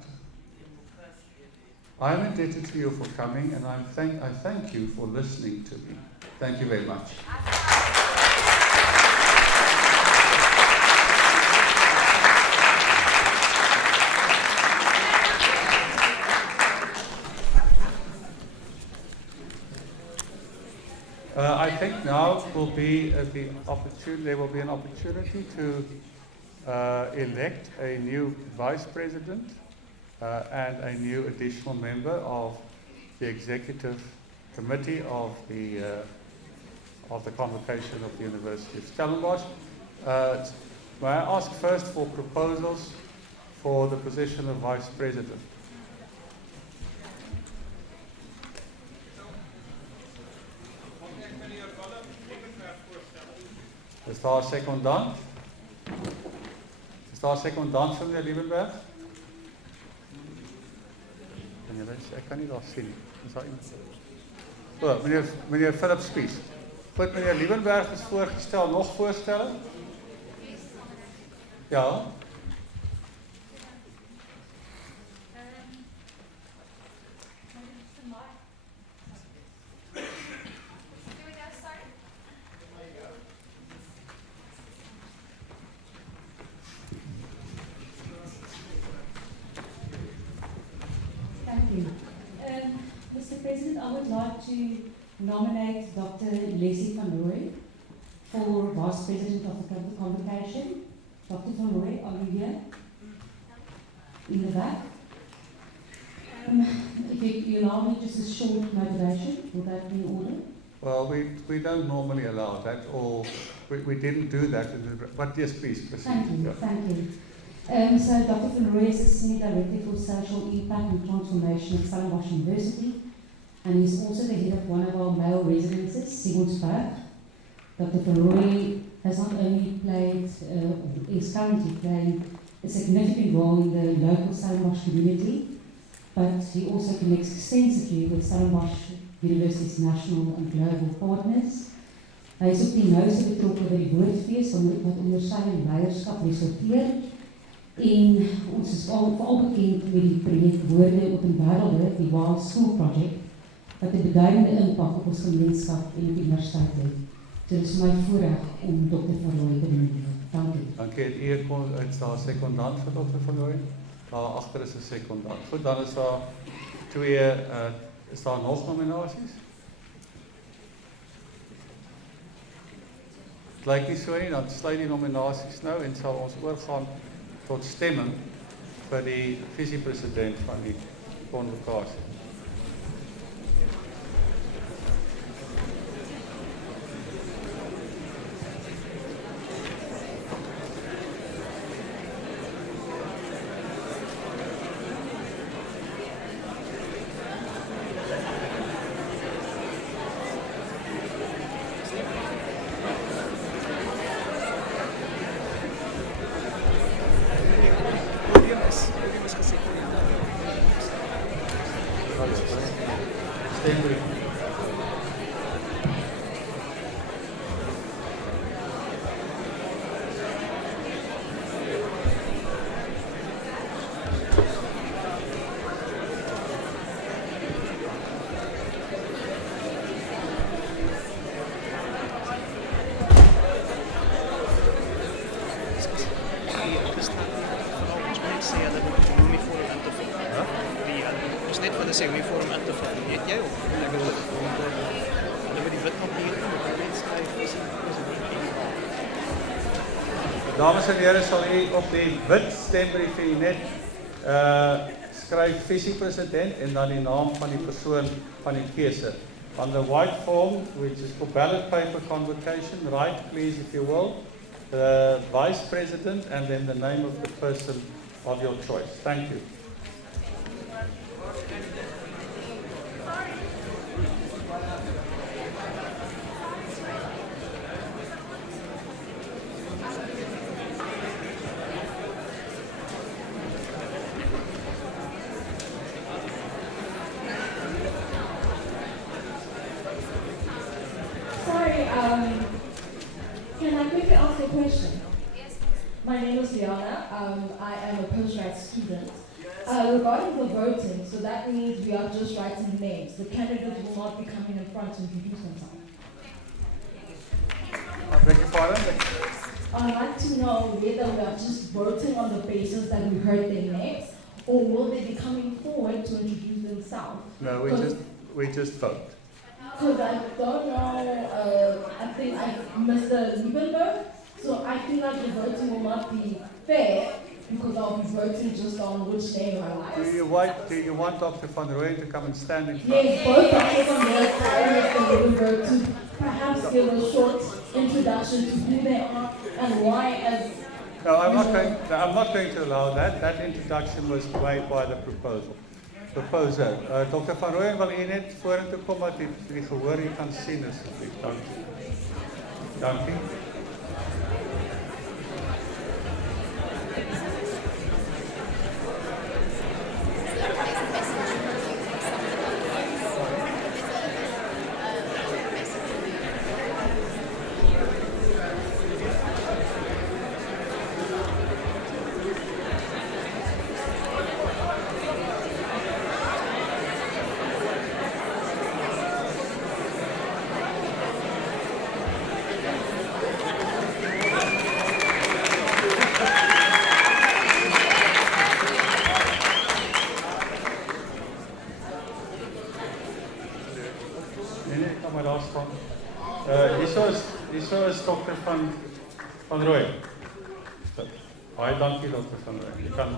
I am indebted to you for coming, and I thank you for listening to me. Thank you very much. I think now will be there will be an opportunity to elect a new vice president and a new additional member of the executive committee of the Convocation of the University of Stellenbosch. May I ask first for proposals for the position of vice president? Is daar 'n sekondant? Is daar 'n sekondant vir meneer Liebenberg? Ek kan nie daar sien nie. Is daar iemand? Meneer Philip Spies. Goed, meneer Liebenberg is voorgestel. Nog voorstelle? Ja. Mr. President, I would like to nominate Dr. Leslie van Rooy for Vice President of the Convocation. Dr. van Rooy, are you here? In the back. If you allow me just a short motivation, would that be in order? Well, we don't normally allow that, or we didn't do that, but yes, please proceed. Thank you, Yeah. thank you. So Dr. van Rooy is the Senior Director for Social Impact and Transformation at Stellenbosch University, and he's also the head of one of our male residences, Sigmundsberg. Dr. van Rooy has not only played, is currently playing a significant role in the local Stellenbosch community, but he also connects extensively with Stellenbosch University's national and global partners. Hy is ook die nouste betrokke by die woordfees wat onder sy leierskap resulteer. En ons is veral bekend met die projek Woorde op 'n Wêrelde, die Wild School Project, wat 'n beduidende impak op ons gemeenskap en op die universiteit het. So dit is my voorreg om Dr. van Rooy te benoem. Dank u. Dankie. Het daar 'n sekondant vir Dr. van Rooy? Daar agter is 'n sekondant. Goed, dan is daar is daar nog nominasies? Het lyk nie so nie, dan sluit die nominasies nou en sal ons oorgaan tot stemming vir die visiepresident van die Konvokasie. Dames en heren, sal u op die wit stembriefie net skryf visiepresident en dan die naam van die persoon van die keuse. On the white form, which is for ballot paper convocation, write please, if you will, the vice president and then the name of the person of your choice. Thank you. Can I quickly ask a question? My name is Liana. I am a postgrad student. Regarding the voting, so that means we are just writing names. The candidates will not be coming in front to introduce themselves. I beg your pardon? I'd like to know whether we are just voting on the basis that we heard their names, or will they be coming forward to introduce themselves? No, we just vote. Because I don't know, I think I missed the Liebenberg, so I feel like the voting will not be fair because I'll be voting just on which name I like. Do you want Dr. van Rooyen to come and stand in front? Yes, both Dr. van Rooyen and Mr. Liebenberg to perhaps give a short introduction to who they are and why as... No, I'm not going to allow that. That introduction was made by the proposer. Dr. van Rooyen, wil u net vorentoe kom dat die gehoor hier kan sien asseblief. Dankie. Dankie. Hierso is Dr. van Rooyen. Baie dankie Dr. van Rooyen. Jy kan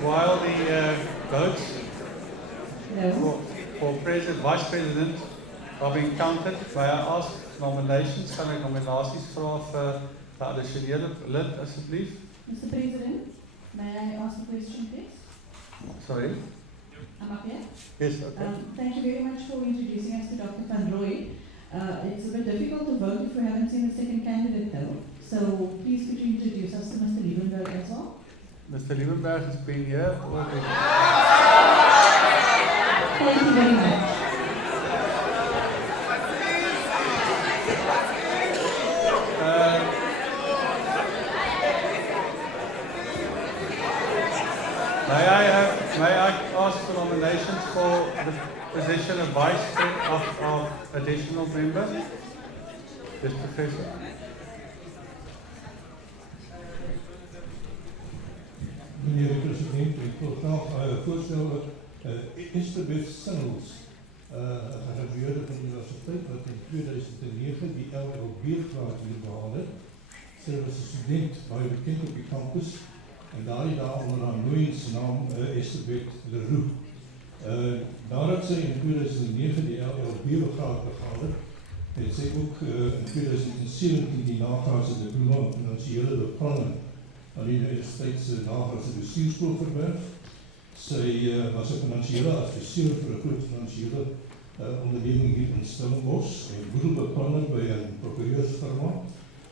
While the votes for president, vice president are being counted, may I ask nominations? Kan ek nominasies vra vir addisionele lid asseblief. Mr. President, may I ask a question, please? Sorry. I'm up here. Yes, okay. Thank you very much for introducing us to Dr. Van Roy. It's a bit difficult to vote if we haven't seen a second candidate though. So please could you introduce us to Mr. Liebenberg as well? Mr. Liebenberg has been here already. Thank you very much. May I ask for nominations for the position of Vice Chair of additional member? Yes, Professor. Meneer de president, ik wil graag voorstellen Stellenbosch University, gegradueerde van de universiteit wat in 2009 die LLB-graad hier behaal het. Sy was 'n student baie bekend op die campus en daar onder haar nooiens naam Stellenbosch Leroux. Nadat sy in 2009 die LLB-graad behaal het, het sy ook in 2017 die nagraadse diploma in finansiële beplanning aan die Universiteitse Nagraadse Bestuurskool verwerf. Sy was 'n finansiële adviseur vir 'n groot finansiële onderneming hier in Stellenbosch, 'n boedelbeplanner by 'n prokureursfirma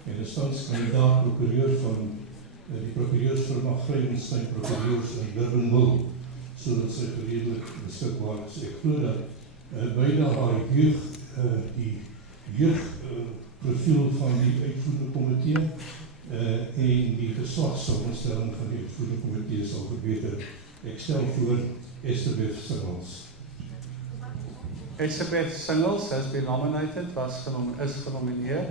en 'n standskandidaat prokureur van die prokureursfirma Vrydenstein Prokureurs in Durbanville, sodat sy redelik beskikbaar is. Ek glo dat beide haar die jeugprofiel van die uitvoerende komitee en die geslagssamestelling van die uitvoerende komitee sal verbeter. Ek stel voor Stellenbosch Singles. Stellenbosch Singles has been nominated, is genomineerd.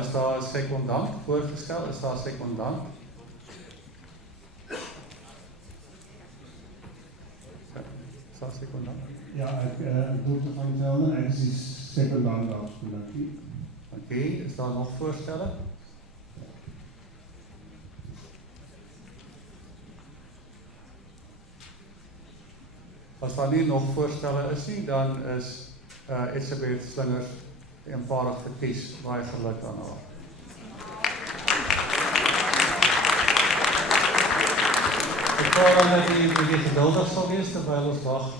Is daar 'n sekondant voorgestel? Is daar 'n sekondant? Is daar 'n sekondant? Ja, ek doe te van Zelden, ek is secondant afspraak. Okay, is daar nog voorstelle? As daar nie nog voorstelle is nie, dan is Stellenbosch Slingers eenvoudig verkies. Baie geluk aan haar. Ek hoor dan dat u geduldig sal wees terwyl ons wag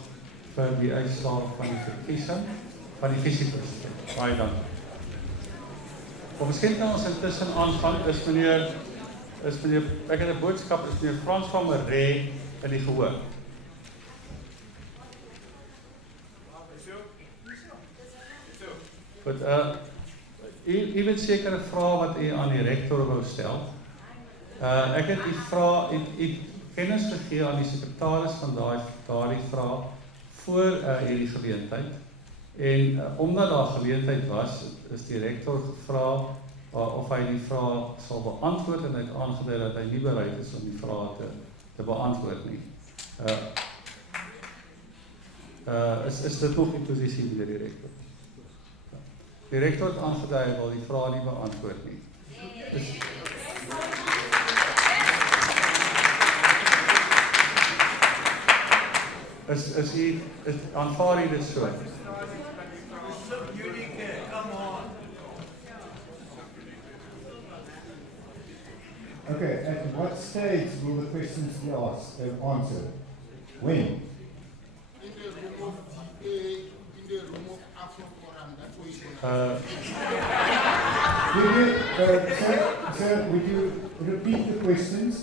vir die uitslae van die verkiesing van die visiepresident. Baie dankie. Maar miskien kan ons intussen aangaan, is meneer, ek het 'n boodskap, is meneer Frans van Maree in die gehoor. Goed, u weet seker 'n vraag wat u aan die rektor wou stel. Ek het die vraag, u kennis gegee aan die sekretaris van daardie vraag voor hierdie geleentheid. En omdat daar geleentheid was, is die rektor gevra of hy die vraag sal beantwoord en hy het aangedui dat hy nie bereid is om die vraag te beantwoord nie. Is dit nog die posisie deur die rektor? Die rektor het aangedui hy wil die vraag nie beantwoord nie. Aanvaar u dit so? Okay, at what stage will the questions be answered? When? In the room of Afro Forum, that's what Sir, would you repeat the questions?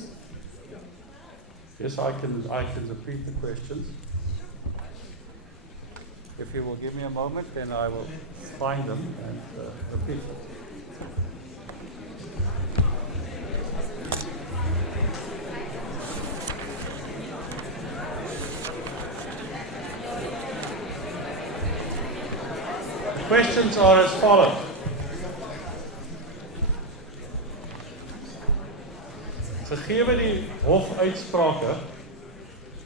Yes, I can repeat the questions. If you will give me a moment, then I will find them and repeat them. The questions are as follows. Gegewe die hofuitsprake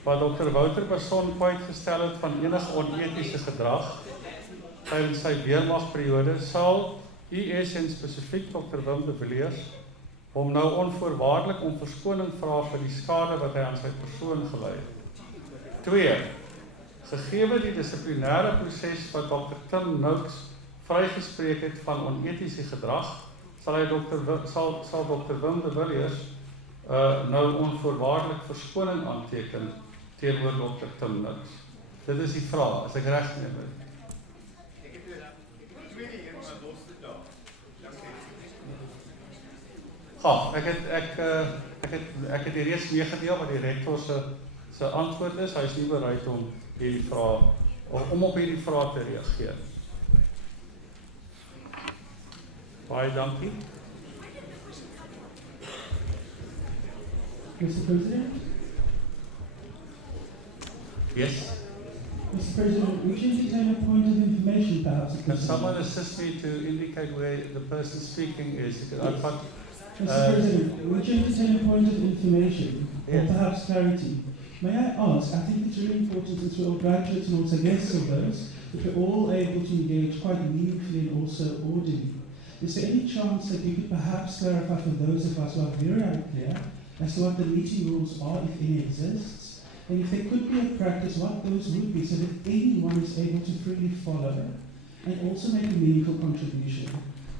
wat Dr. Wouter Besson uitgestel het van enige onetiese gedrag tydens sy weermagperiode, sal U.S. en spesifiek Dr. Wim de Villiers hom nou onvoorwaardelik om verskoning vra vir die skade wat hy aan sy persoon gelei het. 2. Gegewe die dissiplinêre proses wat Dr. Tim Noakes vrygespreek het van onetiese gedrag, sal Dr. Wim de Villiers nou onvoorwaardelik verskoning aanteken teenoor Dr. Tim Niks. Dit is die vraag, as ek reg neem. Ek het tweede hier, maar los dit daar. Gaaf, ek het hier reeds meegedeel wat die rektor se antwoord is. Hy is nie bereid om op hierdie vraag te reageer. Baie dankie. Mr. President? Yes. Mr. President, would you entertain a point of information perhaps? Can someone assist me to indicate where the person speaking is? Because I've got... Mr. President, would you entertain a point of information, or perhaps clarity? May I ask, I think it's really important since we're all graduates and also guests of those, that we're all able to engage quite meaningfully and also orderly. Is there any chance that you could perhaps clarify for those of us who are very unclear as to what the meeting rules are, if any exists, and if there could be a practice, what those would be, so that anyone is able to freely follow and also make a meaningful contribution?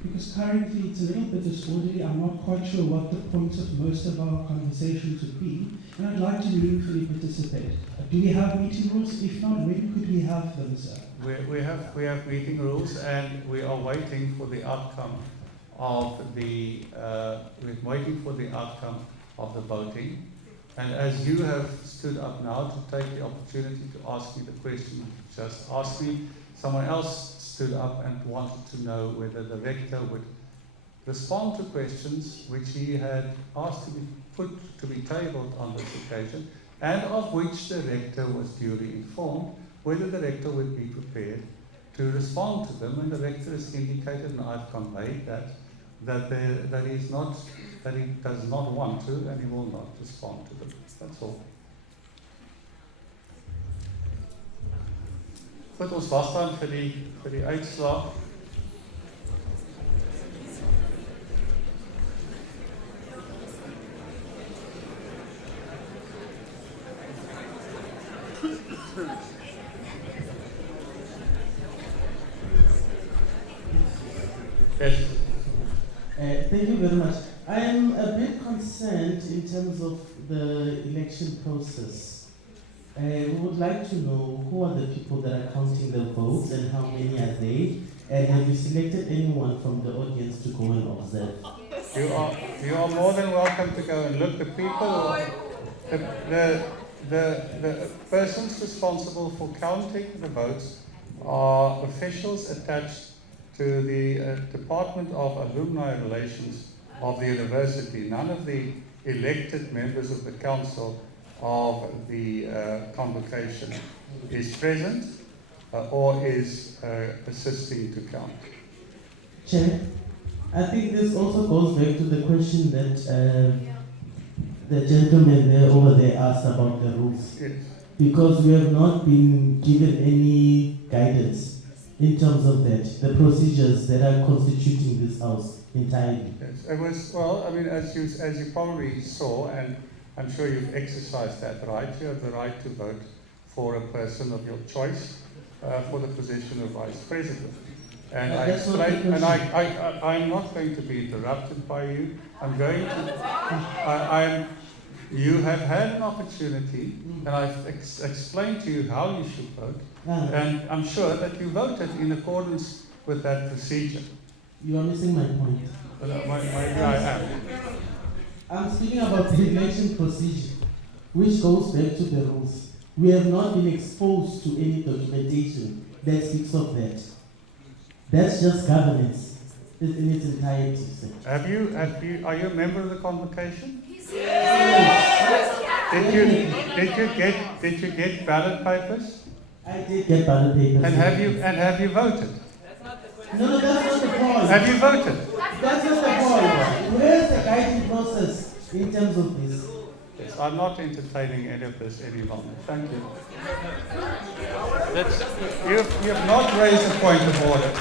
Because currently it's a little bit disorderly. I'm not quite sure what the points of most of our conversations would be, and I'd like to meaningfully participate. Do we have meeting rules? If not, when could we have them, sir? We have meeting rules, and we are waiting for the outcome of the voting. And as you have stood up now to take the opportunity to ask me the question you just asked me, someone else stood up and wanted to know whether the rector would respond to questions which he had asked to be tabled on this occasion, and of which the rector was duly informed, whether the rector would be prepared to respond to them. And the rector has indicated, and I've conveyed that he does not want to, and he will not respond to them. That's all. Goed, ons wag dan vir die uitslag. Yes. Thank you very much. I am a bit concerned in terms of the election process. We would like to know who are the people that are counting the votes and how many are they, and have you selected anyone from the audience to go and observe? You are more than welcome to go and look. The people, the persons responsible for counting the votes are officials attached to the Department of Alumni Relations of the university. None of the elected members of the council of the convocation is present or is assisting to count. Chair, I think this also goes back to the question that the gentleman over there asked about the rules. Yes. Because we have not been given any guidance in terms of that, the procedures that are constituting this house entirely. Yes, it was, well, I mean, as you probably saw, and I'm sure you've exercised that right, you have the right to vote for a person of your choice for the position of Vice President. And I explained, and I'm not going to be interrupted by you. I'm going to, you have had an opportunity, and I've explained to you how you should vote, and I'm sure that you voted in accordance with that procedure. You are missing my point. I am. I'm speaking about the election procedure, which goes back to the rules. We have not been exposed to any documentation that speaks of that. That's just governance in its entirety. Are you a member of the Convocation? Yes. Did you get ballot papers? I did get ballot papers. And have you voted? No, that's not the point. Have you voted? That's not the point. Where's the guiding process in terms of this? Yes, I'm not entertaining any of this any longer. Thank you. You have not raised a point of order.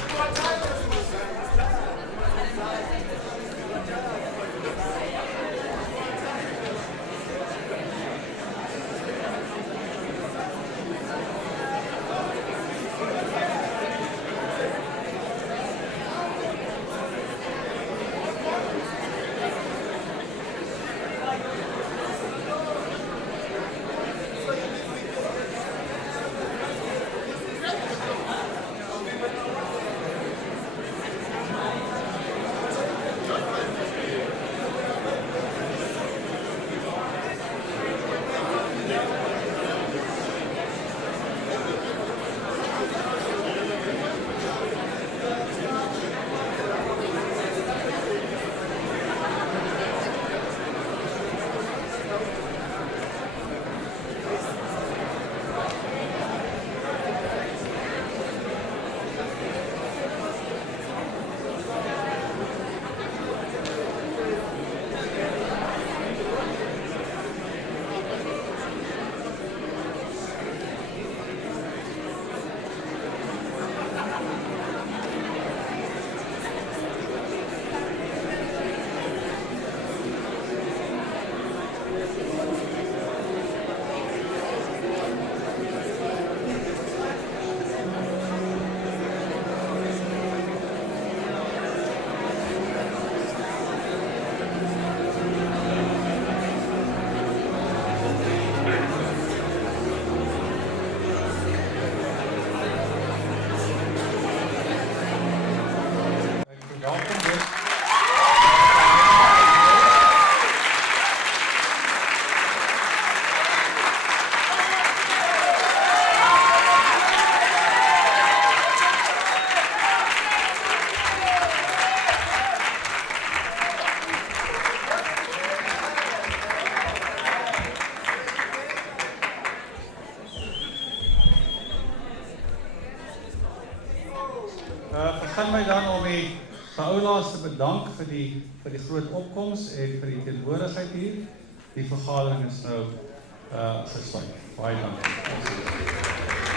Gou laaste bedank vir die groot opkoms en vir die teenwoordigheid hier. Die vergadering is nou gesluit. Baie dankie.